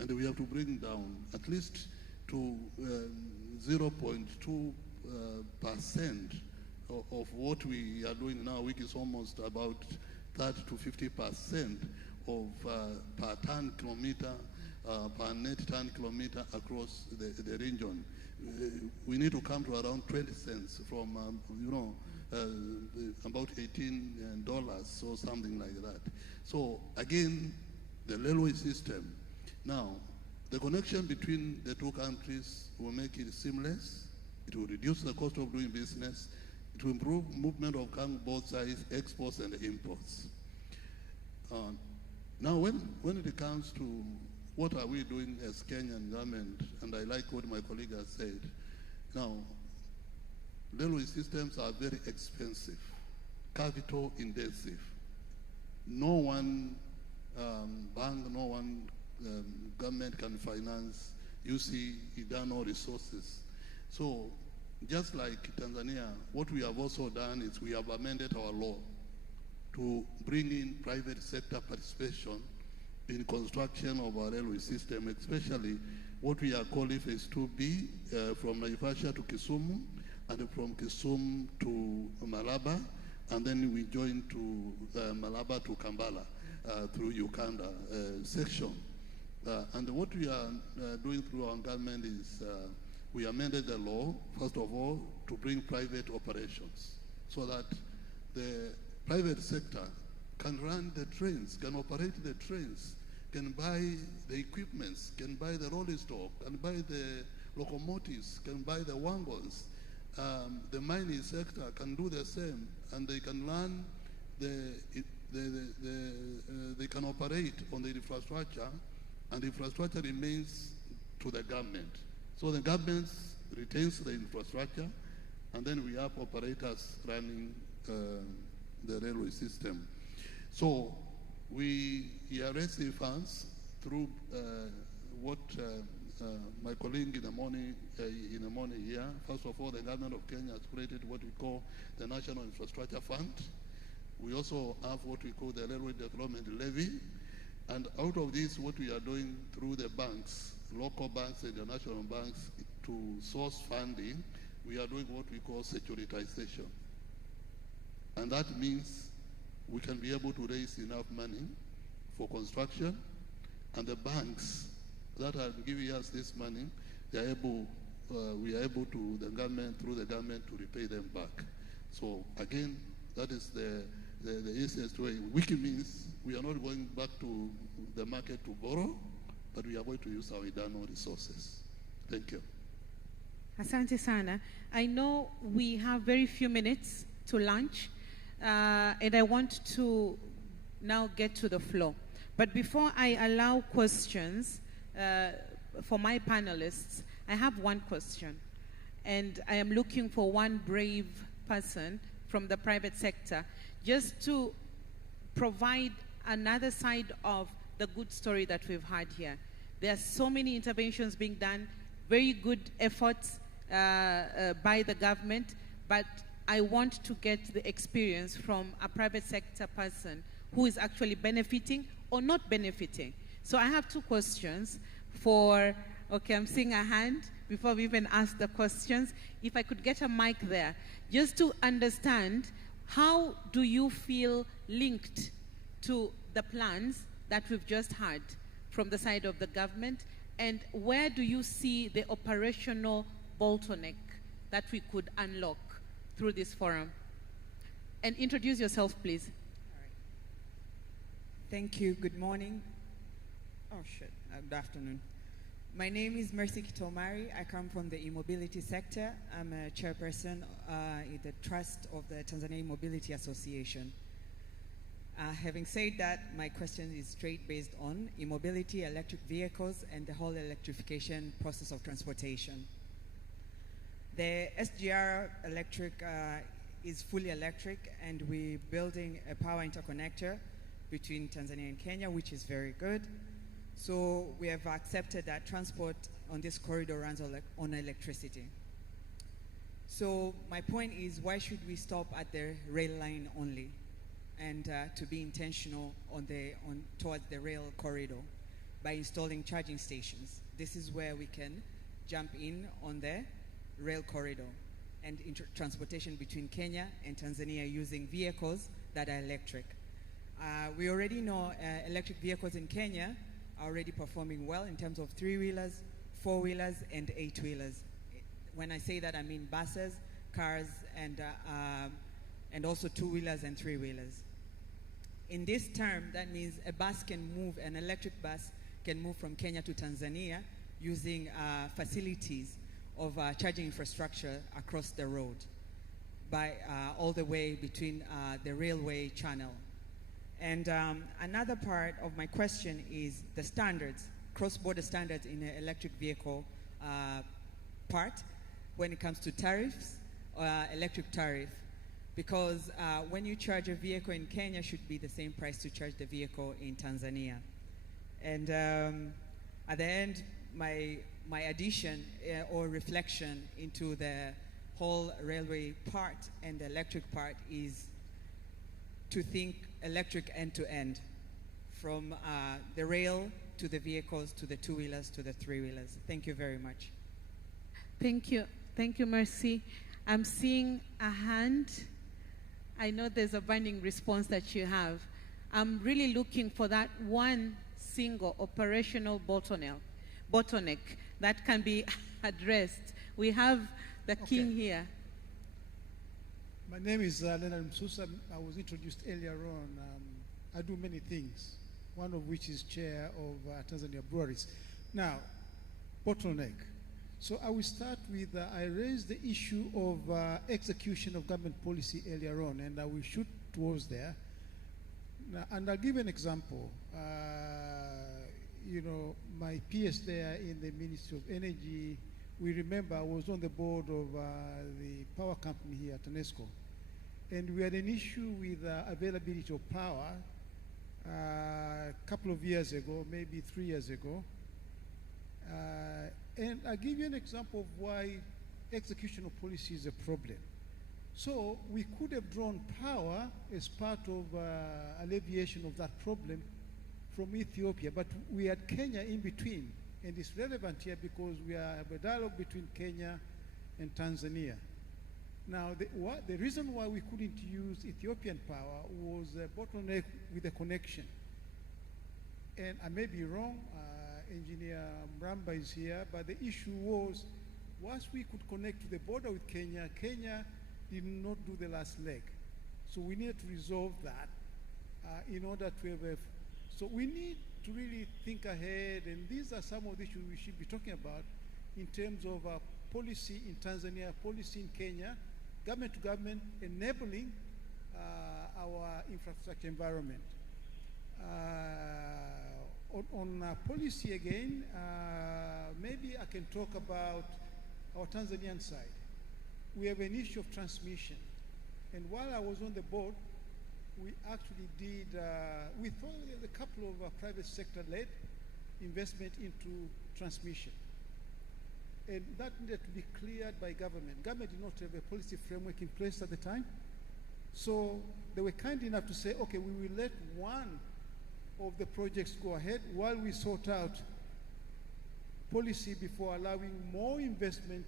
And we have to bring down at least to 0.2% of what we are doing now, which is almost about 30 to 50% of per ton kilometer, per net ton kilometer across the region. We need to come to around 20 cents from, about $18 or something like that. So again, the railway system. Now, the connection between the two countries will make it seamless. It will reduce the cost of doing business. It will improve movement of cargo both sides, exports and imports. Now, when it comes to what are we doing as Kenyan government, and I like what my colleague has said. Now, railway systems are very expensive, capital intensive. No one bank, no one government can finance. You see, there are no resources. So, just like Tanzania, what we have also done is we have amended our law to bring in private sector participation in construction of our railway system, especially what we are calling phase 2B from Naivasha to Kisumu, and from Kisumu to Malaba, and then we join to Malaba to Kampala through Uganda section. And what we are doing through our government is we amended the law, first of all, to bring private operations so that the private sector can run the trains, can operate the trains, can buy the equipments, can buy the rolling stock, can buy the locomotives, can buy the wagons. The mining sector can do the same, and they can run they can operate on the infrastructure, and the infrastructure remains to the government. So the government retains the infrastructure, and then we have operators running the railway system. So we are raising funds through what my colleague in the morning here. First of all, the government of Kenya has created what we call the National Infrastructure Fund. We also have what we call the Railway Development Levy. And out of this, what we are doing through the banks, local banks and the national banks, to source funding, we are doing what we call securitization. And that means we can be able to raise enough money for construction, and the banks that are giving us this money, we are able to, the government, through the government, to repay them back. So again, that is the easiest way, which means we are not going back to the market to borrow, but we are going to use our internal resources. Thank you. Asante sana. I know we have very few minutes to lunch, and I want to now get to the floor. But before I allow questions for my panelists, I have one question. And I am looking for one brave person from the private sector just to provide another side of the good story that we've had here. There are so many interventions being done, very good efforts by the government, but I want to get the experience from a private sector person who is actually benefiting or not benefiting. So I have two questions for, okay, I'm seeing a hand before we even ask the questions. If I could get a mic there, just to understand, how do you feel linked to the plans that we've just had from the side of the government, and where do you see the operational bottleneck that we could unlock through this forum? And introduce yourself, please. All right. Thank you. Good morning. Oh, shit. Good afternoon. My name is Mercy Kitomari. I come from the e-mobility sector. I'm a chairperson in the trust of the Tanzania E-Mobility Association. Having said that, my question is straight based on e-mobility, electric vehicles, and the whole electrification process of transportation. The SGR electric is fully electric, and we're building a power interconnector between Tanzania and Kenya, which is very good. So we have accepted that transport on this corridor runs on electricity. So my point is, why should we stop at the rail line only, and to be intentional towards the rail corridor by installing charging stations? This is where we can jump in on the rail corridor and transportation between Kenya and Tanzania using vehicles that are electric. We already know electric vehicles in Kenya are already performing well in terms of 3-wheelers, 4-wheelers, and 8-wheelers. When I say that, I mean buses, cars, and also 2-wheelers and 3-wheelers. In this term, that means a bus can move, an electric bus can move from Kenya to Tanzania using facilities of charging infrastructure across the road, by all the way between the railway channel. And another part of my question is the standards, cross-border standards in the electric vehicle part when it comes to tariffs, electric tariff. Because when you charge a vehicle in Kenya, should be the same price to charge the vehicle in Tanzania. And at the end, my addition or reflection into the whole railway part and the electric part is to think electric end-to-end, from the rail to the vehicles to the 2-wheelers to the 3-wheelers. Thank you very much. Thank you. Thank you, Mercy. I'm seeing a hand. I know there's a burning response that you have. I'm really looking for that one single operational bottleneck that can be addressed. We have the king here. My name is Leonard Msusa. I was introduced earlier on. I do many things, one of which is chair of Tanzania Breweries. Now, bottleneck. So I will start with, I raised the issue of execution of government policy earlier on, and I will shoot towards there. Now, and I'll give an example. You know, my peers there in the Ministry of Energy, we remember I was on the board of the power company here at TANESCO. And we had an issue with availability of power a couple of years ago, maybe 3 years ago. And I'll give you an example of why execution of policy is a problem. So we could have drawn power as part of alleviation of that problem from Ethiopia, but we had Kenya in between. And it's relevant here because we have a dialogue between Kenya and Tanzania. Now, the reason why we couldn't use Ethiopian power was a bottleneck with the connection. And I may be wrong, Engineer Mramba is here, but the issue was, once we could connect to the border with Kenya, Kenya did not do the last leg. So we needed to resolve that in order to have a, so we need to really think ahead, and these are some of the issues we should be talking about in terms of policy in Tanzania, policy in Kenya, government to government, enabling our infrastructure environment. On policy again, maybe I can talk about our Tanzanian side. We have an issue of transmission. And while I was on the board, we actually did, we thought there was a couple of private sector-led investment into transmission. And that needed to be cleared by government. Government did not have a policy framework in place at the time. So they were kind enough to say, okay, we will let one of the projects go ahead while we sort out policy before allowing more investment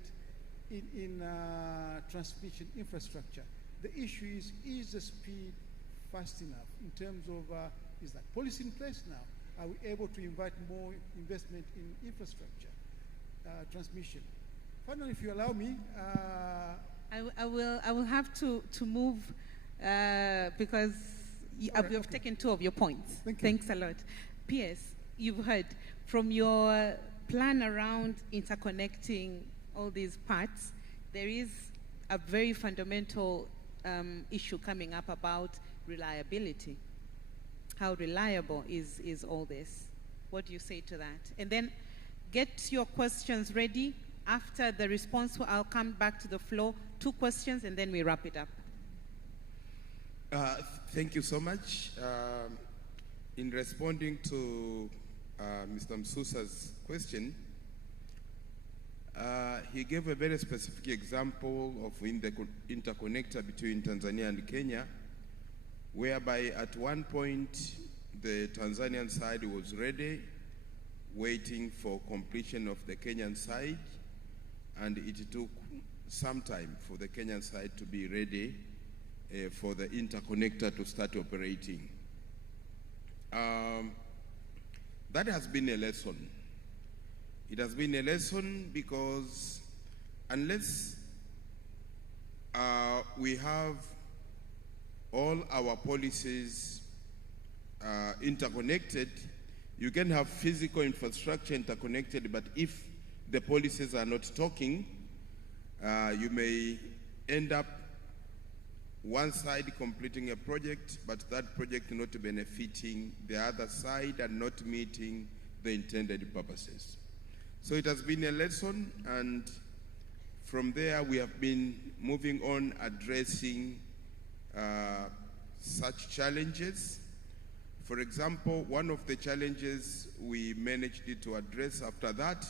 in transmission infrastructure. The issue is the speed fast enough in terms of, is that policy in place now? Are we able to invite more investment in infrastructure, transmission? Finally, if you allow me. I will have to move because I've taken two of your points. Thanks a lot. P.S., you've heard from your plan around interconnecting all these parts, there is a very fundamental issue coming up about reliability. How reliable is all this? What do you say to that? And then get your questions ready. After the response, I'll come back to the floor. 2 questions, and then we wrap it up. Thank you so much. In responding to Mr. Msusa's question, he gave a very specific example of the interconnector between Tanzania and Kenya, whereby at one point the Tanzanian side was ready, waiting for completion of the Kenyan side, and it took some time for the Kenyan side to be ready for the interconnector to start operating. That has been a lesson. It has been a lesson because unless we have all our policies interconnected, you can have physical infrastructure interconnected, but if the policies are not talking, you may end up one side completing a project, but that project not benefiting the other side and not meeting the intended purposes. So it has been a lesson, and from there we have been moving on addressing such challenges. For example, one of the challenges we managed to address after that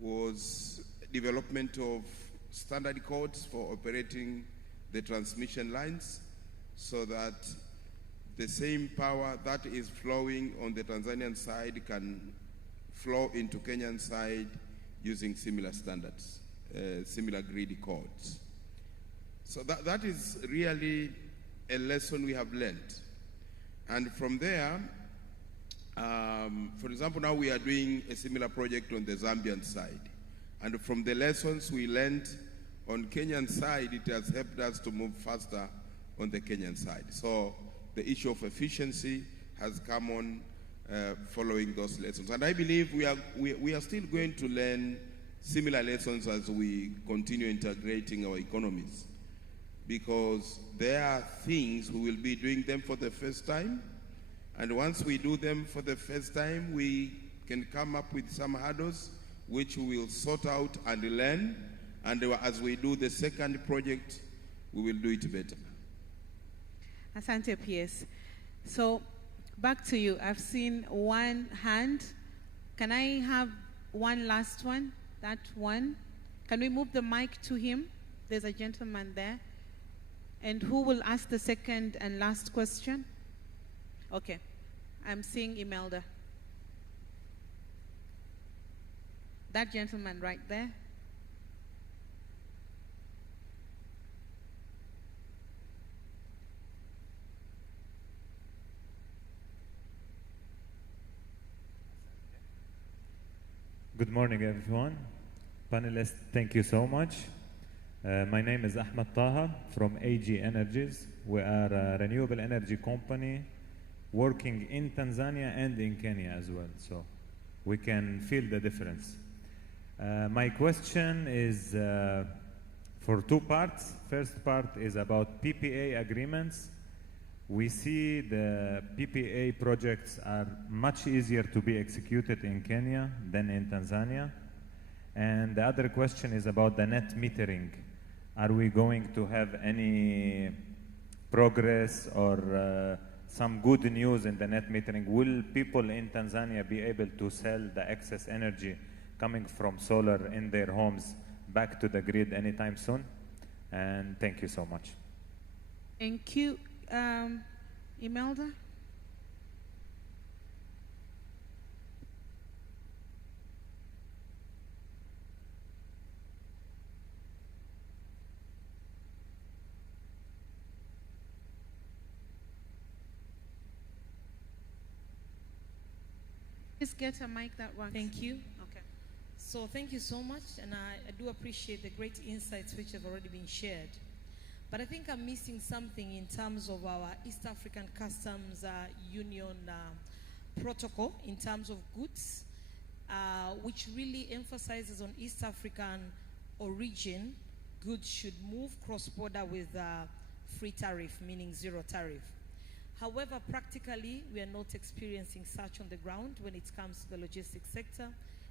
was development of standard codes for operating the transmission lines, so that the same power that is flowing on the Tanzanian side can flow into Kenyan side using similar standards, similar grid codes. So that is really a lesson we have learned. And from there, for example, now we are doing a similar project on the Zambian side. And from the lessons we learned, on Kenyan side, it has helped us to move faster on the Kenyan side. So the issue of efficiency has come on following those lessons. And I believe we are still going to learn similar lessons as we continue integrating our economies, because there are things we will be doing them for the first time, and once we do them for the first time, we can come up with some hurdles which we will sort out and learn, and as we do the second project, we will do it better. Asante PS. So back to you. I've seen one hand. Can I have one last one? That one. Can we move the mic to him? There's a gentleman there. And who will ask the second and last question? Okay. I'm seeing Imelda. That gentleman right there. Good morning, everyone. Panelists, thank you so much. My name is Ahmed Taha from AG Energies. We are a renewable energy company working in Tanzania and in Kenya as well, so we can feel the difference. My question is for two parts. First part is about PPA agreements. We see the PPA projects are much easier to be executed in Kenya than in Tanzania. And the other question is about the net metering. Are we going to have any progress or some good news in the net metering? Will people in Tanzania be able to sell the excess energy coming from solar in their homes back to the grid anytime soon? And thank you so much. Thank you. Imelda? Just get a mic that works. Thank you. Okay. So thank you so much, and I do appreciate the great insights which have already been shared. But I think I'm missing something in terms of our East African Customs Union protocol in terms of goods, which really emphasizes on East African origin, goods should move cross-border with free tariff, meaning zero tariff. However, practically, we are not experiencing such on the ground when it comes to the logistics sector,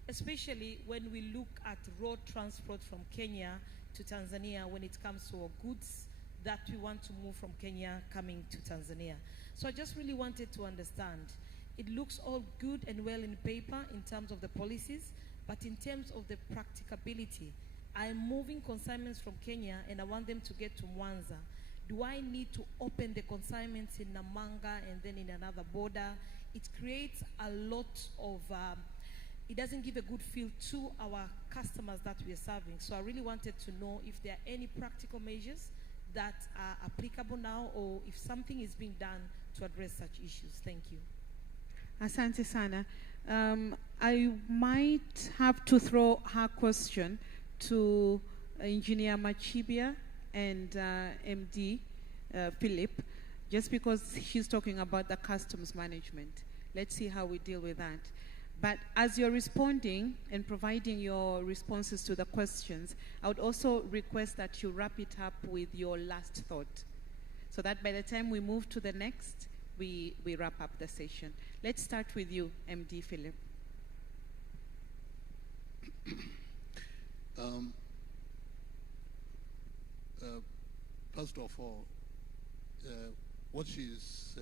especially when we look at road transport from Kenya to Tanzania when it comes to our goods that we want to move from Kenya coming to Tanzania. So I just really wanted to understand. It looks all good and well in paper in terms of the policies, but in terms of the practicability, I'm moving consignments from Kenya and I want them to get to Mwanza. Do I need to open the consignments in Namanga and then in another border? It creates a lot of, it doesn't give a good feel to our customers that we are serving. So I really wanted to know if there are any practical measures that are applicable now, or if something is being done to address such issues. Thank you. Asante sana. I might have to throw her question to Engineer Machibia and MD Philip, just because she's talking about the customs management. Let's see how we deal with that. But as you're responding and providing your responses to the questions, I would also request that you wrap it up with your last thought, so that by the time we move to the next, we wrap up the session. Let's start with you, MD Philip. First of all, what she's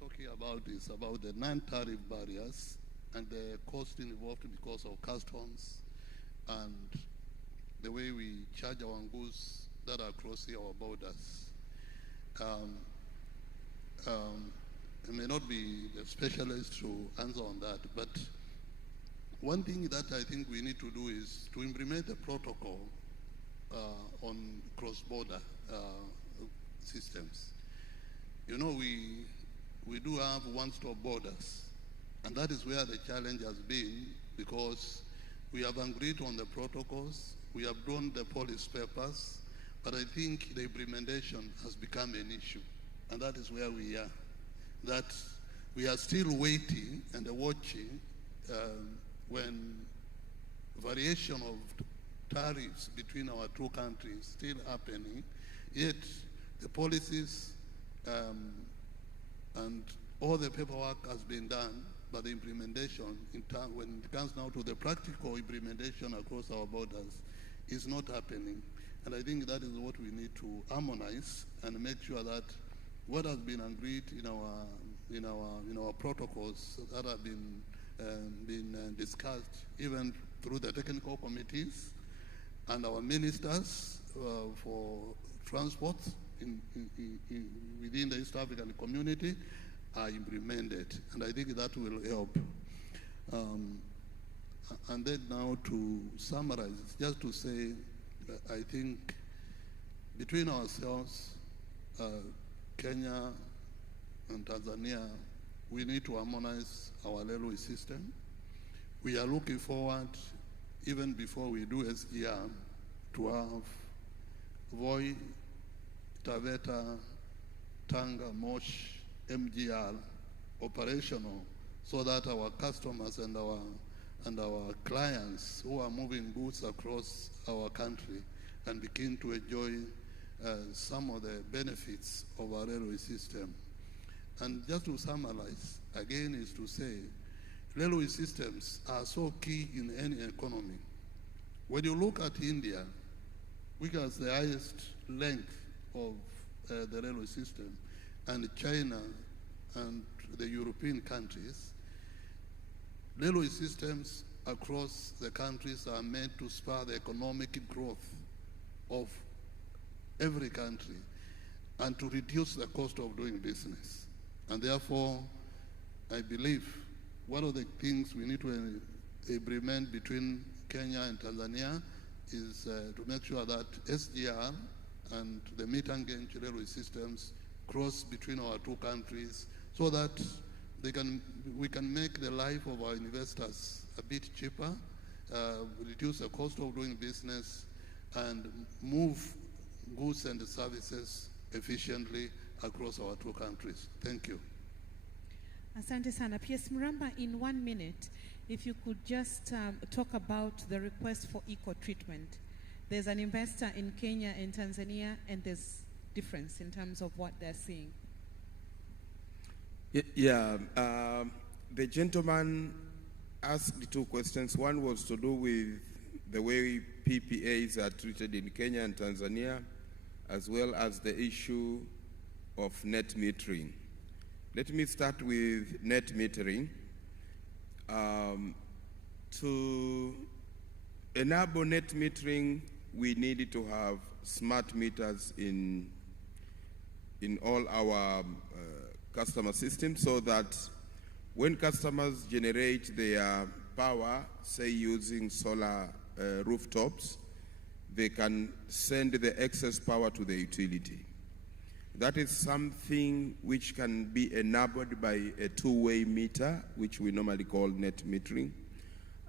talking about is about the non-tariff barriers and the cost involved because of customs and the way we charge our goods that are crossing our borders. I may not be the specialist to answer on that, but one thing that I think we need to do is to implement the protocol on cross-border systems. You know, we do have one-stop borders, and that is where the challenge has been, because we have agreed on the protocols, We have drawn the policy papers, but I think the implementation has become an issue. And that is where we are. That we are still waiting and watching when variation of tariffs between our two countries still happening, yet the policies and all the paperwork has been done, but the implementation, when it comes now to the practical implementation across our borders, is not happening. And I think that is what we need to harmonize and make sure that what has been agreed in our protocols that have been discussed, even through the technical committees and our ministers for transport within the East African community, are implemented, and I think that will help. And then now to summarize, just to say, I think between ourselves, Kenya and Tanzania, we need to harmonize our railway system. We are looking forward, even before we do SGR, to have Voi, Taveta, Tanga, Mosh, MGR operational, so that our customers and our clients who are moving goods across our country can begin to enjoy some of the benefits of our railway system. And just to summarize, again, is to say, railway systems are so key in any economy. When you look at India, which has the highest length of the railway system, and China and the European countries, railway systems across the countries are meant to spur the economic growth of every country and to reduce the cost of doing business. And therefore, I believe one of the things we need to implement between Kenya and Tanzania is to make sure that SGR and the meet and gauge railway systems cross between our two countries so that we can make the life of our investors a bit cheaper, reduce the cost of doing business, and move goods and services efficiently across our two countries. Thank you. Asante sana. P.S. Muramba, in 1 minute, if you could just talk about the request for equal treatment. There's an investor in Kenya and Tanzania, and there's difference in terms of what they're seeing. Yeah, the gentleman asked 2 questions. One was to do with the way PPAs are treated in Kenya and Tanzania, as well as the issue of net metering. Let me start with net metering. To enable net metering, we needed to have smart meters in all our customer systems, so that when customers generate their power, say using solar rooftops, they can send the excess power to the utility. That is something which can be enabled by a 2-way meter, which we normally call net metering.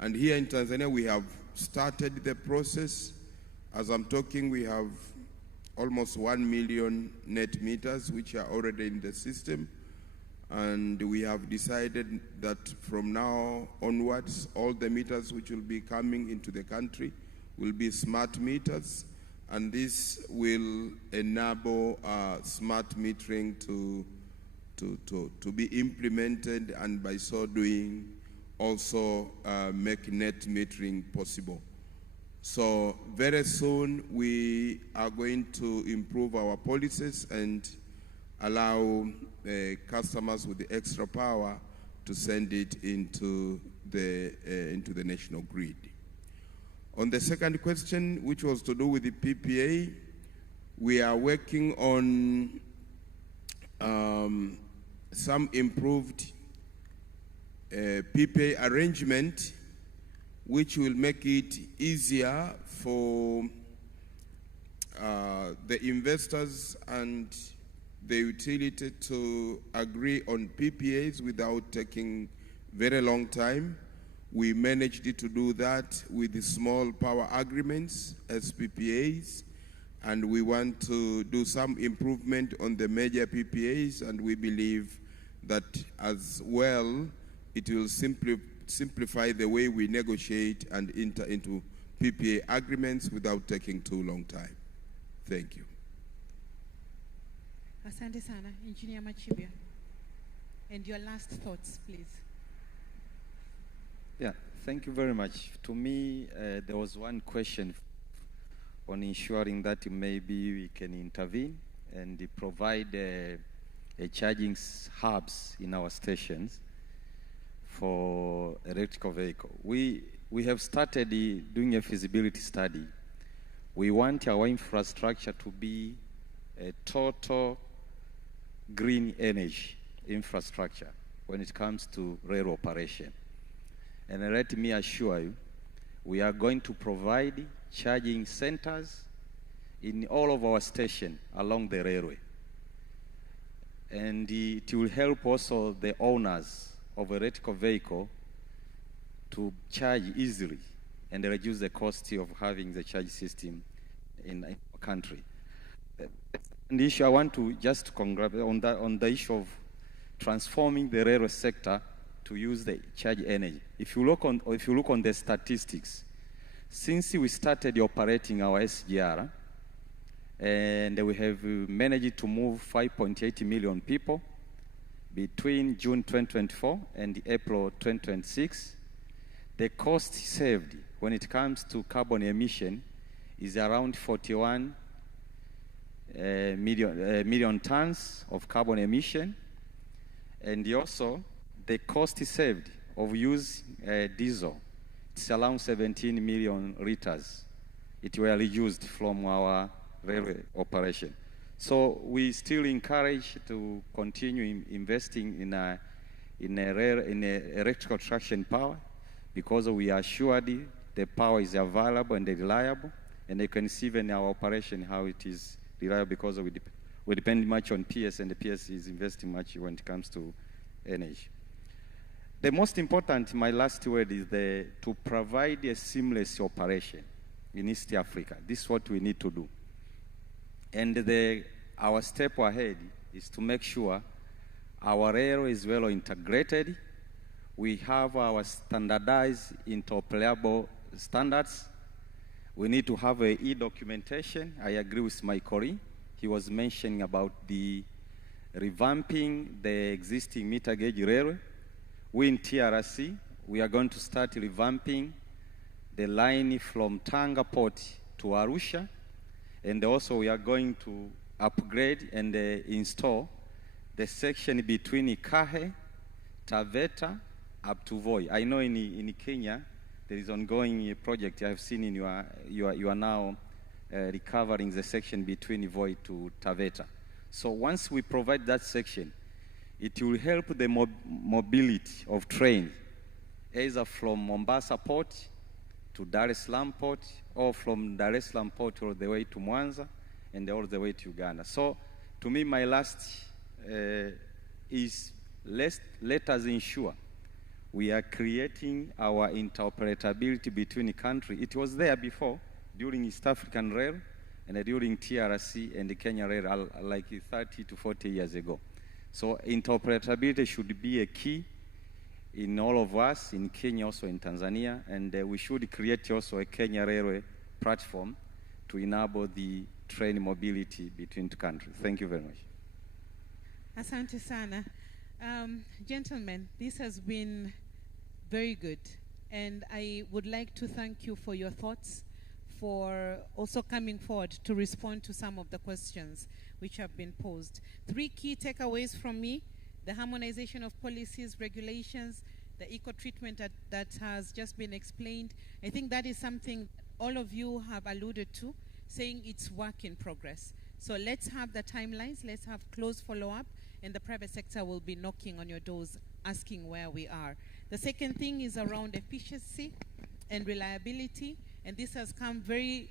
And here in Tanzania, we have started the process. As I'm talking, we have almost 1 million net meters, which are already in the system. And we have decided that from now onwards, all the meters which will be coming into the country will be smart meters. And this will enable smart metering to be implemented, and by so doing, also make net metering possible. So very soon we are going to improve our policies and allow customers with the extra power to send it into the national grid. On the second question, which was to do with the PPA, we are working on some improved PPA arrangement, which will make it easier for the investors and the utility to agree on PPAs without taking very long time. We managed to do that with the small power agreements, SPPAs, and we want to do some improvement on the major PPAs, and we believe that as well it will simplify the way we negotiate and enter into PPA agreements without taking too long time. Thank you. Asante sana, Engineer Machibia. And your last thoughts, please. Yeah, thank you very much. To me, there was one question on ensuring that maybe we can intervene and provide charging hubs in our stations for electrical vehicle. We have started doing a feasibility study. We want our infrastructure to be a total green energy infrastructure when it comes to rail operation. And let me assure you, we are going to provide charging centers in all of our stations along the railway. And it will help also the owners of electrical vehicle to charge easily and reduce the cost of having the charge system in our country. And the issue I want to just congratulate on the issue of transforming the railway sector to use the charge energy. If you look on the statistics, since we started operating our SGR, and we have managed to move 5.8 million people between June 2024 and April 2026, the cost saved when it comes to carbon emission is around 41 million tons of carbon emission, and also the cost saved of using diesel, it's around 17 million liters. It were reduced from our railway operation. So we still encourage to continue investing in electrical traction power, because we are sure the power is available and reliable, and you can see in our operation how it is reliable, because we depend much on PS, and the PS is investing much when it comes to energy. The most important, my last word, is to provide a seamless operation in East Africa. This is what we need to do. And our step ahead is to make sure our railway is well integrated. We have our standardized interoperable standards. We need to have a e-documentation. I agree with my colleague. He was mentioning about the revamping the existing meter gauge railway. We in TRC, we are going to start revamping the line from Tanga Port to Arusha, and also we are going to upgrade and install the section between Ikahe, Taveta, up to Voi. I know in Kenya there is ongoing project. I have seen in you are now recovering the section between Voi to Taveta. So once we provide that section, it will help the mobility of trains, either from Mombasa Port to Dar es Salaam Port, or from Dar es Salaam Port all the way to Mwanza and all the way to Uganda. So to me, my last is let us ensure we are creating our interoperability between the country. It was there before, during East African Rail and during TRC and the Kenya Rail, like 30 to 40 years ago. So interoperability should be a key in all of us, in Kenya, also in Tanzania, and we should create also a Kenya Railway platform to enable the train mobility between two countries. Thank you very much. Asante sana. Gentlemen, this has been very good, and I would like to thank you for your thoughts, for also coming forward to respond to some of the questions which have been posed. 3 key takeaways from me: the harmonization of policies, regulations, the eco-treatment that has just been explained. I think that is something all of you have alluded to, saying it's work in progress. So let's have the timelines, let's have close follow-up, and the private sector will be knocking on your doors asking where we are. The second thing is around efficiency and reliability, and this has come very,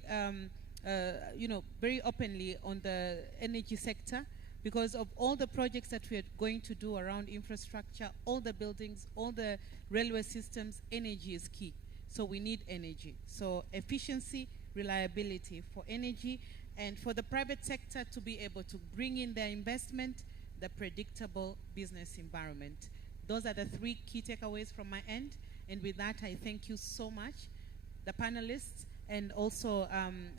very openly on the energy sector. because of all the projects that we are going to do around infrastructure, all the buildings, all the railway systems, energy is key. So we need energy. So efficiency, reliability for energy, and for the private sector to be able to bring in their investment, the predictable business environment. Those are the three key takeaways from my end. And with that, I thank you so much, the panelists, and also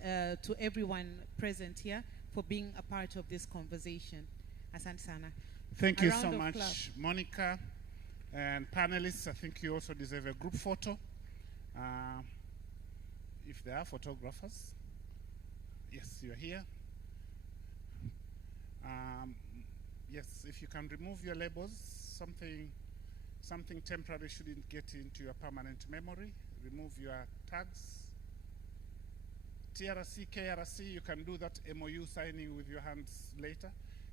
to everyone present here for being a part of this conversation. Asante sana. Thank you so much, Monica. And panelists, I think you also deserve a group photo. If there are photographers. Yes, you're here. Yes, if you can remove your labels, something temporary shouldn't get into your permanent memory. Remove your tags. TRC, KRC, you can do that MOU signing with your hands later.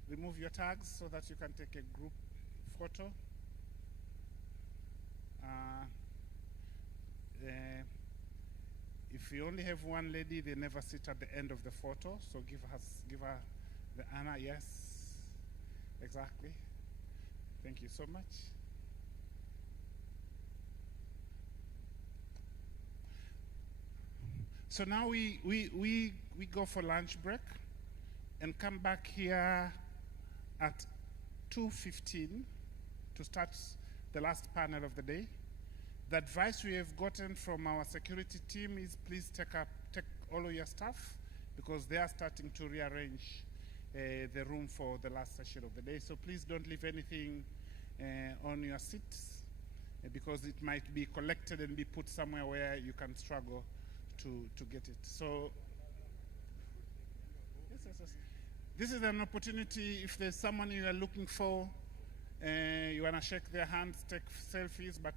Remove your tags so that you can take a group photo. If you only have one lady, they never sit at the end of the photo, so give her the honor. Yes, exactly. Thank you so much. So now we go for lunch break and come back here at 2:15 to start the last panel of the day. The advice we have gotten from our security team is please take all of your stuff, because they are starting to rearrange the room for the last session of the day. So please don't leave anything on your seats, because it might be collected and be put somewhere where you can struggle to get it. So yes. This is an opportunity. If there's someone you are looking for, you want to shake their hands, take selfies, but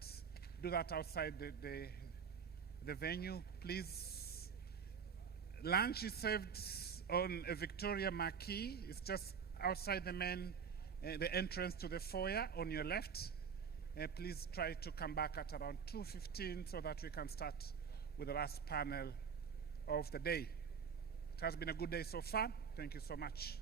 do that outside the venue, please. Lunch is served on a Victoria marquee. It's just outside the entrance to the foyer on your left. Please try to come back at around 2:15 so that we can start with the last panel of the day. It has been a good day so far. Thank you so much.